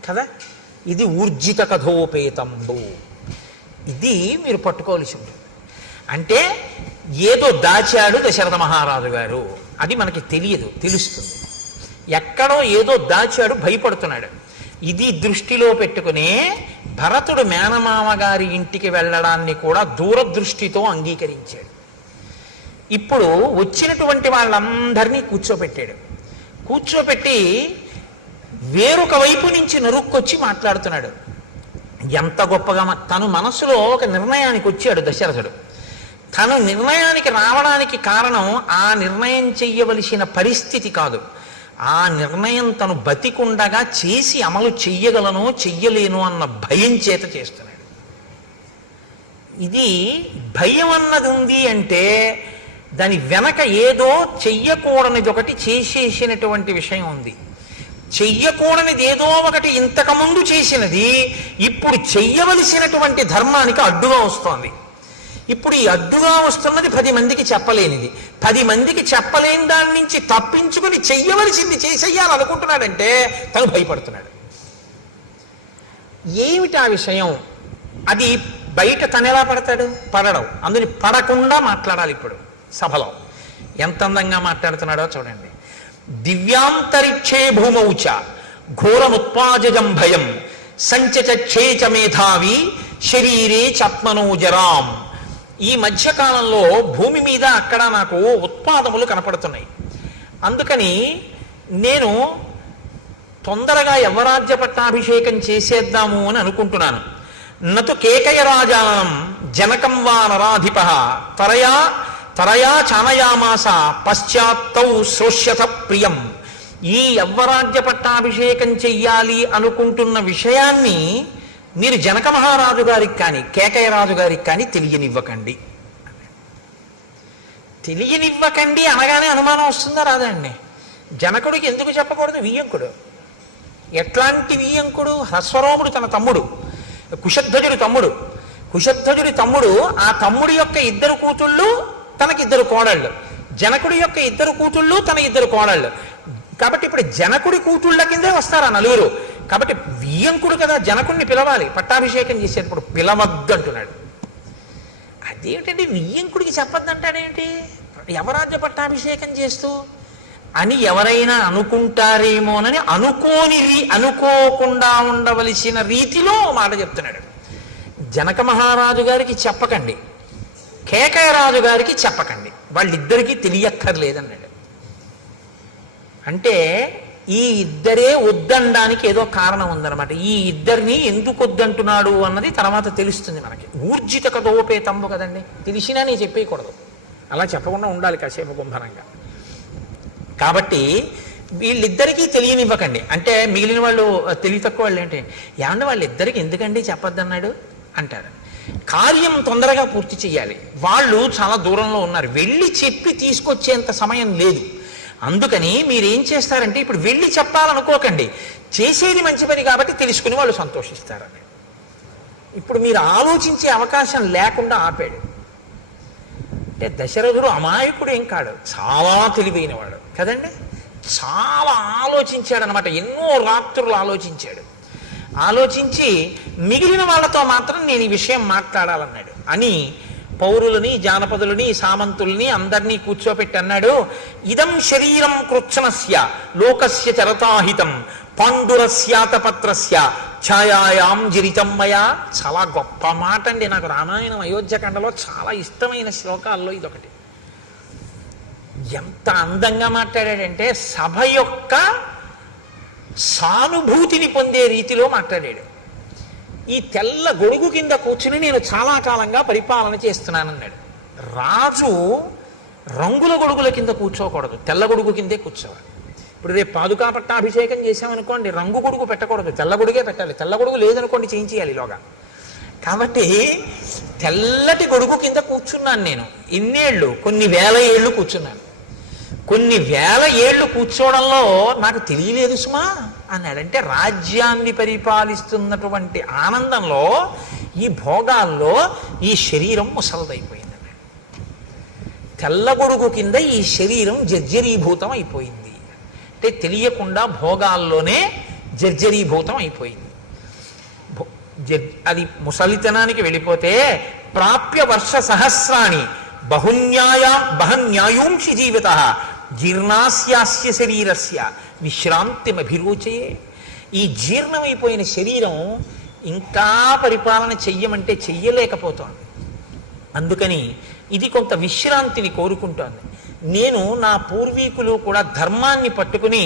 కదా. ఇది ఊర్జిత కథోపేతంబు, ఇది మీరు పట్టుకోవలసి ఉంటుంది. అంటే ఏదో దాచాడు దశరథ మహారాజు గారు, అది మనకి తెలియదు, తెలుస్తుంది. ఎక్కడో ఏదో దాచాడు, భయపడుతున్నాడు. ఇది దృష్టిలో పెట్టుకునే భరతుడు మేనమామ గారి ఇంటికి వెళ్ళడాన్ని కూడా దూరదృష్టితో అంగీకరించాడు. ఇప్పుడు వచ్చినటువంటి వాళ్ళందరినీ కూర్చోపెట్టాడు. కూర్చోపెట్టి వేరొక వైపు నుంచి నరుక్కొచ్చి మాట్లాడుతున్నాడు. ఎంత గొప్పగా తను మనసులో ఒక నిర్ణయానికి వచ్చాడు దశరథుడు. తను నిర్ణయానికి రావడానికి కారణం ఆ నిర్ణయం చెయ్యవలసిన పరిస్థితి కాదు, ఆ నిర్ణయం తను బతికుండగా చేసి అమలు చెయ్యగలను చెయ్యలేను అన్న భయం చేత చేస్తున్నాడు. ఇది భయం అన్నది ఉంది అంటే దాని వెనక ఏదో చెయ్యకూడనిది ఒకటి చేసేసినటువంటి విషయం ఉంది. చెయ్యకూడనిది ఏదో ఒకటి ఇంతకుముందు చేసినది ఇప్పుడు చెయ్యవలసినటువంటి ధర్మానికి అడ్డుగా వస్తోంది. ఇప్పుడు ఈ అడ్డుగా వస్తున్నది 10 మందికి చెప్పలేనిది. 10 మందికి చెప్పలేని దాని నుంచి తప్పించుకుని చెయ్యవలసింది చేసేయాలనుకుంటున్నాడంటే తను భయపడుతున్నాడు. ఏమిటి ఆ విషయం? అది బయట తను ఎలా పడతాడు? పడడం. అందుని పడకుండా మాట్లాడాలి. ఇప్పుడు సభలో ఎంత అందంగా మాట్లాడుతున్నాడో చూడండి. దివ్యాంతరిక్షే భూమౌచ ఘోరముత్పాజం భయం సంచచేచ మేధావి శరీరే చాత్మనోజరాం. ఈ మధ్యకాలంలో భూమి మీద అక్కడ నాకు ఉత్పాదములు కనపడుతున్నాయి. అందుకని నేను తొందరగా యవరాజ్య పట్టాభిషేకం చేసేద్దాము అని అనుకుంటున్నాను. నతు కేకయ రాజానం జనకం వా నరాధిప తరయా చానయామాస పశ్చాత్తౌ శ్రోష్యత ప్రియం. ఈ యవ్వరాజ్య పట్టాభిషేకం చెయ్యాలి అనుకుంటున్న విషయాన్ని మీరు జనక మహారాజు గారికి కానీ కేకయ రాజు గారికి కానీ తెలియనివ్వకండి. తెలియనివ్వకండి అనగానే అనుమానం వస్తుందా రాదండి? జనకుడికి ఎందుకు చెప్పకూడదు? వియ్యంకుడు. ఎట్లాంటి వియ్యంకుడు? హ్రస్వరోముడు తన తమ్ముడు, కుశధ్వజుడి తమ్ముడు. కుశధ్వజుడి తమ్ముడు, ఆ తమ్ముడి యొక్క 2 కూతుళ్ళు తనకి 2 కోడళ్ళు, జనకుడి యొక్క 2 కూతుళ్ళు తన 2 కోడళ్ళు. కాబట్టి ఇప్పుడు జనకుడి కూతుళ్ళ కిందే వస్తారు ఆ 4. కాబట్టి వియ్యంకుడు కదా, జనకుడిని పిలవాలి. పట్టాభిషేకం చేసేటప్పుడు పిలవద్దంటున్నాడు. అదేమిటండి వియ్యంకుడికి చెప్పొద్దంటాడేంటి? యవరాజ్య పట్టాభిషేకం చేస్తూ అని ఎవరైనా అనుకుంటారేమోనని అనుకోకుండా ఉండవలసిన రీతిలో మాట చెప్తున్నాడు. జనక మహారాజు గారికి చెప్పకండి, కేకయ రాజు గారికి చెప్పకండి, వాళ్ళిద్దరికీ తెలియక్కర్లేదన్నాడు. అంటే ఈ ఇద్దరే వద్దనడానికి ఏదో కారణం ఉందన్నమాట. ఈ ఇద్దరిని ఎందుకు వద్దంటున్నాడు అన్నది తర్వాత తెలుస్తుంది మనకి. ఊర్జిత కథోపేతంబు కదండి, తెలిసినా నేను చెప్పేయకూడదు, అలా చెప్పకుండా ఉండాలి కాసేపు గుంభనంగా. కాబట్టి వీళ్ళిద్దరికీ తెలియనివ్వకండి. అంటే మిగిలిన వాళ్ళు తెలివి తక్కువ వాళ్ళు ఏంటి, ఏమంటే వాళ్ళిద్దరికి ఎందుకండి చెప్పొద్దన్నాడు అంటారు. కార్యం తొందరగా పూర్తి చేయాలి. వాళ్ళు చాలా దూరంలో ఉన్నారు, వెళ్ళి చెప్పి తీసుకొచ్చేంత సమయం లేదు. అందుకని మీరేం చేస్తారంటే ఇప్పుడు వెళ్ళి చెప్పాలనుకోకండి, చేసేది మంచి పని కాబట్టి తెలుసుకుని వాళ్ళు సంతోషిస్తారని. ఇప్పుడు మీరు ఆలోచించే అవకాశం లేకుండా ఆపాడు. అంటే దశరథుడు అమాయకుడు ఏం కాడు, చాలా తెలివైనవాడు కదండి. చాలా ఆలోచించాడనమాట. ఎన్నో రాత్రులు ఆలోచించాడు. ఆలోచించి మిగిలిన వాళ్ళతో మాత్రం నేను ఈ విషయం మాట్లాడాలన్నాడు. అని పౌరులని, జానపదులని, సామంతుల్ని అందరినీ కూర్చోపెట్టి అన్నాడు, ఇదం శరీరం కృత్సనస్య లోకస్య చరతాహితం పాండురస్యాతపత్రస్య ఛాయాయాం జిరితం మయా. చాలా గొప్ప మాట అండి. నాకు రామాయణం అయోధ్యకాండలో చాలా ఇష్టమైన శ్లోకాల్లో ఇదొకటి. ఎంత అందంగా మాట్లాడాడంటే సభ యొక్క సానుభూతిని పొందే రీతిలో మాట్లాడాడు. ఈ తెల్ల గొడుగు కింద కూర్చుని నేను చాలా కాలంగా పరిపాలన చేస్తున్నానన్నాడు. రాజు రంగుల గొడుగుల కింద కూర్చోకూడదు, తెల్ల గొడుగు కిందే కూర్చోవాలి. ఇప్పుడు రేపు పాదుకా పట్టాభిషేకం చేసామనుకోండి, రంగు గొడుగు పెట్టకూడదు, తెల్ల గొడుగే పెట్టాలి. తెల్ల గొడుగు లేదనుకోండి చేయించేయాలి ఇలాగా. కాబట్టి తెల్లటి గొడుగు కింద కూర్చున్నాను నేను. ఇన్నేళ్ళు, కొన్ని వేల ఏళ్ళు కూర్చున్నాను. కొన్ని వేల ఏళ్ళు కూర్చోవడంలో నాకు తెలియలేదు సుమా అన్నాడంటే, రాజ్యాన్ని పరిపాలిస్తున్నటువంటి ఆనందంలో, ఈ భోగాల్లో ఈ శరీరం ముసలదైపోయింది అన్నాడు. తెల్లగొడుగు కింద ఈ శరీరం జర్జరీభూతం అయిపోయింది అంటే తెలియకుండా భోగాల్లోనే జర్జరీభూతం అయిపోయింది. అది ముసలితనానికి వెళ్ళిపోతే ప్రాప్య వర్ష సహస్రాణి బహన్యాయూంషి జీవిత జీర్ణాస్యాస్య శరీరస్య విశ్రాంతిమభిరోచయే. ఈ జీర్ణమైపోయిన శరీరం ఇంకా పరిపాలన చెయ్యమంటే చెయ్యలేకపోతోంది. అందుకని ఇది కొంత విశ్రాంతిని కోరుకుంటోంది. నేను నా పూర్వీకులు కూడా ధర్మాన్ని పట్టుకుని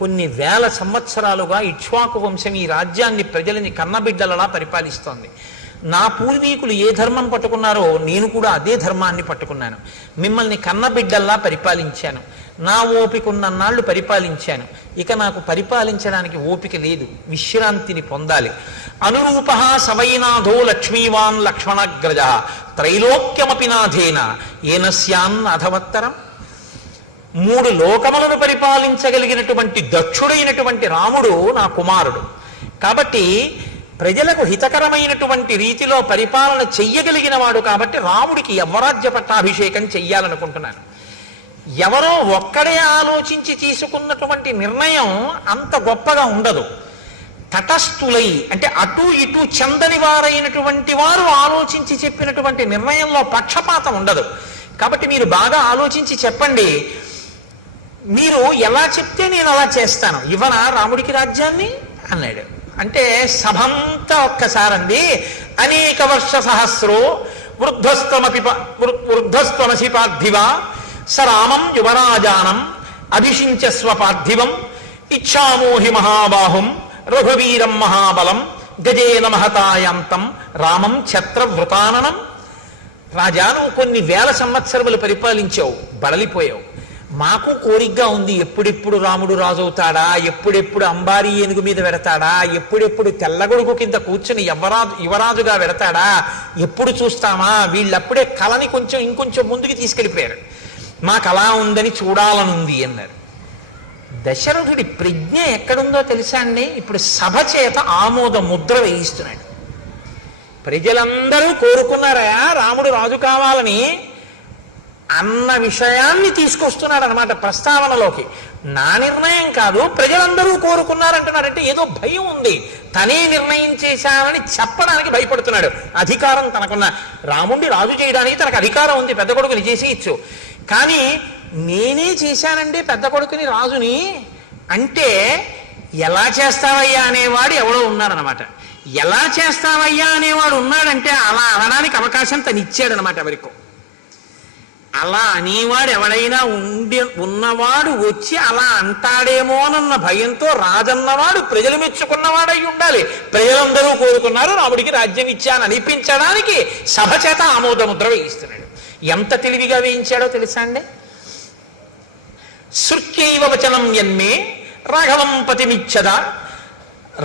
కొన్ని వేల సంవత్సరాలుగా ఇక్ష్వాకు వంశం ఈ రాజ్యాన్ని, ప్రజలని కన్నబిడ్డలలా పరిపాలిస్తోంది. నా పూర్వీకులు ఏ ధర్మం పట్టుకున్నారో నేను కూడా అదే ధర్మాన్ని పట్టుకున్నాను. మిమ్మల్ని కన్నబిడ్డల్లా పరిపాలించాను. నా ఓపిక ఉన్నన్నాళ్ళు పరిపాలించాను. ఇక నాకు పరిపాలించడానికి ఓపిక లేదు, విశ్రాంతిని పొందాలి. అనురూప సవైనాథో లక్ష్మీవాన్ లక్ష్మణగ్రజ త్రైలోక్యమపి నాథేన ఏనస్యాన్ అధవత్తరం. 3 లోకములను పరిపాలించగలిగినటువంటి దక్షుడైనటువంటి రాముడు నా కుమారుడు. కాబట్టి ప్రజలకు హితకరమైనటువంటి రీతిలో పరిపాలన చెయ్యగలిగిన వాడు. కాబట్టి రాముడికి యవ్వరాజ్య పట్టాభిషేకం చెయ్యాలనుకుంటున్నాను. ఎవరో ఒక్కడే ఆలోచించి తీసుకున్నటువంటి నిర్ణయం అంత గొప్పగా ఉండదు. తటస్థులై అంటే అటు ఇటు చెందని వారైనటువంటి వారు ఆలోచించి చెప్పినటువంటి నిర్ణయంలో పక్షపాతం ఉండదు. కాబట్టి మీరు బాగా ఆలోచించి చెప్పండి, మీరు ఎలా చెప్తే నేను అలా చేస్తాను, ఇవ్వనా రాముడికి రాజ్యాన్ని అన్నాడు. అంటే సభంతా ఒక్కసారండి, అనేక వర్ష సహస్రో వృద్ధస్త్వమసి పార్థివ సరామం యువరాజానం అభిషించస్వ పార్థివం ఇచ్ఛామోహి మహాబాహుం రఘువీరం మహాబలం గజేన మహతాయాంతం రామం ఛత్రవృతాననం. రాజా, నువ్వు కొన్ని వేల సంవత్సరములు పరిపాలించావు, బడలిపోయావు. మాకు కోరికగా ఉంది, ఎప్పుడెప్పుడు రాముడు రాజవుతాడా, ఎప్పుడెప్పుడు అంబారీ ఏనుగు మీద వెడతాడా, ఎప్పుడెప్పుడు తెల్లగొడుగు కింద కూర్చుని యువరాజుగా వెడతాడా, ఎప్పుడు చూస్తామా. వీళ్ళప్పుడే కళని ఇంకొంచెం ముందుకు తీసుకెళ్ళిపోయారు. మాకు అలా ఉందని చూడాలనుంది అన్నారు. దశరథుడి ప్రజ్ఞ ఎక్కడుందో తెలుసా అండి? ఇప్పుడు సభ చేత ఆమోద ముద్ర వేయిస్తున్నాడు. ప్రజలందరూ కోరుకున్నారా రాముడు రాజు కావాలని అన్న విషయాన్ని తీసుకొస్తున్నాడు అనమాట ప్రస్తావనలోకి. నా నిర్ణయం కాదు, ప్రజలందరూ కోరుకున్నారంటున్నారంటే ఏదో భయం ఉంది. తనే నిర్ణయం చేశానని చెప్పడానికి భయపడుతున్నాడు. అధికారం తనకున్న, రాముడిని రాజు చేయడానికి తనకు అధికారం ఉంది, పెద్ద కొడుకుని చేసేయచ్చు. కానీ నేనే చేశానండి పెద్ద కొడుకుని రాజుని అంటే ఎలా చేస్తావయ్యా అనేవాడు ఎవడో ఉన్నాడనమాట. ఎలా చేస్తావయ్యా అనేవాడు ఉన్నాడంటే అలా అనడానికి అవకాశం తను ఇచ్చాడనమాట ఎవరికో. అలా అనేవాడు ఎవడైనా ఉన్నవాడు వచ్చి అలా అంటాడేమోనన్న భయంతో రాజన్నవాడు ప్రజలు మెచ్చుకున్నవాడై ఉండాలి. ప్రజలందరూ కోరుకున్నారు రాముడికి రాజ్యం ఇచ్చాను అనిపించడానికి సభ చేత ఆమోదముద్ర వేయిస్తున్నాడు. ఎంత తెలివిగా వేయించాడో తెలుసా అండి? శృత్యైవ వచనం యన్మే రాఘవం పతిమిచ్చద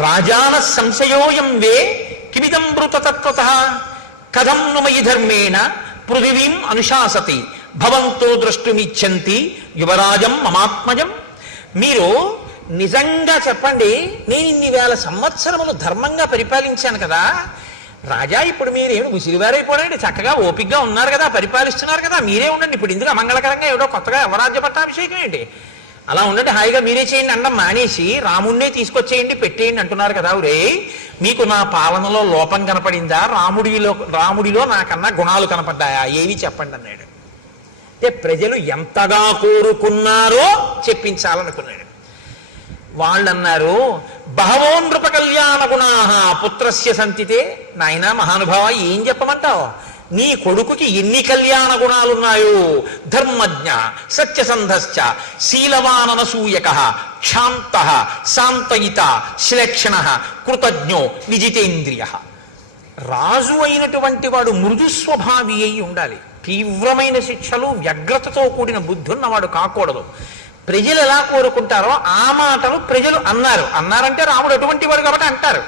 రాజాన సంశయోయం వే కిమిదం మృతతత్వతః కథం నుమయి ధర్మేణ పృథివీం అనుశాసతి భవంతో ద్రష్టుమిచ్చంతి యువరాజం మమాత్మజం. మీరు నిజంగా చెప్పండి, నేను ఇన్ని వేల సంవత్సరములు ధర్మంగా పరిపాలించాను కదా రాజా, ఇప్పుడు మీరేమి ముసిరివారైపోడండి, చక్కగా ఓపికగా ఉన్నారు కదా, పరిపాలిస్తున్నారు కదా, మీరే ఉండండి. ఇప్పుడు ఇందుకు అమంగళకరంగా ఏదో కొత్తగా యువరాజ్య పట్టాభిషేకం ఏంటి అలా ఉండండి, హాయిగా మీరే చేయండి అనడం మానేసి రాముణ్ణే తీసుకొచ్చేయండి పెట్టేయండి అంటున్నారు కదా. రే మీకు నా పాలనలో లోపం కనపడిందా? రాముడిలో నాకన్నా గుణాలు కనపడ్డాయా? ఏవి చెప్పండి అన్నాడు. అంటే ప్రజలు ఎంతగా కోరుకున్నారో చెప్పించాలనుకున్నాడు. వాళ్ళన్నారు, బహవో నృప కళ్యాణ గుణా పుత్రస్య సంతితే. నాయన మహానుభావ, ఏం చెప్పమంటావు? నీ కొడుకుకి ఎన్ని కళ్యాణ గుణాలున్నాయో! ధర్మజ్ఞ, సత్యసంధశ్చ, శీలవాననసూయక, క్షాంత, శాంతయిత, శ్లేక్షణ, కృతజ్ఞో, విజితేంద్రియ. రాజు అయినటువంటి వాడు మృదు స్వభావి అయి ఉండాలి. తీవ్రమైన శిక్షలు, వ్యగ్రతతో కూడిన బుద్ధి ఉన్నవాడు కాకూడదు. ప్రజలు ఎలా కోరుకుంటారో ఆ మాటలు ప్రజలు అన్నారంటే రాముడు అటువంటి వాడు కాబట్టి అంటారు.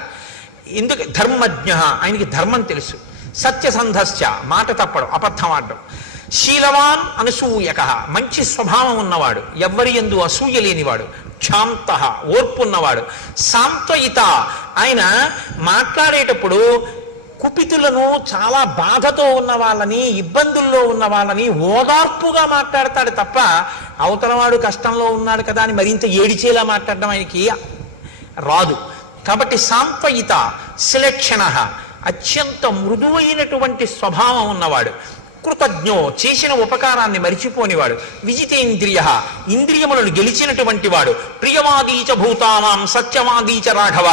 ఎందుకు? ధర్మజ్ఞ, ఆయనకి ధర్మం తెలుసు. సత్యసంధశ్చ, మాట తప్పడం, అబద్ధం ఆడడం. శీలవాన్ అనసూయక, మంచి స్వభావం ఉన్నవాడు, ఎవ్వరి యందు అసూయ లేనివాడు. క్షాంత, ఓర్పున్నవాడు. శాంతయిత, ఆయన మాట్లాడేటప్పుడు కుపితులను, చాలా బాధతో ఉన్న వాళ్ళని, ఇబ్బందుల్లో ఉన్న వాళ్ళని ఓదార్పుగా మాట్లాడతాడు తప్ప అవతలవాడు కష్టంలో ఉన్నాడు కదా అని మరింత ఏడిచేలా మాట్లాడడం ఆయనకి రాదు. కాబట్టి శాంతయిత, శ్లేక్షణ, అత్యంత మృదువైనటువంటి స్వభావం ఉన్నవాడు. కృతజ్ఞో, చేసిన ఉపకారాన్ని మరిచిపోనివాడు. విజితేంద్రియ, ఇంద్రియములను గెలిచినటువంటి వాడు. ప్రియవాదీచ భూతానాం సత్యవాదీచ రాఘవ,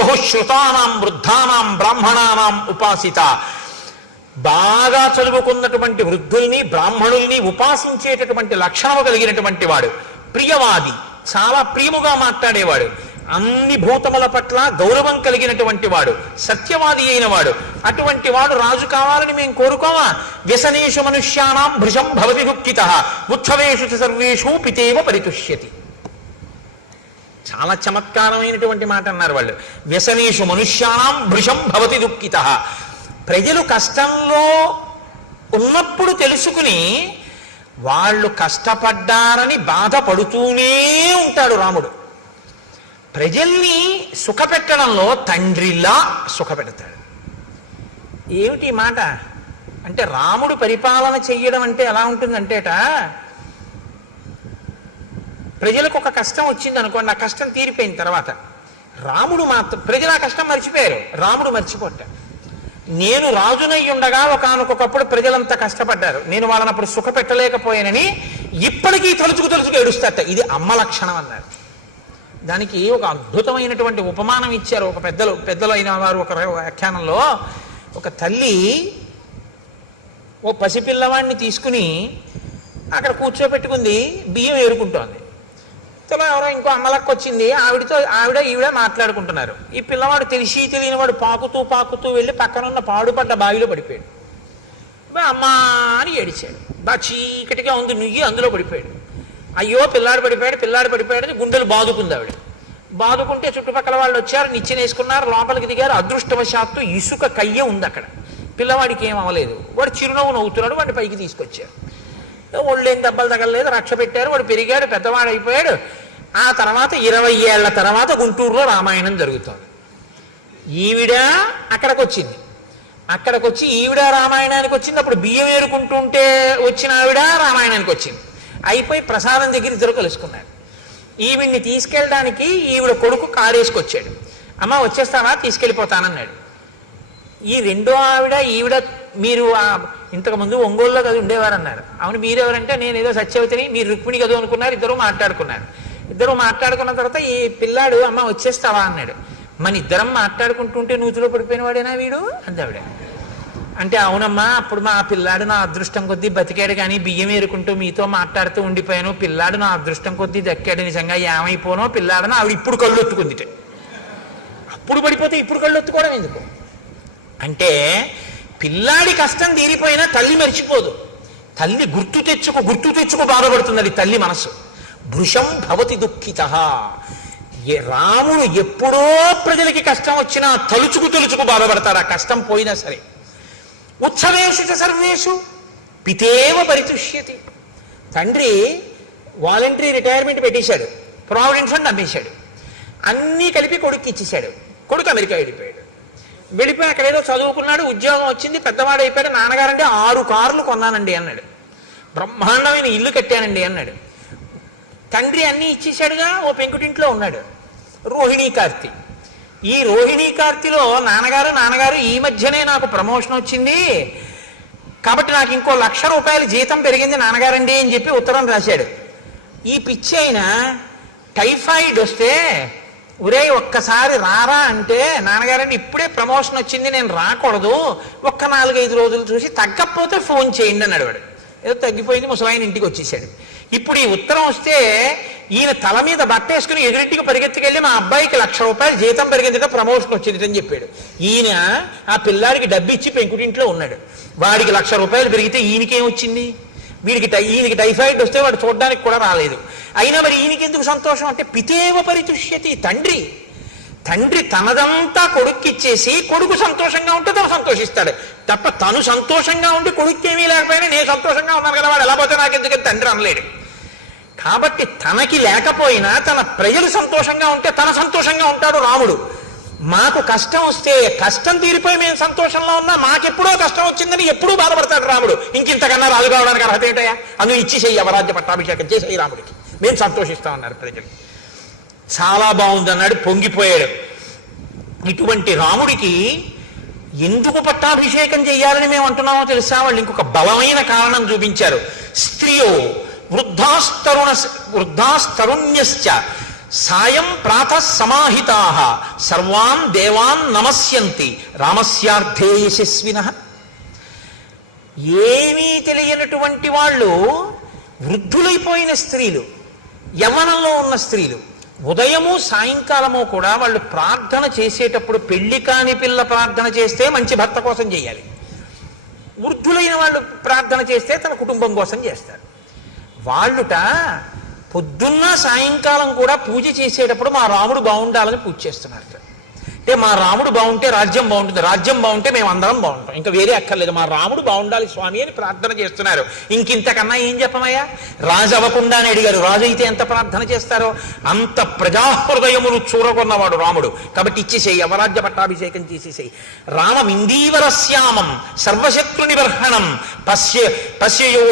బహుశ్రుతానాం వృద్ధానాం బ్రాహ్మణానాం ఉపాసిత. బాగా చదువుకున్నటువంటి వృద్ధుల్ని, బ్రాహ్మణుల్ని ఉపాసించేటటువంటి లక్షణము కలిగినటువంటి వాడు. ప్రియవాది, చాలా ప్రియముగా మాట్లాడేవాడు. అన్ని భూతముల పట్ల గౌరవం కలిగినటువంటి వాడు. సత్యవాది అయిన వాడు. అటువంటి వాడు రాజు కావాలని మేము కోరుకోమా? వ్యసనేషు మనుష్యానాం భృశం భవతి దుఃఖిత, ఉత్సవేషు సర్వేషు పితేవ పరితుష్యతి. చాలా చమత్కారమైనటువంటి మాట అన్నారు వాళ్ళు. వ్యసనేషు మనుష్యానాం భృశం భవతి దుఃఖిత. ప్రజలు కష్టంలో ఉన్నప్పుడు తెలుసుకుని వాళ్ళు కష్టపడ్డారని బాధపడుతూనే ఉంటాడు రాముడు. ప్రజల్ని సుఖపెట్టడంలో తండ్రిలా సుఖపెడతాడు. ఏమిటి మాట అంటే, రాముడు పరిపాలన చెయ్యడం అంటే ఎలా ఉంటుందంటేట, ప్రజలకు ఒక కష్టం వచ్చింది అనుకోండి, ఆ కష్టం తీరిపోయిన తర్వాత రాముడు మాత్రం, ప్రజలు ఆ కష్టం మర్చిపోయారు, రాముడు మర్చిపోతాడు. నేను రాజునై ఉండగా ఒకానొకప్పుడు ప్రజలంతా కష్టపడ్డారు, నేను వాళ్ళని అప్పుడు సుఖపెట్టలేకపోయానని ఇప్పటికీ తలుచుకు ఏడుస్తారట. ఇది అమ్మ లక్షణం అన్నారు. దానికి ఒక అద్భుతమైనటువంటి ఉపమానం ఇచ్చారు ఒక పెద్దలు అయిన వారు. ఒక వ్యాఖ్యానంలో ఒక తల్లి ఓ పసిపిల్లవాడిని తీసుకుని అక్కడ కూర్చోపెట్టుకుంది, బియ్యం ఏరుకుంటోంది. తలో ఎవరో ఇంకో అమ్మలక్క వచ్చింది, ఈవిడ మాట్లాడుకుంటున్నారు. ఈ పిల్లవాడు తెలిసి తెలియని వాడు పాకుతూ వెళ్ళి పక్కనున్న పాడుపడ్డ బావిలో పడిపోయాడు. అమ్మా అని ఏడిచాడు. బాగా చీకటిగా ఉంది, నుయ్యి అందులో పడిపోయాడు. అయ్యో పిల్లాడు పడిపోయాడు గుండెలు బాదుకుంది ఆవిడ. బాదుకుంటే చుట్టుపక్కల వాళ్ళు వచ్చారు, నిచ్చెనేసుకున్నారు, లోపలికి దిగారు. అదృష్టవశాత్తు ఇసుక కయ్య ఉంది అక్కడ. పిల్లవాడికి ఏం అవ్వలేదు. వాడు చిరునవ్వు నవ్వుతున్నాడు. వాడిని పైకి తీసుకొచ్చారు. ఒళ్ళేం దెబ్బలు తగలలేదు, రక్ష పెట్టారు. వాడు పెరిగాడు, పెద్దవాడు అయిపోయాడు. ఆ తర్వాత 20 ఏళ్ల తర్వాత గుంటూరులో రామాయణం జరుగుతోంది. ఈవిడ అక్కడికి వచ్చి ఈవిడ రామాయణానికి వచ్చింది. అప్పుడు బియ్యం ఏరుకుంటుంటే వచ్చిన ఆవిడ రామాయణానికి వచ్చింది. అయిపోయి ప్రసాదం దగ్గర ఇద్దరు కలుసుకున్నాడు. ఈవిడ్ని తీసుకెళ్ళడానికి ఈవిడ కొడుకు కారేసుకొచ్చాడు. అమ్మ వచ్చేస్తావా? తీసుకెళ్ళిపోతానన్నాడు. ఈ రెండో ఈవిడ మీరు ఇంతకుముందు ఒంగోలులో కదా ఉండేవారు అన్నారు. అవును, మీరెవరంటే నేను ఏదో సత్యవతిని, మీరు రుక్మిణి కదా అనుకున్నారు. ఇద్దరు మాట్లాడుకున్న తర్వాత ఈ పిల్లాడు అమ్మ వచ్చేస్తావా అన్నాడు. మన ఇద్దరం మాట్లాడుకుంటుంటే నూతిలో పడిపోయిన వాడేనా వీడు అందావిడ. అంటే అవునమ్మా, అప్పుడు మా పిల్లాడు నా అదృష్టం కొద్దీ బతికాడు, కానీ బియ్యం ఏరుకుంటూ మీతో మాట్లాడుతూ ఉండిపోయాను. పిల్లాడు నా అదృష్టం కొద్దీ దక్కాడు, నిజంగా ఏమైపోనో పిల్లాడని ఆవిడ ఇప్పుడు కళ్ళు ఒత్తుకుంది. అప్పుడు పడిపోతే ఇప్పుడు కళ్ళు ఒత్తుకోవడం ఎందుకు అంటే, పిల్లాడి కష్టం తీరిపోయినా తల్లి మర్చిపోదు. తల్లి గుర్తు తెచ్చుకు బాధపడుతున్నది తల్లి మనసు. భృశం భవతి దుఃఖిత. రాముడు ఎప్పుడో ప్రజలకి కష్టం వచ్చినా తలుచుకు బాధపడతారు, ఆ కష్టం పోయినా సరే. ఉత్సవేషు సర్వేషు పితేవ పరితుష్యతి. తండ్రి వాలంటరీ రిటైర్మెంట్ పెట్టేశాడు, ప్రావిడెంట్ ఫండ్ అమ్మేశాడు, అన్నీ కలిపి కొడుకు ఇచ్చేశాడు. కొడుకు అమెరికా వెళ్ళిపోయి అక్కడ ఏదో చదువుకున్నాడు, ఉద్యోగం వచ్చింది, పెద్దవాడు అయిపోయాడు. నాన్నగారంటే 6 కార్లు కొన్నానండి అన్నాడు. బ్రహ్మాండమైన ఇల్లు కట్టానండి అన్నాడు. తండ్రి అన్నీ ఇచ్చేశాడుగా, ఓ పెంకుటింట్లో ఉన్నాడు రోహిణీ కార్తీ. ఈ రోహిణీ కార్తీలో నాన్నగారు ఈ మధ్యనే నాకు ప్రమోషన్ వచ్చింది కాబట్టి నాకు ఇంకో 1,00,000 రూపాయలు జీతం పెరిగింది నాన్నగారండి అని చెప్పి ఉత్తరం రాశాడు. ఈ పిచ్చి అయిన టైఫాయిడ్ వస్తే ఒరే ఒక్కసారి రారా అంటే, నాన్నగారండి ఇప్పుడే ప్రమోషన్ వచ్చింది నేను రాకూడదు, ఒక్క 4-5 రోజులు చూసి తగ్గకపోతే ఫోన్ చేయండి అన్నాడు వాడు. ఏదో తగ్గిపోయింది, ముసలాయన ఇంటికి వచ్చేసాడు. ఇప్పుడు ఈ ఉత్తరం వస్తే ఈయన తల మీద బట్ట వేసుకుని ఎదురింటికి పరిగెత్తుకెళ్ళి మా అబ్బాయికి 1,00,000 రూపాయలు జీతం పెరిగిందిట, ప్రమోషన్ వచ్చింది అని చెప్పాడు. ఈయన ఆ పిల్లాడికి డబ్బు ఇచ్చి పెంకుటింట్లో ఉన్నాడు. వాడికి 1,00,000 రూపాయలు పెరిగితే ఈయనకేం వచ్చింది? ఈయనకి టైఫాయిడ్ వస్తే వాడు చూడడానికి కూడా రాలేదు. అయినా మరి ఈయనకి ఎందుకు సంతోషం అంటే పితేవ పరితుష్యతి. తండ్రి తనదంతా కొడుక్కిచ్చేసి కొడుకు సంతోషంగా ఉంటే తను సంతోషిస్తాడు తప్ప తను సంతోషంగా ఉండి కొడుక్కి ఏమీ లేకపోయినా నేను సంతోషంగా ఉన్నాను కదా వాడు ఎలా పోతే నాకెందుకని తండ్రి అనలేడు. కాబట్టి తనకి లేకపోయినా తన ప్రజలు సంతోషంగా ఉంటే తన సంతోషంగా ఉంటాడు రాముడు. మాకు కష్టం వస్తే కష్టం తీరిపోయి మేము సంతోషంలో ఉన్నా మాకెప్పుడో కష్టం వచ్చిందని ఎప్పుడూ బాధపడతాడు రాముడు. ఇంకింతకన్నా రాజు కావడానికి అర్హత ఏంటయా? అను ఇచ్చేసేయి, అవరాజ్య పట్టాభిషేకం చేసేయి రాముడికి, మేము సంతోషిస్తామన్నారు ప్రజలు. చాలా బాగుంది అన్నాడు, పొంగిపోయాడు. ఇటువంటి రాముడికి ఎందుకు పట్టాభిషేకం చెయ్యాలని మేము అంటున్నామో తెలుసా? వాళ్ళు ఇంకొక బలమైన కారణం చూపించారు. స్త్రియో వృద్ధాస్తరుణ్యశ్చ సాయం ప్రాతః సమాహితాః సర్వాన్ దేవాన్ నమస్యంతి రామస్యార్థే యశస్వినః. ఏమీ తెలియనటువంటి వాళ్ళు, వృద్ధులైపోయిన స్త్రీలు, యవ్వనంలో ఉన్న స్త్రీలు ఉదయము సాయంకాలము కూడా వాళ్ళు ప్రార్థన చేసేటప్పుడు పెళ్లి కాని పిల్ల ప్రార్థన చేస్తే మంచి భర్త కోసం చేయాలి. వృద్ధులైన వాళ్ళు ప్రార్థన చేస్తే తన కుటుంబం కోసం చేస్తారు. వాళ్ళుట పొద్దున్న సాయంకాలం కూడా పూజ చేసేటప్పుడు మా రాముడు బాగుండాలని పూజ చేస్తున్నారు. అంటే మా రాముడు బాగుంటే రాజ్యం బాగుంటుంది, రాజ్యం బాగుంటే మేము అందరం బాగుంటాం, ఇంకా వేరే అక్కర్లేదు, మా రాముడు బాగుండాలి స్వామి అని ప్రార్థన చేస్తున్నారు. ఇంకింతకన్నా ఏం చెప్పమయ్యా? రాజు అవ్వకుండా అని అడిగారు. రాజు అయితే ఎంత ప్రార్థన చేస్తారో అంత ప్రజాహృదయమును చూరగొన్నవాడు రాముడు. కాబట్టి ఇచ్చేసేయి, అవరాజ్య పట్టాభిషేకం చేసేసేయి. రామమిందీవరశ్యామం సర్వశత్రు నిబర్హణం పశ్యయో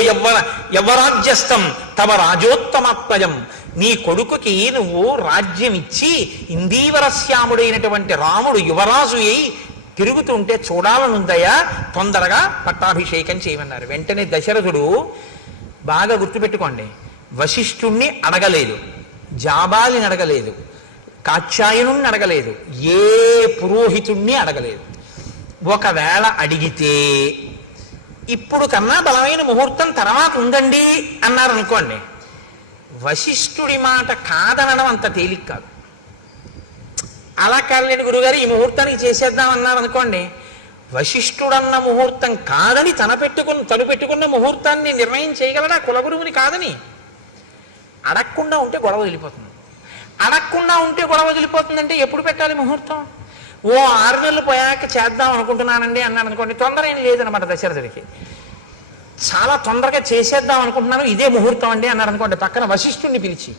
యవ్వరాజ్యస్థం తవ రాజోత్తమాత్మజం. నీ కొడుకుకి నువ్వు రాజ్యం ఇచ్చి ఇందీవరశ్యాముడైనటువంటి రాముడు యువరాజు అయి తిరుగుతుంటే చూడాలనుందయా, తొందరగా పట్టాభిషేకం చేయమన్నారు. వెంటనే దశరథుడు, బాగా గుర్తుపెట్టుకోండి, వశిష్ఠుణ్ణి అడగలేదు, జాబాలిని అడగలేదు, కాత్యాయనుణ్ణి అడగలేదు, ఏ పురోహితుణ్ణి అడగలేదు. ఒకవేళ అడిగితే ఇప్పుడు కన్నా బలమైన ముహూర్తం తర్వాత ఉందండి అన్నారనుకోండి, వశిష్ఠుడి మాట కాదనడం అంత తేలిక కాదు. అలా కాదులేండి గురుగారు ఈ ముహూర్తానికి చేసేద్దాం అన్నారు అనుకోండి, వశిష్ఠుడన్న ముహూర్తం కాదని తను పెట్టుకున్న ముహూర్తాన్ని నిర్ణయం చేయగలడా? కులగురువుని కాదని. అడగకుండా ఉంటే గొడవ వదిలిపోతుంది. అడగకుండా ఉంటే గొడవ వదిలిపోతుందంటే ఎప్పుడు పెట్టాలి ముహూర్తం? ఓ 6 నెలలు పోయాక చేద్దాం అనుకుంటున్నానండి అన్నాడు అనుకోండి, తొందర ఏం లేదనమాట దశరథుడికి. చాలా తొందరగా చేసేద్దాం అనుకుంటున్నాను, ఇదే ముహూర్తం అండి అన్నాడు అనుకోండి, పక్కన వశిష్ఠుడిని పిలిచి,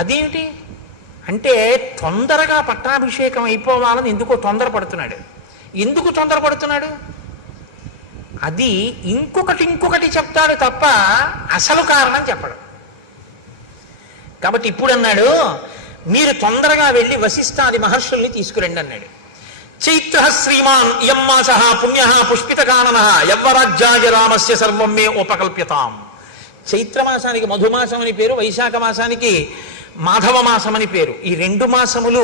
అదేమిటి అంటే తొందరగా పట్టాభిషేకం అయిపోవాలని ఎందుకో తొందరపడుతున్నాడు. ఎందుకు తొందరపడుతున్నాడు? అది ఇంకొకటి చెప్తాడు తప్ప అసలు కారణం చెప్పడు. కాబట్టి ఇప్పుడు అన్నాడు, మీరు తొందరగా వెళ్ళి వశిష్ఠాది మహర్షుల్ని తీసుకురండి అన్నాడు. చైత్ర శ్రీమాన్ ఇయం మాస పుణ్య పుష్పితకానన యవ్వరాజ్యాయ రామస్య సర్వం మే ఉపకల్ప్యతాం. చైత్రమాసానికి మధుమాసం అని పేరు, వైశాఖ మాసానికి మాధవ మాసం అని పేరు. ఈ 2 మాసములు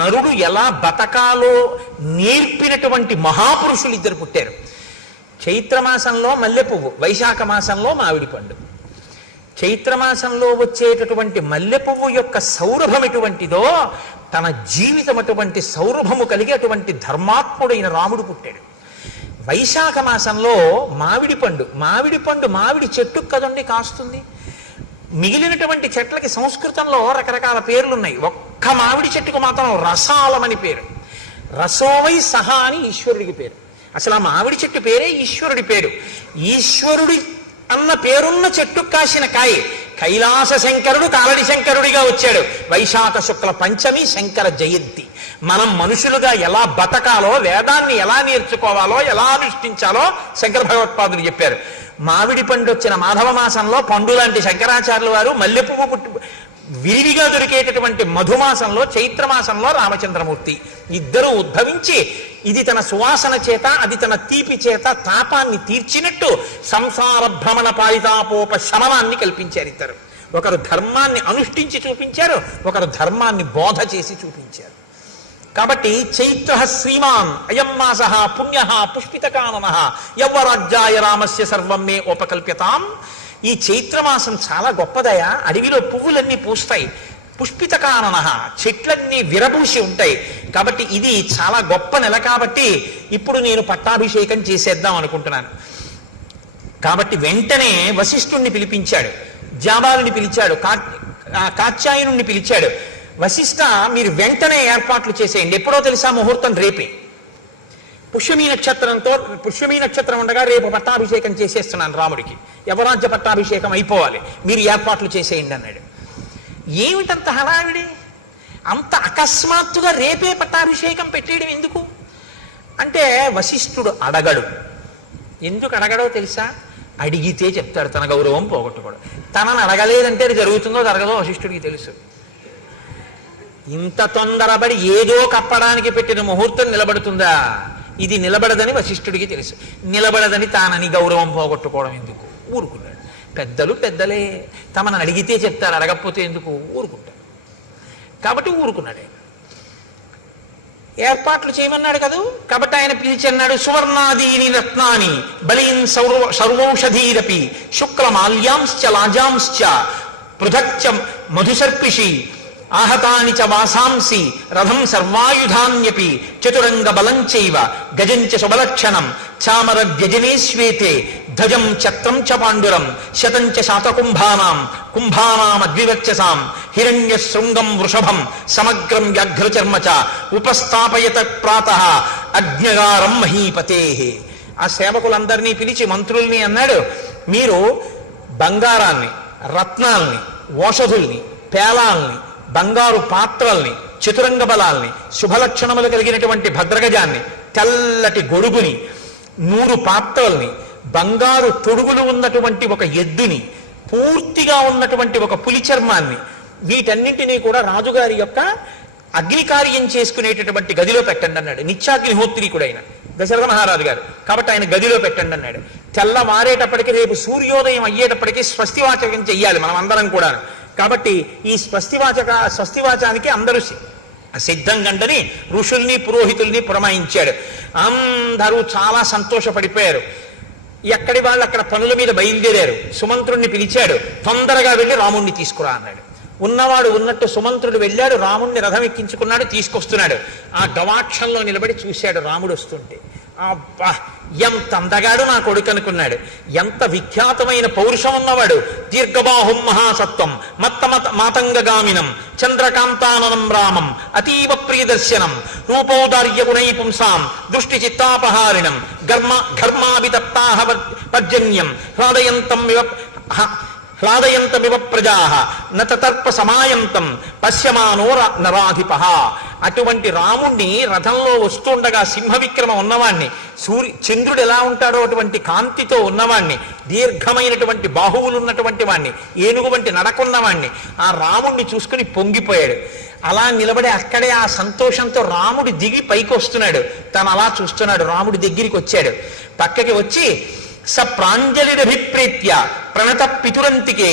నరుడు ఎలా బతకాలో నేర్పినటువంటి మహాపురుషులు 2 పుట్టారు. చైత్రమాసంలో మల్లెపువ్వు, వైశాఖ మాసంలో మామిడి పండు. చైత్రమాసంలో వచ్చేటటువంటి మల్లెపువ్వు యొక్క సౌరభం ఎటువంటిదో తన జీవితం అటువంటి సౌరభము కలిగి అటువంటి ధర్మాత్ముడైన రాముడు పుట్టాడు. వైశాఖ మాసంలో మామిడి పండు, మామిడి చెట్టుకు కదండి కాస్తుంది. మిగిలినటువంటి చెట్లకి సంస్కృతంలో రకరకాల పేర్లున్నాయి. ఒక్క మామిడి చెట్టుకు మాత్రం రసాలమని పేరు. రసోవై సహా అని ఈశ్వరుడికి పేరు. అసలు ఆ మామిడి చెట్టు పేరే ఈశ్వరుడి పేరు. ఈశ్వరుడి అన్న పేరున్న చెట్టు కాసిన కాయ. కైలాస శంకరుడు కాలడి శంకరుడిగా వచ్చాడు. వైశాఖ శుక్ల పంచమి శంకర జయంతి. మనం మనుషులుగా ఎలా బతకాలో, వేదాన్ని ఎలా నేర్చుకోవాలో, ఎలా అనుష్ఠించాలో శంకర భగవత్పాదులు చెప్పారు. మామిడి పండు వచ్చిన మాధవ మాసంలో పండు లాంటి శంకరాచార్యుల వారు మల్లెపువ్వు విరివిగా దొరికేటటువంటి మధుమాసంలో, చైత్రమాసంలో రామచంద్రమూర్తి ఇద్దరూ ఉద్భవించి ఇది తన సువాసన చేత, అది తన తీపి చేత తాపాన్ని తీర్చినట్టు సంసార భ్రమణ పాలితాపోప శమనాన్ని కల్పించారు ఇద్దరు. ఒకరు ధర్మాన్ని అనుష్ఠించి చూపించారు, ఒకరు ధర్మాన్ని బోధ చేసి చూపించారు. కాబట్టి చైత్ర శ్రీమాన్ అయం మాస పుణ్య పుష్పితకానన యవ్వరాజ్యాయ రామస్య సర్వం మే ఉపకల్ప్యతాం. ఈ చైత్రమాసం చాలా గొప్పదయా. అడవిలో పువ్వులన్నీ పూస్తాయి, పుష్పితకానన చెట్లన్నీ విరబూసి ఉంటాయి. కాబట్టి ఇది చాలా గొప్ప నెల. కాబట్టి ఇప్పుడు నేను పట్టాభిషేకం చేసేద్దాం అనుకుంటున్నాను. కాబట్టి వెంటనే వశిష్ఠుణ్ణి పిలిపించాడు, జాబాలుని పిలిచాడు, కాత్యాయనుణ్ణి పిలిచాడు. వశిష్ఠ, మీరు వెంటనే ఏర్పాట్లు చేసేయండి. ఎప్పుడో తెలుసా? ముహూర్తం రేపే. పుష్యమీ నక్షత్రం ఉండగా రేపు పట్టాభిషేకం చేసేస్తున్నాను రాముడికి, యవరాజ్య పట్టాభిషేకం అయిపోవాలి, మీరు ఏర్పాట్లు చేసేయండి అన్నాడు. ఏమిటంత హడావిడి? అంత అకస్మాత్తుగా రేపే పట్టాభిషేకం పెట్టేయడం ఎందుకు అంటే, వశిష్ఠుడు అడగడు. ఎందుకు అడగడో తెలుసా? అడిగితే చెప్తాడు, తన గౌరవం పోగొట్టుకోడు. తనను అడగలేదంటే అది జరుగుతుందో జరగదో వశిష్ఠుడికి తెలుసు. ఇంత తొందరపడి ఏదో కప్పడానికి పెట్టిన ముహూర్తం నిలబడుతుందా? ఇది నిలబడదని వశిష్ఠుడికి తెలుసు. నిలబడదని తానని గౌరవం పోగొట్టుకోవడం ఎందుకు? ఊరుకున్నాడు. పెద్దలు పెద్దలే, తమను అడిగితే చెప్తారు, అడగకపోతే ఎందుకు? ఊరుకుంటారు. కాబట్టి ఊరుకున్నాడు. ఏర్పాట్లు చేయమన్నాడు కదా. కాబట్టి ఆయన పిలిచి అన్నాడు, సువర్ణాదీని రత్నాని బలీన్ సర్వౌషధీరపి శుక్లమాల్యాంశ్చ లాజాంశ్చ పృథక్చ మధుసర్పిషి ఆహతాని చ వాసాంసి రథం సర్వాయుధాన్యపి చతురంగ బలంచైవ గజంచ శుభలక్షణం చామర వ్యజనే శ్వేతే ధ్వజం ఛత్రం చ పాండురం శతంచ శాతకుంభానాం కుంభానామద్వివక్షసాం హిరణ్య శృంగం వృషభం సమగ్రం వ్యాఘ్రచర్మ చ ఉపస్థాపయత ప్రాతః అగ్నిగారం మహీపతే. ఆ సేవకులందరినీ పిలిచి మంత్రుల్ని అన్నాడు, మీరు బంగారాన్ని, రత్నాల్ని, ఓషధుల్ని, పేలాల్ని, బంగారు పాత్రల్ని, చతురంగ బలాల్ని, శుభలక్షణములు కలిగినటువంటి భద్రగజాన్ని, తెల్లటి గొడుగుని, 100 పాత్రల్ని, బంగారు తొడుగులు ఉన్నటువంటి ఒక ఎద్దుని, పూర్తిగా ఉన్నటువంటి ఒక పులి చర్మాన్ని, వీటన్నింటినీ కూడా రాజుగారి యొక్క అగ్నికార్యం చేసుకునేటటువంటి గదిలో పెట్టండి అన్నాడు. నిత్యాగ్నిహోత్రీకుడైన దశరథ మహారాజు గారు. కాబట్టి ఆయన గదిలో పెట్టండి అన్నాడు. తెల్లవారేటప్పటికి, రేపు సూర్యోదయం అయ్యేటప్పటికీ స్వస్తివాచకం చెయ్యాలి మనం అందరం కూడా. కాబట్టి ఈ స్వస్తివాచానికి అందరూ సిద్ధంగంటని ఋషుల్ని పురోహితుల్ని పురమాయించాడు. అందరూ చాలా సంతోషపడిపోయారు. ఎక్కడి వాళ్ళు అక్కడ పనుల మీద బయలుదేరారు. సుమంత్రుణ్ణి పిలిచాడు, తొందరగా వెళ్ళి రాముణ్ణి తీసుకురా అన్నాడు. ఉన్నవాడు ఉన్నట్టు సుమంత్రుడు వెళ్ళాడు, రాముణ్ణి రథం ఎక్కించుకున్నాడు, తీసుకొస్తున్నాడు. ఆ గవాక్షంలో నిలబడి చూశాడు రాముడు వస్తుంటే. అబ్బా, ఎంత అందగాడు నా కొడుకు అనుకున్నాడు. ఎంత విఖ్యాతమైన పౌరుషం ఉన్నవాడు. దీర్ఘబాహుం మహాసత్వం మాతంగగామినం చంద్రకాంతాననం రామం అతీవ ప్రియదర్శనం రూపౌదార్య గుణై పుంసాం దృష్టి చిత్తాపహారిణం ఘర్మాభితప్తాహ పర్జన్యం హ్లాదయంతమివ ప్రజాః నతర్ప సమాయంతం పశ్యమానో నరాధిపః. అటువంటి రాముణ్ణి రథంలో వస్తుండగా సింహవిక్రమ ఉన్నవాణ్ణి, చంద్రుడు ఎలా ఉంటాడో అటువంటి కాంతితో ఉన్నవాణ్ణి, దీర్ఘమైనటువంటి బాహువులు ఉన్నటువంటి వాణ్ణి, ఏనుగు వంటి నడకున్నవాణ్ణి, ఆ రాముణ్ణి చూసుకుని పొంగిపోయాడు. అలా నిలబడి అక్కడే ఆ సంతోషంతో రాముడు దిగి పైకి వస్తున్నాడు. తను అలా చూస్తున్నాడు. రాముడి దగ్గరికి వచ్చాడు. పక్కకి వచ్చి స ప్రాంజలిరభిప్రేత్య ప్రణత పితురంతికే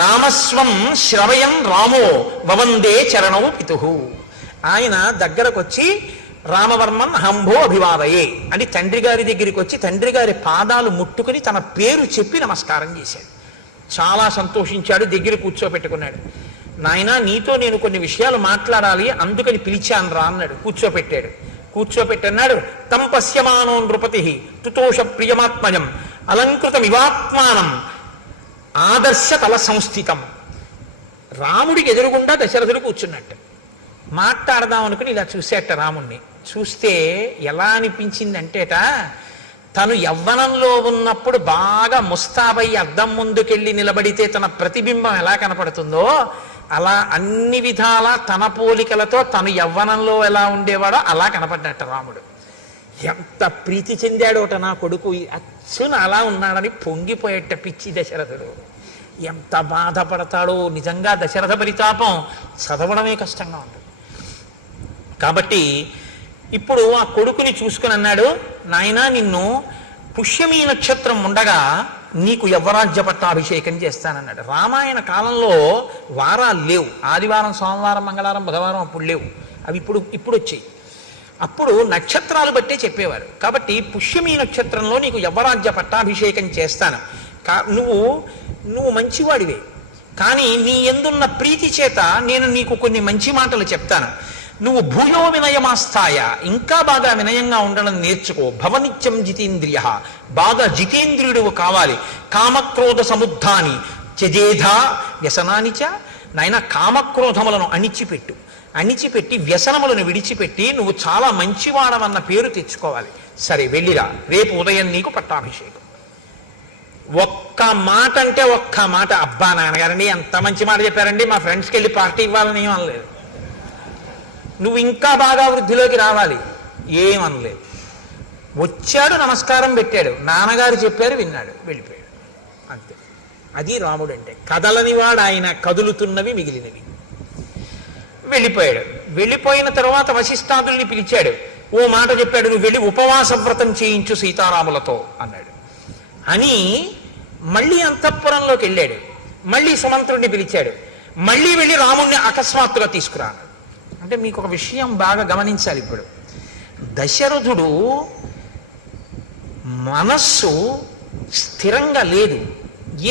నామస్వం శ్రవయం రామో వవందే చరణౌ పితుహు. ఆయన దగ్గరకు వచ్చి రామవర్మన్ హంభో అభివాదయే అని తండ్రి గారి దగ్గరికి వచ్చి తండ్రి గారి పాదాలు ముట్టుకుని తన పేరు చెప్పి నమస్కారం చేశాడు. చాలా సంతోషించాడు. దగ్గర కూర్చోపెట్టుకున్నాడు. నాయనా, నీతో నేను కొన్ని విషయాలు మాట్లాడాలి, అందుకని పిలిచాను రా అన్నాడు. కూర్చోపెట్టాడు. కూర్చోపెట్టన్నాడు. తం పశ్యమానో నృపతి తుతోష ప్రియమాత్మజం అలంకృతమివాత్మానం ఆదర్శ తల సంస్థితం. రాముడికి ఎదురుగుండా దశరథుడు కూర్చున్నట్టు. మాట్లాడదాం అనుకుని ఇలా చూసేట రాముణ్ణి. చూస్తే ఎలా అనిపించిందంటేట, తను యవ్వనంలో ఉన్నప్పుడు బాగా ముస్తాబై అద్దం ముందుకెళ్ళి నిలబడితే తన ప్రతిబింబం ఎలా కనపడుతుందో, అలా అన్ని విధాల తన పోలికలతో తను యవ్వనంలో ఎలా ఉండేవాడో అలా కనపడ్డట రాముడు. ఎంత ప్రీతి చెందాడోట నా కొడుకు అచ్చున అలా ఉన్నాడని పొంగిపోయేట పిచ్చి దశరథుడు. ఎంత బాధపడతాడో నిజంగా దశరథ పరితాపం చదవడమే కష్టంగా ఉంటుంది. కాబట్టి ఇప్పుడు ఆ కొడుకుని చూసుకుని అన్నాడు, నాయనా నిన్ను పుష్యమీ నక్షత్రం ఉండగా నీకు యవ్వరాజ్య పట్టాభిషేకం చేస్తానన్నాడు. రామాయణ కాలంలో వారాలు లేవు, ఆదివారం సోమవారం మంగళవారం బుధవారం అప్పుడు లేవు, అవి ఇప్పుడు వచ్చాయి. అప్పుడు నక్షత్రాలు బట్టే చెప్పేవారు. కాబట్టి పుష్యమీ నక్షత్రంలో నీకు యవ్వరాజ్య పట్టాభిషేకం చేస్తాను. నువ్వు మంచివాడివే, కానీ నీ ఎందున్న ప్రీతి చేత నేను నీకు కొన్ని మంచి మాటలు చెప్తాను. నువ్వు భూయో వినయమాస్థాయ, ఇంకా బాగా వినయంగా ఉండడం నేర్చుకో. భవనిత్యం జితేంద్రియ, బాగా జితేంద్రియుడు కావాలి. కామక్రోధ సముద్ధాని త్యజేధా వ్యసనానిచ, నాయన కామక్రోధములను అణిచిపెట్టి వ్యసనములను విడిచిపెట్టి నువ్వు చాలా మంచివాడవన్న పేరు తెచ్చుకోవాలి. సరే వెళ్ళిరా, రేపు ఉదయం నీకు పట్టాభిషేకం. ఒక్క మాట అంటే ఒక్క మాట, అబ్బా నాన్నగారండి ఎంత మంచి మాట చెప్పారండి, మా ఫ్రెండ్స్కి వెళ్ళి పార్టీ ఇవ్వాలని ఏం అనలేదు. నువ్వు ఇంకా బాగా వృద్ధిలోకి రావాలి ఏమనలేదు. వచ్చాడు, నమస్కారం పెట్టాడు, నాన్నగారు చెప్పారు, విన్నాడు, వెళ్ళిపోయాడు, అంతే. అది రాముడు అంటే. కదలనివాడు ఆయన, కదులుతున్నవి మిగిలినవి. వెళ్ళిపోయాడు. వెళ్ళిపోయిన తర్వాత వశిష్ఠాదుల్ని పిలిచాడు, ఓ మాట చెప్పాడు, నువ్వు వెళ్ళి ఉపవాస వ్రతం చేయించు సీతారాములతో అన్నాడు. అని మళ్ళీ అంతఃపురంలోకి వెళ్ళాడు. మళ్ళీ సుమంత్రుడిని పిలిచాడు, మళ్ళీ వెళ్ళి రాముణ్ణి అకస్మాత్తుగా తీసుకురాను. అంటే మీకు ఒక విషయం బాగా గమనించాలి. ఇప్పుడు దశరథుడు మనస్సు స్థిరంగా లేదు,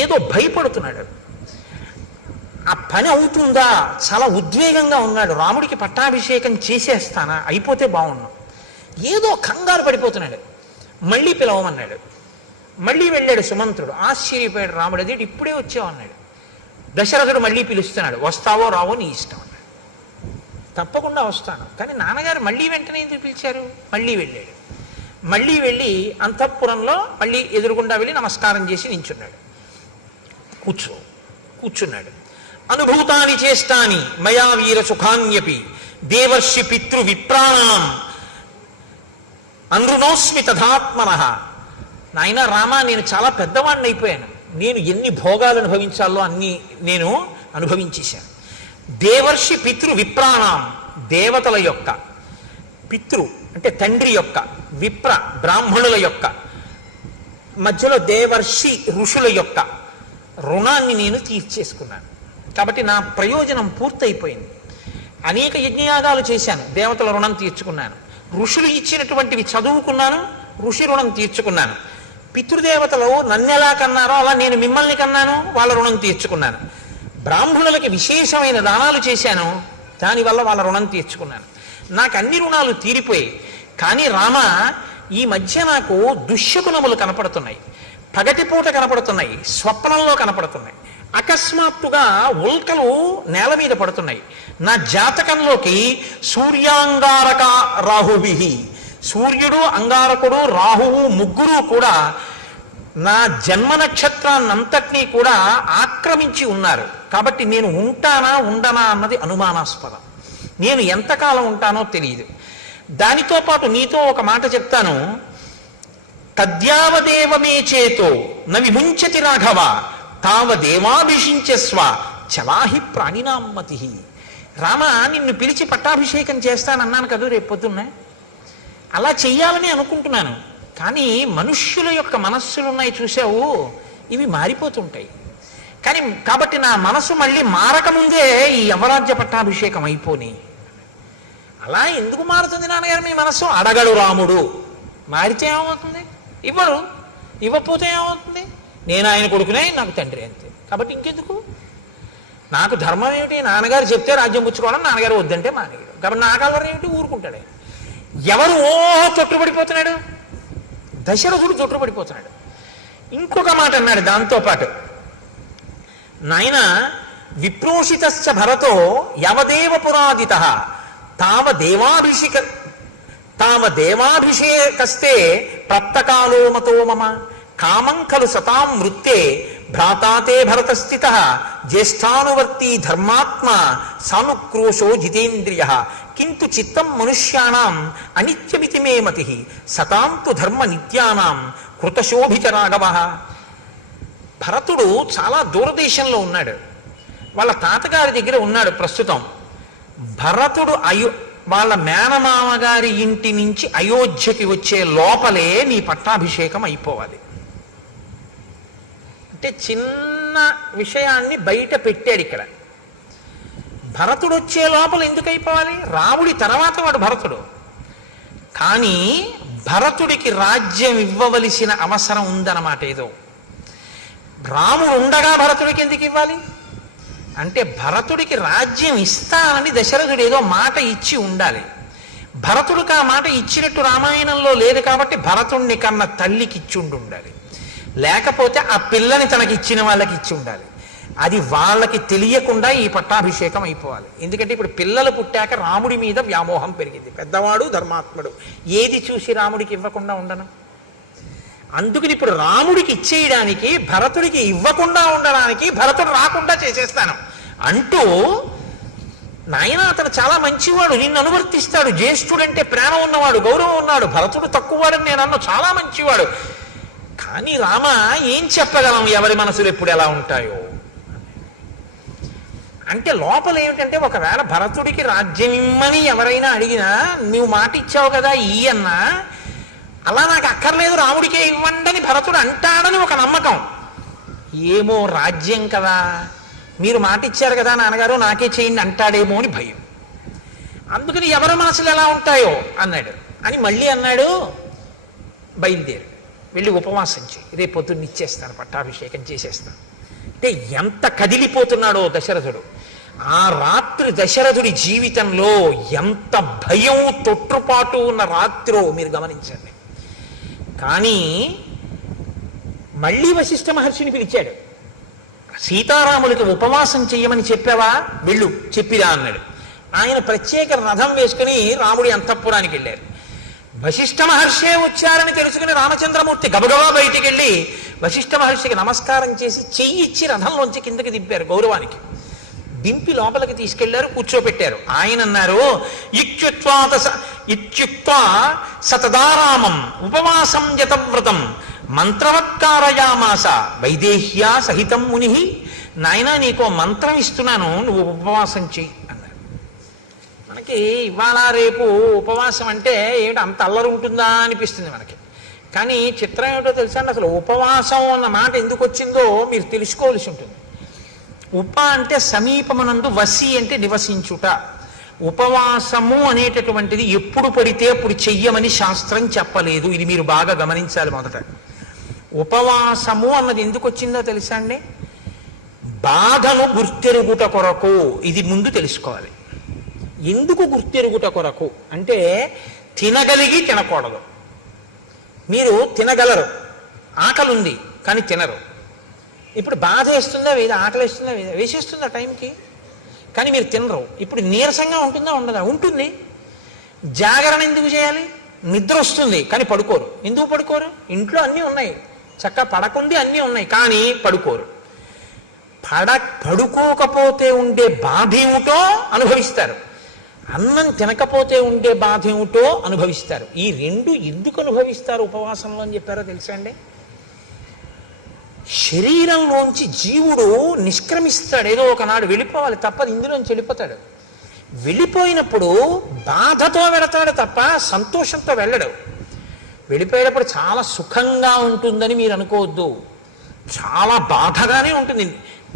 ఏదో భయపడుతున్నాడు. ఆ పని అవుతుందా, చాలా ఉద్వేగంగా ఉన్నాడు. రాముడికి పట్టాభిషేకం చేసేస్తానా, అయిపోతే బాగున్నాం, ఏదో కంగారు పడిపోతున్నాడు. మళ్ళీ పిలవమన్నాడు. మళ్ళీ వెళ్ళాడు సుమంత్రుడు. ఆశ్చర్యపోయాడు రాముడు, అదేంటి ఇప్పుడే వచ్చావు అన్నాడు. దశరథుడు మళ్ళీ పిలుస్తున్నాడు, వస్తావో రావో నీ ఇష్టం అన్నాడు. తప్పకుండా వస్తాను, కానీ నాన్నగారు మళ్ళీ వెంటనే ఎందుకు పిలిచారు? మళ్ళీ వెళ్ళాడు. మళ్ళీ వెళ్ళి అంతఃపురంలో మళ్ళీ ఎదురుగుండా వెళ్ళి నమస్కారం చేసి నించున్నాడు. కూర్చున్నాడు. అనుభూతాని చేష్టాని మయా వీర సుఖాన్యపి దేవర్షి పితృ విప్రాణం అనృణోస్మి తథాత్మనః. నాయన రామా, నేను చాలా పెద్దవాడిని అయిపోయాను, నేను ఎన్ని భోగాలు అనుభవించాలో అన్ని నేను అనుభవించేశాను. దేవర్షి పితృ విప్రాణం, దేవతల యొక్క, పితృ అంటే తండ్రి యొక్క, విప్ర బ్రాహ్మణుల యొక్క, మధ్యలో దేవర్షి ఋషుల యొక్క రుణాన్ని నేను తీర్చేసుకున్నాను. కాబట్టి నా ప్రయోజనం పూర్తయిపోయింది. అనేక యజ్ఞయాగాలు చేశాను, దేవతల రుణం తీర్చుకున్నాను. ఋషులు ఇచ్చినటువంటివి చదువుకున్నాను, ఋషి రుణం తీర్చుకున్నాను. పితృదేవతలు నన్నెలా కన్నారో అలా నేను మిమ్మల్ని కన్నాను, వాళ్ళ రుణం తీర్చుకున్నాను. బ్రాహ్మణులకి విశేషమైన దానాలు చేశాను, దానివల్ల వాళ్ళ రుణం తీర్చుకున్నాను. నాకు అన్ని రుణాలు తీరిపోయాయి. కానీ రామ, ఈ మధ్య నాకు దుశ్శకునములు కనపడుతున్నాయి, పగటిపూట కనపడుతున్నాయి, స్వప్నంలో కనపడుతున్నాయి. అకస్మాత్తుగా ఉల్కలు నేల మీద పడుతున్నాయి. నా జాతకంలోకి సూర్యాంగారక రాహుభి, సూర్యుడు అంగారకుడు రాహువు ముగ్గురు కూడా నా జన్మ నక్షత్రాన్నంతటినీ కూడా ఆక్రమించి ఉన్నారు. కాబట్టి నేను ఉంటానా ఉండనా అన్నది అనుమానాస్పదం. నేను ఎంతకాలం ఉంటానో తెలియదు. దానితో పాటు నీతో ఒక మాట చెప్తాను. తద్యావదేవమే చేతో న విముంచతి రాఘవ తావదేవాభిషించస్వ చలాహి ప్రాణినామ్మతి. రామ, నిన్ను పిలిచి పట్టాభిషేకం చేస్తానన్నాను కదా రేపు పొద్దున్నే, అలా చెయ్యాలని అనుకుంటున్నాను. కానీ మనుష్యుల యొక్క మనస్సులు ఉన్నాయి చూసావు, ఇవి మారిపోతుంటాయి. కాబట్టి నా మనసు మళ్ళీ మారకముందే ఈ యవరాజ్య పట్టాభిషేకం అయిపోని. అలా ఎందుకు మారుతుంది నాన్నగారు మీ మనస్సు? అడగడు రాముడు. మారితే ఏమవుతుంది? ఇవ్వకపోతే ఏమవుతుంది? నేను ఆయన కొడుకునే, నాకు తండ్రి అంతే. కాబట్టి ఇంకెందుకు? నాకు ధర్మం ఏమిటి? నాన్నగారు చెప్తే రాజ్యం పుచ్చుకోవడం, నాన్నగారు వద్దంటే మానేయడు. కాబట్టి నా కలర్ ఏమిటి? ఊరుకుంటాడే. ఎవరు తొట్టుపడిపోతున్నాడు? దశరథుడు తొట్టుపడిపోతున్నాడు. ఇంకొక మాట అన్నాడు దాంతోపాటు, నాయన విప్రోషితశ్చ భరతో యవదేవ పురాదిత తావదేవాభిషేకస్తే ప్రత్తకాలో మతో మమ కామం ఖలు సతాం వృత్తే భ్రాతాతే భరతస్థిత జ్యేష్ఠానువర్తి ధర్మాత్మ సానుక్రోశో జితేంద్రియ కింటు చిత్తం మనుష్యాణం అనిత్యమితి మే మతి సతాంతు ధర్మ నిత్యానాం కృతశోభిత రాఘవ. భరతుడు చాలా దూరదేశంలో ఉన్నాడు, వాళ్ళ తాతగారి దగ్గర ఉన్నాడు ప్రస్తుతం. భరతుడు వాళ్ళ మేనమామ గారి ఇంటి నుంచి అయోధ్యకి వచ్చే లోపలే నీ పట్టాభిషేకం అయిపోవాలి. అంటే చిన్న విషయాన్ని బయట పెట్టాడు ఇక్కడ. భరతుడు వచ్చే లోపల ఎందుకు అయిపోవాలి? రాముడి తర్వాత వాడు భరతుడు. కానీ భరతుడికి రాజ్యం ఇవ్వవలసిన అవసరం ఉందన్నమాట. ఏదో రాముడు ఉండగా భరతుడికి ఎందుకు ఇవ్వాలి అంటే, భరతుడికి రాజ్యం ఇస్తానని దశరథుడు ఏదో మాట ఇచ్చి ఉండాలి. భరతుడికి ఆ మాట ఇచ్చినట్టు రామాయణంలో లేదు కాబట్టి భరతుణ్ణి కన్నా తల్లికి ఇచ్చి ఉండాలి, లేకపోతే ఆ పిల్లని తనకి ఇచ్చిన వాళ్ళకి ఇచ్చి ఉండాలి. అది వాళ్ళకి తెలియకుండా ఈ పట్టాభిషేకం అయిపోవాలి. ఎందుకంటే ఇప్పుడు పిల్లలు పుట్టాక రాముడి మీద వ్యామోహం పెరిగింది. పెద్దవాడు ధర్మాత్ముడు, ఏది చూసి రాముడికి ఇవ్వకుండా ఉండను. అందుకని ఇప్పుడు రాముడికి ఇచ్చేయడానికి, భరతుడికి ఇవ్వకుండా ఉండడానికి భరతుడు రాకుండా చేసేస్తాను అంటూ, నాయన అతను చాలా మంచివాడు, నిన్ను అనువర్తిస్తాడు, జ్యేష్ఠుడంటే ప్రేమ ఉన్నవాడు, గౌరవం ఉన్నాడు, భరతుడు తక్కువవాడని నేను అన్న, చాలా మంచివాడు. కానీ రామ ఏం చెప్పగలం, ఎవరి మనసులు ఎప్పుడు ఎలా ఉంటాయో అంటే. లోపల ఏమిటంటే, ఒకవేళ భరతుడికి రాజ్యం ఇమ్మని ఎవరైనా అడిగినా నువ్వు మాట ఇచ్చావు కదా ఈ అన్నా, అలా నాకు అక్కర్లేదు రాముడికే ఇవ్వండి అని భరతుడు అంటాడని ఒక నమ్మకం. ఏమో రాజ్యం కదా, మీరు మాట ఇచ్చారు కదా నాన్నగారు నాకే చేయండి అంటాడేమో అని భయం. అందుకని ఎవరి మనసులు ఎలా ఉంటాయో అన్నాడు. అని మళ్ళీ అన్నాడు, బయలుదేరు వెళ్ళి ఉపవాసం చేయి, రేపు పొద్దున్న ఇచ్చేస్తాను, పట్టాభిషేకం చేసేస్తాను. అంటే ఎంత కదిలిపోతున్నాడో దశరథుడు. ఆ రాత్రి దశరథుడి జీవితంలో ఎంత భయం తొట్టుపాటు ఉన్న రాత్రో మీరు గమనించండి. కానీ మళ్ళీ వశిష్ఠ మహర్షిని పిలిచాడు. సీతారాములకి ఉపవాసం చెయ్యమని చెప్పావా, వెళ్ళు చెప్పిరా అన్నాడు. ఆయన ప్రత్యేక రథం వేసుకుని రాముడి అంతఃపురానికి వెళ్ళారు. వశిష్ఠ మహర్షే వచ్చారని తెలుసుకుని రామచంద్రమూర్తి గబగబా బయటికి వెళ్ళి వశిష్ఠ మహర్షికి నమస్కారం చేసి చెయ్యి ఇచ్చి రథంలోంచి కిందకి దింపారు గౌరవానికి. దింపి లోపలికి తీసుకెళ్లారు, కూర్చోపెట్టారు. ఆయన అన్నారు, ఇత్యుక్త్వా సతదారామం ఉపవాసం యతవ్రతం మంత్రవత్కారయామాస వైదేహ్యా సహితం ముని. నాయనా నీకో మంత్రం ఇస్తున్నాను, నువ్వు ఉపవాసం చెయ్యి అన్నారు. మనకి ఇవాళ రేపు ఉపవాసం అంటే ఏమిటి అంత అల్లరి ఉంటుందా అనిపిస్తుంది మనకి. కానీ చిత్రం ఏమిటో తెలుసా అండి, అసలు ఉపవాసం అన్న మాట ఎందుకు వచ్చిందో మీరు తెలుసుకోవాల్సి ఉంటుంది. ఉప అంటే సమీపమునందు, వసి అంటే నివసించుట. ఉపవాసము అనేటటువంటిది ఎప్పుడు పడితే అప్పుడు చెయ్యమని శాస్త్రం చెప్పలేదు. ఇది మీరు బాగా గమనించాలి. మొదట ఉపవాసము అన్నది ఎందుకు వచ్చిందో తెలుసా అండి, బాధను గుర్తెరుగుట కొరకు. ఇది ముందు తెలుసుకోవాలి. ఎందుకు గుర్తెరుగుట కొరకు అంటే, తినగలిగి తినకూడదు. మీరు తినగలరు, ఆకలి ఉంది కానీ తినరు. ఇప్పుడు బాధ వేస్తుందా వేద, ఆకలి వేస్తుందా వేద, వేసేస్తుందా టైంకి, కానీ మీరు తినరు. ఇప్పుడు నీరసంగా ఉంటుందా ఉండదా, ఉంటుంది. జాగరణ ఎందుకు చేయాలి, నిద్ర వస్తుంది కానీ పడుకోరు. ఎందుకు పడుకోరు, ఇంట్లో అన్నీ ఉన్నాయి, చక్కగా పడకుంది అన్నీ ఉన్నాయి కానీ పడుకోరు. పడుకోకపోతే ఉండే బాధ ఏమిటో అనుభవిస్తారు, అన్నం తినకపోతే ఉండే బాధ ఏమిటో అనుభవిస్తారు. ఈ రెండు ఎందుకు అనుభవిస్తారు ఉపవాసంలో అని చెప్పారో తెలుసా అండి. శరీరంలోంచి జీవుడు నిష్క్రమిస్తాడు, ఏదో ఒకనాడు వెళ్ళిపోవాలి తప్పదు, ఇందులోంచి వెళ్ళిపోతాడు. వెళ్ళిపోయినప్పుడు బాధతో వెళతాడు తప్ప సంతోషంతో వెళ్ళడు. వెళ్ళిపోయేటప్పుడు చాలా సుఖంగా ఉంటుందని మీరు అనుకోవద్దు, చాలా బాధగానే ఉంటుంది.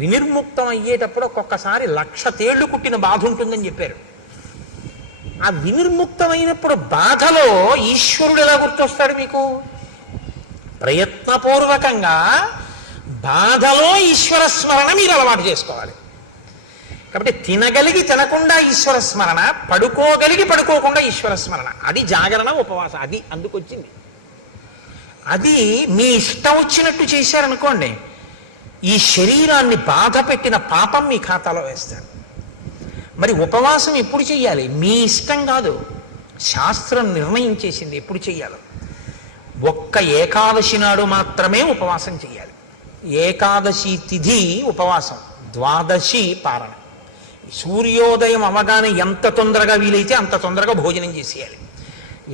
వినిర్ముక్తం అయ్యేటప్పుడు ఒక్కొక్కసారి 1,00,000 తేళ్లు కుట్టిన బాధ ఉంటుందని చెప్పారు. ఆ వినిర్ముక్తమైనప్పుడు బాధలో ఈశ్వరుడు ఎలా గుర్తొస్తాడు మీకు, ప్రయత్నపూర్వకంగా బాధలో ఈశ్వర స్మరణ మీరు అలవాటు చేసుకోవాలి. కాబట్టి తినగలిగి తినకుండా ఈశ్వర స్మరణ, పడుకోగలిగి పడుకోకుండా ఈశ్వర స్మరణ, అది జాగరణ ఉపవాసం. అది అందుకొచ్చింది. అది మీ ఇష్టం వచ్చినట్టు చేశారనుకోండి, ఈ శరీరాన్ని బాధ పెట్టిన పాపం మీ ఖాతాలో వేస్తారు. మరి ఉపవాసం ఎప్పుడు చెయ్యాలి, మీ ఇష్టం కాదు, శాస్త్రం నిర్ణయం చేసింది ఎప్పుడు చెయ్యాలో. ఒక్క ఏకాదశి నాడు మాత్రమే ఉపవాసం చెయ్యాలి. ఏకాదశి తిథి ఉపవాసం, ద్వాదశి పారణ. సూర్యోదయం అవగానే ఎంత తొందరగా వీలైతే అంత తొందరగా భోజనం చేసేయాలి.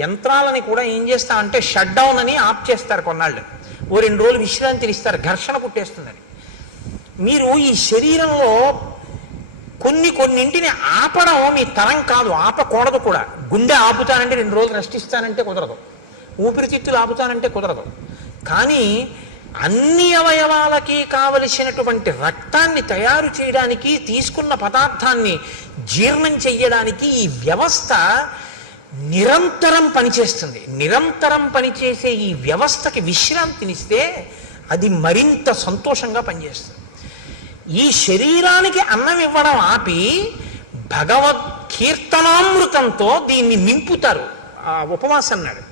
యంత్రాలని కూడా ఏం చేస్తామంటే షట్ డౌన్ అని ఆఫ్ చేస్తారు కొన్నాళ్ళు, ఓ 2 రోజులు విశ్రాంతిని ఇస్తారు, ఘర్షణ పుట్టేస్తుందని. మీరు ఈ శరీరంలో కొన్నింటిని ఆపడం మీ తరం కాదు, ఆపకూడదు కూడా. గుండె ఆపుతానంటే 2 రోజులు రెస్ట్ ఇస్తానంటే కుదరదు, ఊపిరితిత్తులు ఆపుతానంటే కుదరదు. కానీ అన్ని అవయవాలకి కావలసినటువంటి రక్తాన్ని తయారు చేయడానికి, తీసుకున్న పదార్థాన్ని జీర్ణం చెయ్యడానికి ఈ వ్యవస్థ నిరంతరం పనిచేస్తుంది. నిరంతరం పనిచేసే ఈ వ్యవస్థకి విశ్రాంతినిస్తే అది మరింత సంతోషంగా పనిచేస్తుంది. ఈ శరీరానికి అన్నం ఇవ్వడం ఆపి భగవద్ కీర్తనామృతంతో దీన్ని నింపుతారు. ఆ ఉపవాసం అన్నాడు.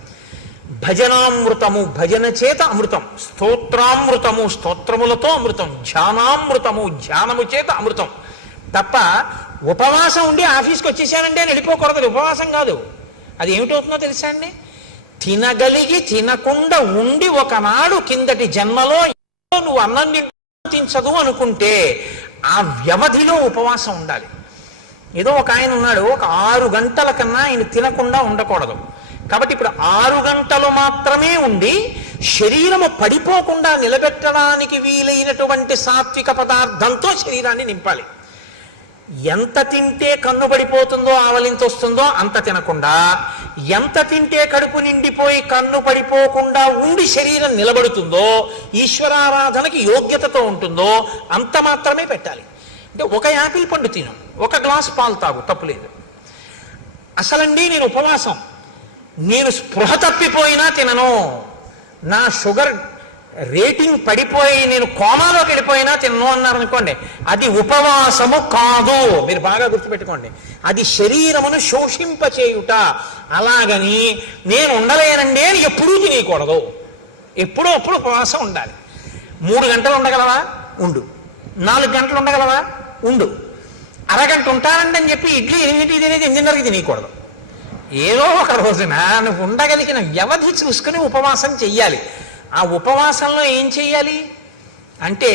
భజనామృతము, భజన చేత అమృతం, స్తోత్రామృతము, స్తోత్రములతో అమృతం, ధ్యానామృతము, ధ్యానము చేత అమృతం. తప్ప ఉపవాసం ఉండి ఆఫీస్కి వచ్చేసానంటే అని వెళ్ళిపోకూడదు. ఉపవాసం కాదు. అది ఏమిటవుతుందో తెలుసా అండి? తినగలిగి తినకుండా ఉండి ఒకనాడు కిందటి జన్మలో నువ్వు అన్నం తించదు అనుకుంటే ఆ వ్యవధిలో ఉపవాసం ఉండాలి. ఏదో ఒక ఆయన ఉన్నాడు, ఒక 6 గంటల కన్నా ఆయన తినకుండా ఉండకూడదు. కాబట్టి ఇప్పుడు 6 గంటలు మాత్రమే ఉండి శరీరము పడిపోకుండా నిలబెట్టడానికి వీలైనటువంటి సాత్విక పదార్థంతో శరీరాన్ని నింపాలి. ఎంత తింటే కన్ను పడిపోతుందో, ఆవలింత వస్తుందో అంత తినకుండా, ఎంత తింటే కడుపు నిండిపోయి కన్ను పడిపోకుండా ఉండి శరీరం నిలబడుతుందో, ఈశ్వరారాధనకి యోగ్యతతో ఉంటుందో అంత మాత్రమే పెట్టాలి. అంటే ఒక యాపిల్ పండు తిను, ఒక గ్లాసు పాలు తాగు, తప్పులేదు. అసలండి నేను ఉపవాసం, నేను స్పృహ తప్పిపోయినా తినను, నా షుగర్ రేటింగ్ పడిపోయి నేను కోమాలోకి వెళ్ళిపోయినా తినను అన్నారనుకోండి, అది ఉపవాసము కాదు. మీరు బాగా గుర్తుపెట్టుకోండి, అది శరీరమును శోషింపచేయుట. అలాగని నేను ఉండలేనండి అని ఎప్పుడూ తినేయకూడదు. ఎప్పుడో అప్పుడు ఉపవాసం ఉండాలి. 3 గంటలు ఉండగలవా? ఉండు. 4 గంటలు ఉండగలవా? ఉండు. అరగంట ఉంటానండి అని చెప్పి ఇడ్లీ 8 తినేది 8:30కి తినేయకూడదు. ఏదో ఒక రోజున నువ్వు ఉండగలిగిన వ్యవధి చూసుకుని ఉపవాసం చెయ్యాలి. ఆ ఉపవాసంలో ఏం చెయ్యాలి అంటే,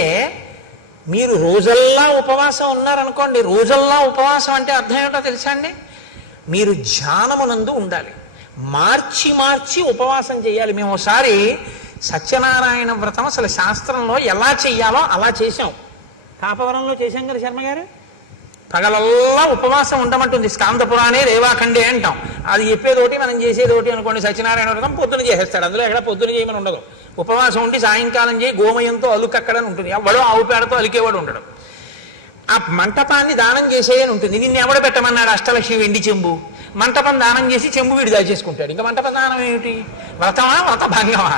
మీరు రోజల్లా ఉపవాసం ఉన్నారనుకోండి, రోజల్లా ఉపవాసం అంటే అర్థం ఏమిటో తెలుసా అండి? మీరు ధ్యానమునందు ఉండాలి. మార్చి మార్చి ఉపవాసం చేయాలి. మేము ఒకసారి సత్యనారాయణ వ్రతం అసలు శాస్త్రంలో ఎలా చెయ్యాలో అలా చేశాం. కాపవరంలో చేశాం కదా శర్మ గారు. పగలల్లా ఉపవాసం ఉండమంటుంది స్కాంద పురాణే రేవాఖండే అంటాం. అది చెప్పేదోటి మనం చేసేదోటి అనుకోండి. సత్యనారాయణ వ్రతం పొద్దున చేసేస్తాడు, అందులో ఎక్కడ పొద్దున చేయమని ఉండదు. ఉపవాసం ఉండి సాయంకాలం చేయి గోమయంతో అలుకక్కడని ఉంటుంది. ఎవడో ఆవు పేడతో అలికేవాడు ఉంటాడు. ఆ మంటపాన్ని దానం చేసేయని ఉంటుంది. నిన్ను ఎవడ పెట్టమన్నాడు? అష్టలక్ష్మి వెండి చెంబు. మంటపం దానం చేసి చెంబు వీడు దాచేసుకుంటాడు. ఇంకా మంటపం దానం ఏమిటి? వ్రతమా వ్రత భంగమా?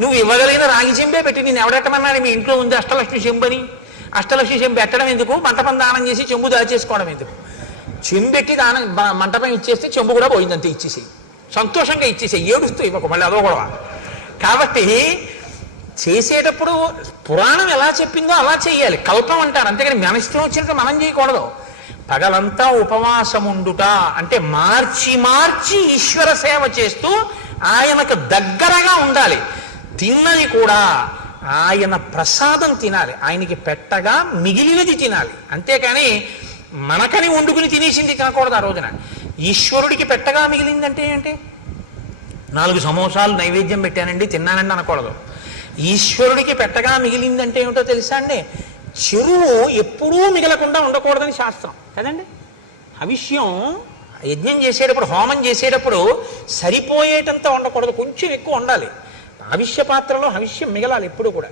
నువ్వు ఇవ్వగలిగిన రాగి చెంబే పెట్టి నిన్ను ఎవడెట్టమన్నాడు? మీ ఇంట్లో ఉంది అష్టలక్ష్మి చెంబని. అష్టలక్ష్మి చెంబు పెట్టడం ఎందుకు? మంటపం దానం చేసి చెంబు దాచేసుకోవడం ఎందుకు? చెంబెట్టి దానం మంటపం ఇచ్చేస్తే చెంబు కూడా పోయిందంతే. ఇచ్చేసి సంతోషంగా ఇచ్చేసి ఏడుస్తూ ఇవ్వకు, మళ్ళీ అదో గొడవ. కాబట్టి చేసేటప్పుడు పురాణం ఎలా చెప్పిందో అలా చెయ్యాలి. కల్పం అంటారు, అంతేగాని మన ఇష్టం వచ్చినట్టు మనం చేయకూడదు. పగలంతా ఉపవాసం ఉండుట అంటే మార్చి మార్చి ఈశ్వర సేవ చేస్తూ ఆయనకు దగ్గరగా ఉండాలి. తిన్నది కూడా ఆయన ప్రసాదం తినాలి, ఆయనకి పెట్టగా మిగిలినది తినాలి. అంతేకాని మనకని వండుకుని తినేసింది తినకూడదు. ఆ రోజున ఈశ్వరుడికి పెట్టగా మిగిలిందంటే ఏంటి? 4 సమోసాలు నైవేద్యం పెట్టానండి తిన్నానండి అనకూడదు. ఈశ్వరుడికి పెట్టగా మిగిలిందంటే ఏమిటో తెలుసా అండి? చెరువు ఎప్పుడూ మిగలకుండా ఉండకూడదని శాస్త్రం కదండి. హవిష్యం యజ్ఞం చేసేటప్పుడు, హోమం చేసేటప్పుడు సరిపోయేటంత ఉండకూడదు, కొంచెం ఎక్కువ ఉండాలి. హవిష్య పాత్రలో హవిష్యం మిగలాలి ఎప్పుడు కూడా.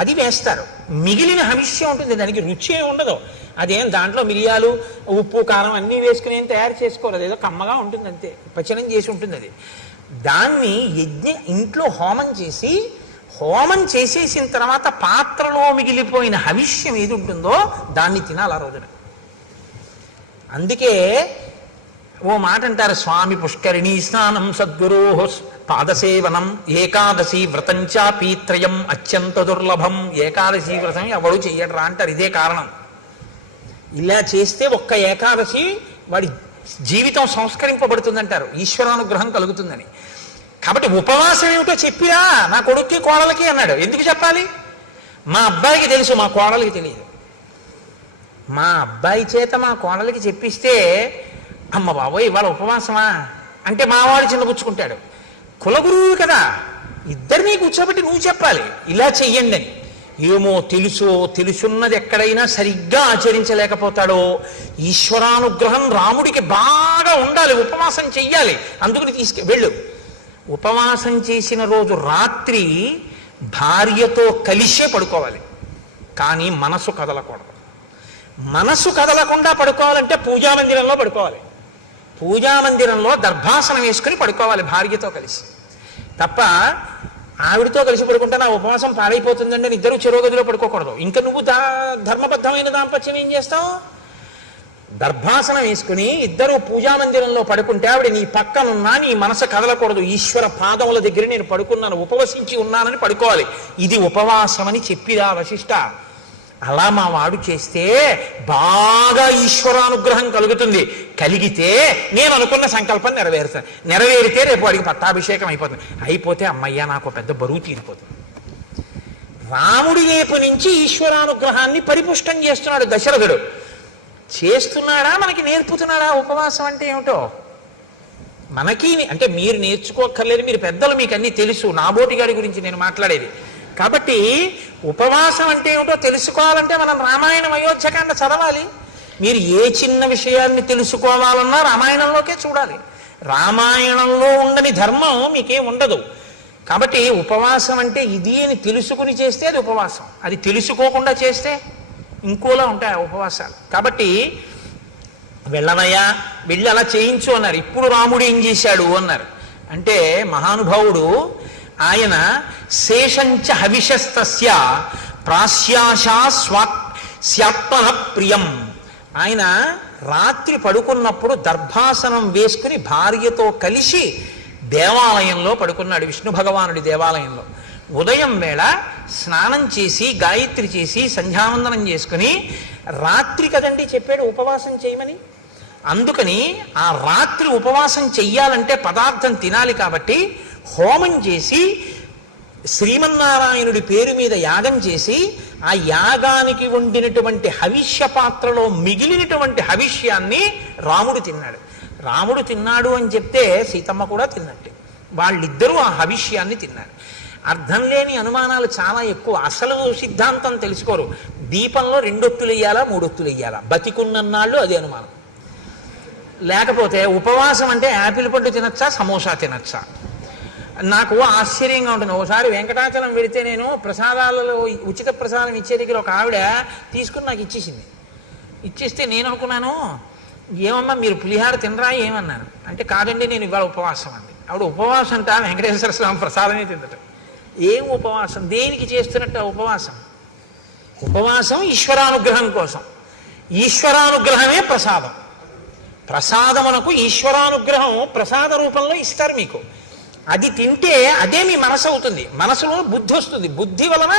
అది వేస్తారు. మిగిలిన హవిష్యం ఉంటుంది, దానికి రుచి ఏమి ఉండదు. అదేం దాంట్లో మిరియాలు ఉప్పు కారం అన్నీ వేసుకుని ఏం తయారు చేసుకోలేదు, ఏదో కమ్మగా ఉంటుంది అంతే, పచనం చేసి ఉంటుంది. అది దాన్ని ఇంట్లో హోమం చేసేసిన తర్వాత పాత్రలో మిగిలిపోయిన హవిష్యం ఏది ఉంటుందో దాన్ని తినాలి ఆ రోజున. అందుకే ఓ మాట అంటారు, స్వామి పుష్కరిణీ స్నానం సద్గురో పాదసేవనం ఏకాదశి వ్రతంచా పీత్రయం అత్యంత దుర్లభం. ఏకాదశి వ్రతం ఎవడు చెయ్యడరా అంటారు. ఇదే కారణం. ఇలా చేస్తే ఒక్క ఏకాదశి వాడి జీవితం సంస్కరింపబడుతుందంటారు, ఈశ్వరానుగ్రహం కలుగుతుందని. కాబట్టి ఉపవాసం ఏమిటో చెప్పిరా నా కొడుక్కి కోడలకి అన్నాడు. ఎందుకు చెప్పాలి? మా అబ్బాయికి తెలుసు, మా కోడలికి తెలియదు. మా అబ్బాయి చేత మా కోడలికి చెప్పిస్తే అమ్మ బాబోయ్ ఇవాళ ఉపవాసమా అంటే మావాడు చిన్నపుచ్చుకుంటాడు. కులగురువు కదా, ఇద్దరినీ కూర్చోబెట్టి నువ్వు చెప్పాలి ఇలా చెయ్యండి అని. ఏమో తెలుసున్నది ఎక్కడైనా సరిగ్గా ఆచరించలేకపోతాడో. ఈశ్వరానుగ్రహం రాముడికి బాగా ఉండాలి, ఉపవాసం చెయ్యాలి, అందుకని వెళ్ళు. ఉపవాసం చేసిన రోజు రాత్రి భార్యతో కలిసే పడుకోవాలి, కానీ మనసు కదలకూడదు. మనసు కదలకుండా పడుకోవాలంటే పూజామందిరంలో పడుకోవాలి. పూజామందిరంలో దర్భాసనం వేసుకుని పడుకోవాలి భార్యతో కలిసి. తప్ప ఆవిడతో కలిసి పడుకుంటే నా ఉపవాసం పాడైపోతుందండి అని ఇద్దరు చెరోగదిలో పడుకోకూడదు. ఇంకా నువ్వు ధర్మబద్ధమైన దాంపత్యం ఏం చేస్తావు? దర్భాసనం వేసుకుని ఇద్దరు పూజామందిరంలో పడుకుంటే ఆవిడ నీ పక్కనున్నా నీ మనసు కదలకూడదు. ఈశ్వర పాదముల దగ్గర నేను పడుకున్నాను, ఉపవసించి ఉన్నానని పడుకోవాలి. ఇది ఉపవాసం అని చెప్పిరా వశిష్ఠ. అలా మా వాడు చేస్తే బాగా ఈశ్వరానుగ్రహం కలుగుతుంది. కలిగితే నేను అనుకున్న సంకల్పం నెరవేరుతాను. నెరవేరితే రేపు వాడికి పట్టాభిషేకం అయిపోతుంది. అయిపోతే అమ్మయ్య నాకు పెద్ద బరువు తీరిపోతుంది. రాముడి వైపు నుంచి ఈశ్వరానుగ్రహాన్ని పరిపుష్టం చేస్తున్నాడు దశరథుడు. చేస్తున్నాడా, మనకి నేర్పుతున్నాడా ఉపవాసం అంటే ఏమిటో? మనకి అంటే మీరు నేర్చుకోక్కర్లేదు, మీరు పెద్దలు, మీకు అన్నీ తెలుసు. నాబోటి గారి గురించి నేను మాట్లాడేది. కాబట్టి ఉపవాసం అంటే ఏమిటో తెలుసుకోవాలంటే మనం రామాయణం అయోధ్యకాండ చదవాలి. మీరు ఏ చిన్న విషయాన్ని తెలుసుకోవాలన్నా రామాయణంలోకే చూడాలి. రామాయణంలో ఉండని ధర్మం మీకేం ఉండదు. కాబట్టి ఉపవాసం అంటే ఇది అని తెలుసుకుని చేస్తే అది ఉపవాసం. అది తెలుసుకోకుండా చేస్తే ఇంకోలా ఉంటాయి ఉపవాసాలు. కాబట్టి వెళ్ళవయ్యా, వెళ్ళి అలా చేయించు అన్నారు. ఇప్పుడు రాముడు ఏం చేశాడు అన్నారు అంటే, మహానుభావుడు ఆయన శేషంచ హవిషస్తస్య ప్రాశ్యాశా స్యాత్మన ప్రియం. ఆయన రాత్రి పడుకున్నప్పుడు దర్భాసనం వేసుకుని భార్యతో కలిసి దేవాలయంలో పడుకున్నాడు, విష్ణు భగవానుడి దేవాలయంలో. ఉదయం వేళ స్నానం చేసి గాయత్రి చేసి సంధ్యావందనం చేసుకుని, రాత్రి కదండి చెప్పాడు ఉపవాసం చేయమని. అందుకని ఆ రాత్రి ఉపవాసం చెయ్యాలంటే పదార్థం తినాలి కాబట్టి హోమం చేసి శ్రీమన్నారాయణుడి పేరు మీద యాగం చేసి ఆ యాగానికి వండినటువంటి హవిష్య పాత్రలో మిగిలినటువంటి హవిష్యాన్ని రాముడు తిన్నాడు. రాముడు తిన్నాడు అని చెప్తే సీతమ్మ కూడా తిన్నట్టే. వాళ్ళిద్దరూ ఆ హవిష్యాన్ని తిన్నారు. అర్థం లేని అనుమానాలు చాలా ఎక్కువ. అసలు సిద్ధాంతం తెలుసుకోరు. దీపంలో 2 ఒత్తులు వేయాలా 3 ఒత్తులు వేయాలా, బతికున్నన్నాళ్ళు అదే అనుమానం. లేకపోతే ఉపవాసం అంటే యాపిల్ పండు తినచ్చా సమోసా తినచ్చా. నాకు ఆశ్చర్యంగా ఉంటుంది. ఒకసారి వెంకటాచలం వెళితే నేను ప్రసాదాలలో ఉచిత ప్రసాదం ఇచ్చే దగ్గర ఒక ఆవిడ తీసుకుని నాకు ఇచ్చేసింది. ఇచ్చేస్తే నేను అనుకున్నాను, ఏమమ్మా మీరు పులిహార తినరా ఏమన్నాను అంటే, కాదండి నేను ఇవాళ ఉపవాసం అండి. ఆవిడ ఉపవాసం అంట వెంకటేశ్వర స్వామి ప్రసాదమే తిందట. ఏం ఉపవాసం, దేనికి చేస్తున్నట్టు ఉపవాసం? ఉపవాసం ఈశ్వరానుగ్రహం కోసం. ఈశ్వరానుగ్రహమే ప్రసాదం. ప్రసాదమునకు ఈశ్వరానుగ్రహం ప్రసాద రూపంలో ఇస్తారు మీకు. అది తింటే అదే మీ మనసు అవుతుంది. మనసులో బుద్ధి వస్తుంది, బుద్ధి వలన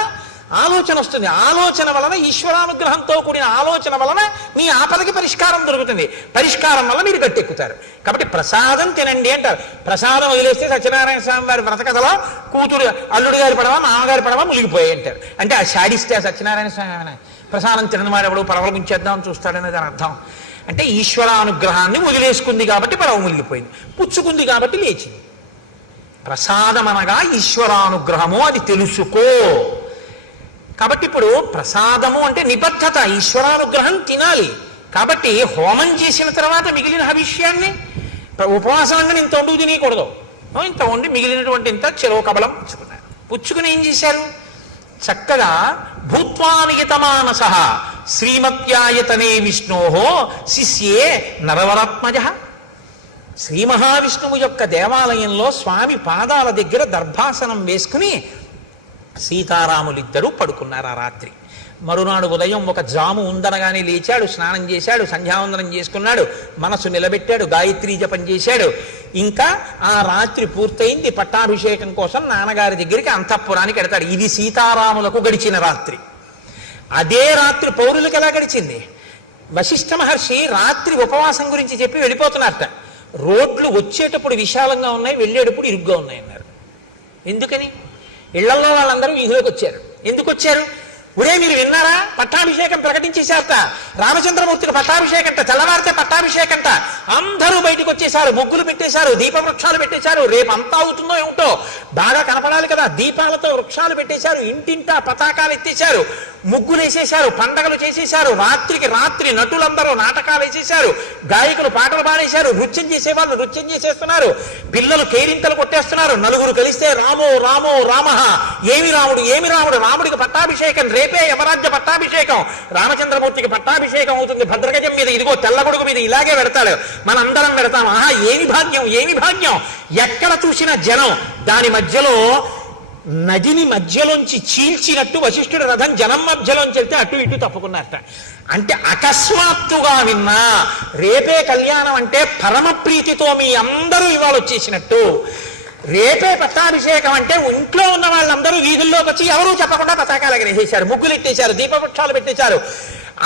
ఆలోచన వస్తుంది, ఆలోచన వలన ఈశ్వరానుగ్రహంతో కూడిన ఆలోచన వలన మీ ఆపదకి పరిష్కారం దొరుకుతుంది, పరిష్కారం వల్ల మీరు గట్టెక్కుతారు. కాబట్టి ప్రసాదం తినండి అంటారు. ప్రసాదం వదిలేస్తే సత్యనారాయణ స్వామి వారి వ్రతకథలో కూతురు అల్లుడు గారి పడవ మామగారి పడవ మునిగిపోయాయి అంటారు. అంటే ఆ శాడిస్తే ఆ సత్యనారాయణ స్వామి ప్రసాదం తినని వాడు ఎవడు పడవలు ముంచేద్దామని చూస్తాడనే దాని అర్థం. అంటే ఈశ్వరానుగ్రహాన్ని వదిలేసుకుంది కాబట్టి పడవ మునిగిపోయింది, పుచ్చుకుంది కాబట్టి లేచింది. ప్రసాదం అనగా ఈశ్వరానుగ్రహము, అది తెలుసుకో. కాబట్టి ఇప్పుడు ప్రసాదము అంటే నిబద్ధత, ఈశ్వరానుగ్రహం తినాలి. కాబట్టి హోమం చేసిన తర్వాత మిగిలిన హవిష్యాన్ని ఉపవాసం అంటే ఇంత వండుకు తినకూడదు. ఇంత వండి మిగిలినటువంటి ఇంత చెరో కబలం పుచ్చుకున్నారు. పుచ్చుకుని ఏం చేశారు? చక్కగా భూత్వానియతమానస శ్రీమత్యాయతనే విష్ణోహో శిష్యే నరవరాత్మజ. శ్రీ మహావిష్ణువు యొక్క దేవాలయంలో స్వామి పాదాల దగ్గర దర్భాసనం వేసుకుని సీతారాములిద్దరూ పడుకున్నారు ఆ రాత్రి. మరునాడు ఉదయం ఒక జాము ఉందనగానే లేచాడు, స్నానం చేశాడు, సంధ్యావందనం చేసుకున్నాడు, మనసు నిలబెట్టాడు, గాయత్రీ జపం చేశాడు. ఇంకా ఆ రాత్రి పూర్తయింది. పట్టాభిషేకం కోసం నాన్నగారి దగ్గరికి అంతఃపురానికి వెడతాడు. ఇది సీతారాములకు గడిచిన రాత్రి. అదే రాత్రి పౌరులకు ఎలా గడిచింది? వశిష్ఠ మహర్షి రాత్రి ఉపవాసం గురించి చెప్పి వెళ్ళిపోతున్నారట. రోడ్లు వచ్చేటప్పుడు విశాలంగా ఉన్నాయి, వెళ్ళేటప్పుడు ఇరుగ్గా ఉన్నాయి అన్నారు. ఎందుకని? ఇళ్లలో వాళ్ళందరూ వీధిలోకి వచ్చారు. ఎందుకు వచ్చారు? ఒరే మీరు విన్నారా, పట్టాభిషేకం ప్రకటించేశారట, రామచంద్రమూర్తికి పట్టాభిషేకంట, తెల్లవారితే పట్టాభిషేకంట. అందరూ బయటకు వచ్చేశారు, ముగ్గులు పెట్టేశారు, దీప వృక్షాలు పెట్టేశారు. రేపు అంతా అవుతుందో ఏమిటో, బాగా కనపడాలి కదా, దీపాలతో వృక్షాలు పెట్టేశారు, ఇంటింటా పతాకాలు ఎత్తేశారు, ముగ్గులు వేసేశారు, పండగలు చేసేశారు. రాత్రికి రాత్రి నటులందరూ నాటకాలు వేసేశారు, గాయకులు పాటలు పాడేశారు, నృత్యం చేసేవాళ్ళు నృత్యం చేసేస్తున్నారు, పిల్లలు కేరింతలు కొట్టేస్తున్నారు. నలుగురు కలిస్తే రామో రామో రామ, ఏమి రాముడు ఏమి రాముడు, రాముడికి పట్టాభిషేకం, రేపే యమరాజ్య పట్టాభిషేకం, రామచంద్రమూర్తికి పట్టాభిషేకం అవుతుంది భద్రగజం మీద, ఇదిగో తెల్లగొడుగు మీద ఇలాగే పెడతాడు, మనందరం పెడతాం. ఆహా ఏమి భాగ్యం ఏమి భాగ్యం. ఎక్కడ చూసిన జనం, దాని మధ్యలో నదిని మధ్యలోంచి చీల్చినట్టు వశిష్ఠుడి రథం జనం మధ్యలోంచి వెళ్తే అటు ఇటు తప్పుకున్నట్ట. అంటే అకస్మాత్తుగా విన్నా రేపే కళ్యాణం అంటే పరమ ప్రీతితో మీ అందరూ ఇవాళ వచ్చేసినట్టు. రేపే పట్టాభిషేకం అంటే ఇంట్లో ఉన్న వాళ్ళందరూ వీధుల్లోకి వచ్చి ఎవరూ చెప్పకుండా పతాకాలు ఎగరేసేశారు, ముగ్గులు ఎత్తేశారు, దీపవృక్షాలు పెట్టేశారు,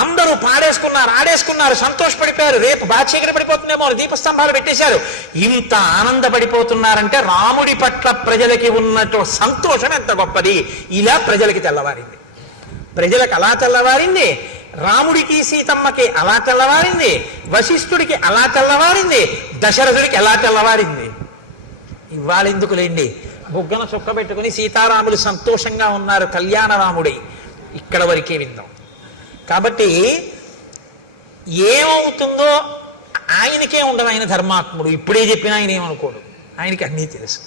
అందరూ పాడేసుకున్నారు, ఆడేసుకున్నారు, సంతోషపడిపోయారు. రేపు బాగా చీకటి పడిపోతుందేమో దీపస్తంభాలు పెట్టేశారు. ఇంత ఆనందపడిపోతున్నారంటే రాముడి పట్ల ప్రజలకి ఉన్నట్టు సంతోషం ఎంత గొప్పది. ఇలా ప్రజలకి తెల్లవారింది, ప్రజలకు అలా తెల్లవారింది, రాముడికి సీతమ్మకి అలా తెల్లవారింది, వశిష్ఠుడికి అలా తెల్లవారింది, దశరథుడికి ఎలా తెల్లవారింది. ఇవాళ ఎందుకు లేండి, బుగ్గన చుక్క పెట్టుకుని సీతారాములు సంతోషంగా ఉన్నారు, కళ్యాణ రాముడి. ఇక్కడ వరకే విందాం. కాబట్టి ఏమవుతుందో ఆయనకే ఉండదు, ఆయన ధర్మాత్ముడు, ఇప్పుడే చెప్పినా ఆయన ఏమనుకోడు, ఆయనకి అన్నీ తెలుసు.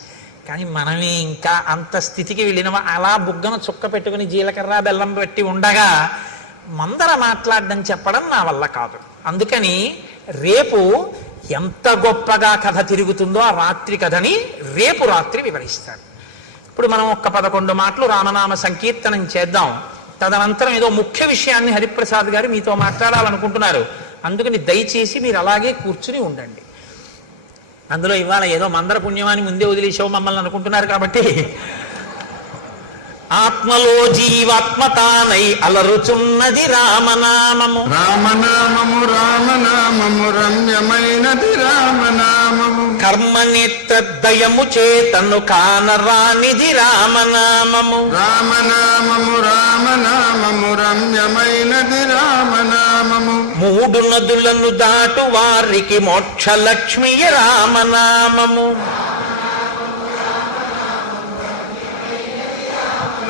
కానీ మనమే ఇంకా అంత స్థితికి వెళ్ళిన అలా బుగ్గన చుక్క పెట్టుకుని జీలకర్ర బెల్లం పెట్టి ఉండగా మందర మాట్లాడడం చెప్పడం నా వల్ల కాదు. అందుకని రేపు ఎంత గొప్పగా కథ తిరుగుతుందో ఆ రాత్రి కథని రేపు రాత్రి వివరిస్తాడు. ఇప్పుడు మనం ఒక్క 11 మాటలు రామనామ సంకీర్తనం చేద్దాం. తదనంతరం ఏదో ముఖ్య విషయాన్ని హరిప్రసాద్ గారు మీతో మాట్లాడాలనుకుంటున్నారు, అందుకని దయచేసి మీరు అలాగే కూర్చుని ఉండండి. అందులో ఇవాళ ఏదో మందర పుణ్యమాని ముందే వదిలేసావు మమ్మల్ని అనుకుంటున్నారు కాబట్టి, ఆత్మలో జీవాత్మతానై అలరుచున్నది రామనామము, రామనామము రామనామము రమ్యమైనది రామనామము, కర్మనేత్రదయము చేతను కానరానిది రామనామము, రామనామము రామనామము రమ్యమైనది రామనామము, 3 నదులను దాటు వారికి మోక్షలక్ష్మియ రామనామము,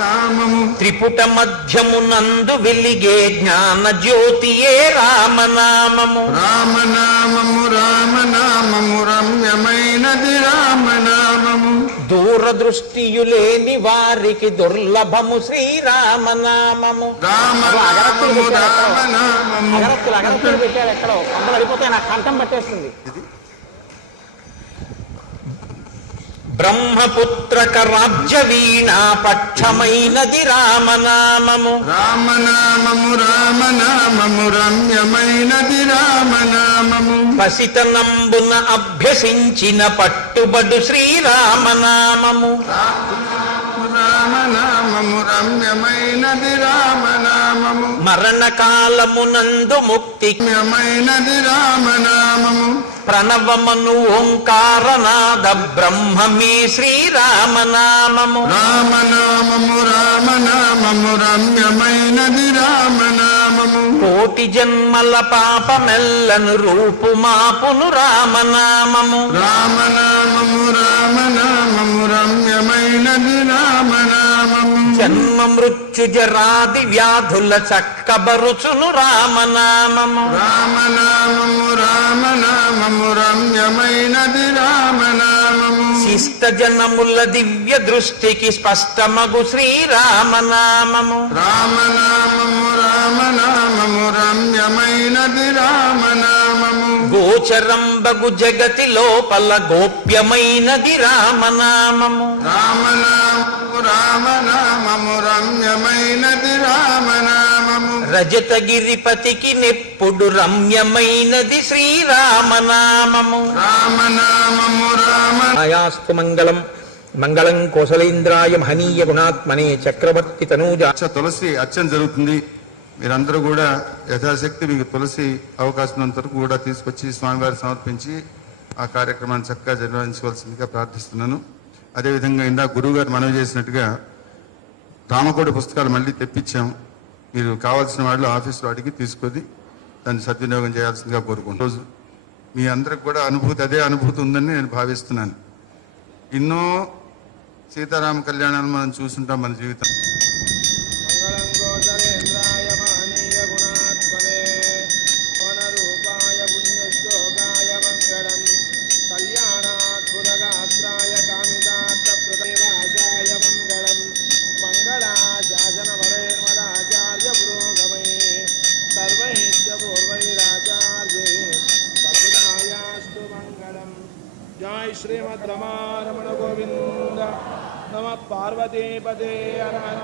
రామము త్రిపుట మధ్యమునందు వెలిగే జ్ఞాన జ్యోతియే రామనామము, రామనామము రామనామము రమ్యమైనది రామనామము, దూరదృష్టియులేని వారికి దుర్లభము శ్రీరామనామము. రామనామము రామనామము అగరత్తులు పెట్టారు ఎక్కడో, కొందరు అడిపోతే నాకు కంఠం పట్టేస్తుంది. బ్రహ్మపుత్రక రాజ్య వీణా పక్షమైనది రామనామము, రామనామము రామనామము రమ్యమైనది రామనామము, పసితనంబున అభ్యసించిన పట్టుబడు శ్రీరామనామము, రామనామము రమ్యమైనది రామనామము, మరణకాలమునందు ముక్తి రమ్యమైనది రామనామము, ప్రణవమను ఓంకారనాద బ్రహ్మమే శ్రీరామనామము, రామనామము రామనామము రమ్యమైనది రామనామము, కోటి జన్మల పాపమెల్లను రూపుమాపును రామనామము, రామనామము రామనామము రమ్యమైనది రామనామము, జన్మ మృత్యు జరాది వ్యాధుల చక్కబరుచును రామనామము, రామనామము రామనామము రమ్యమైనది రామనామము, శిష్ట జనముల దివ్య దృష్టికి స్పష్టమగు శ్రీరామనామము, రామనామము రామనామము రమ్యమైనది రామనామము, గోచరంబగు జగతి లోపల గోప్యమైనది రామనామము, రామనామము రామనామము రమ్యమైనది రామనామము, రజతగిరిపతికి నెప్పుడు రమ్యమైనది శ్రీరామనామము, రామనామము ఆయాస్తు మంగళం మంగళం కోసలేంద్రాయ మహనీయ గుణాత్మనే చక్రవర్తి తనూజ. తులసి అర్చన జరుగుతుంది. మీరందరూ కూడా యథాశక్తి మీకు తులసి అవకాశం ఉన్నంత వరకు కూడా తీసుకొచ్చి స్వామివారి సమర్పించి ఆ కార్యక్రమాన్ని చక్కగా నిర్వహించవలసిందిగా ప్రార్థిస్తున్నాను. అదేవిధంగా ఇందాక గురువు గారు మనవి చేసినట్టుగా రామకోటి పుస్తకాలు మళ్ళీ తెప్పించాం. మీరు కావాల్సిన వాళ్ళు ఆఫీసులో అడిగి తీసుకొని దాన్ని సద్వినియోగం చేయాల్సిందిగా కోరుకుంటున్నాను. రోజు మీ అందరికి కూడా అదే అనుభూతి ఉందని నేను భావిస్తున్నాను. ఎన్నో సీతారామ కళ్యాణాలు మనం చూస్తుంటాం మన జీవితం. जय श्रीमद् रमारमण गोविंद नमः पार्वती पदे हर हर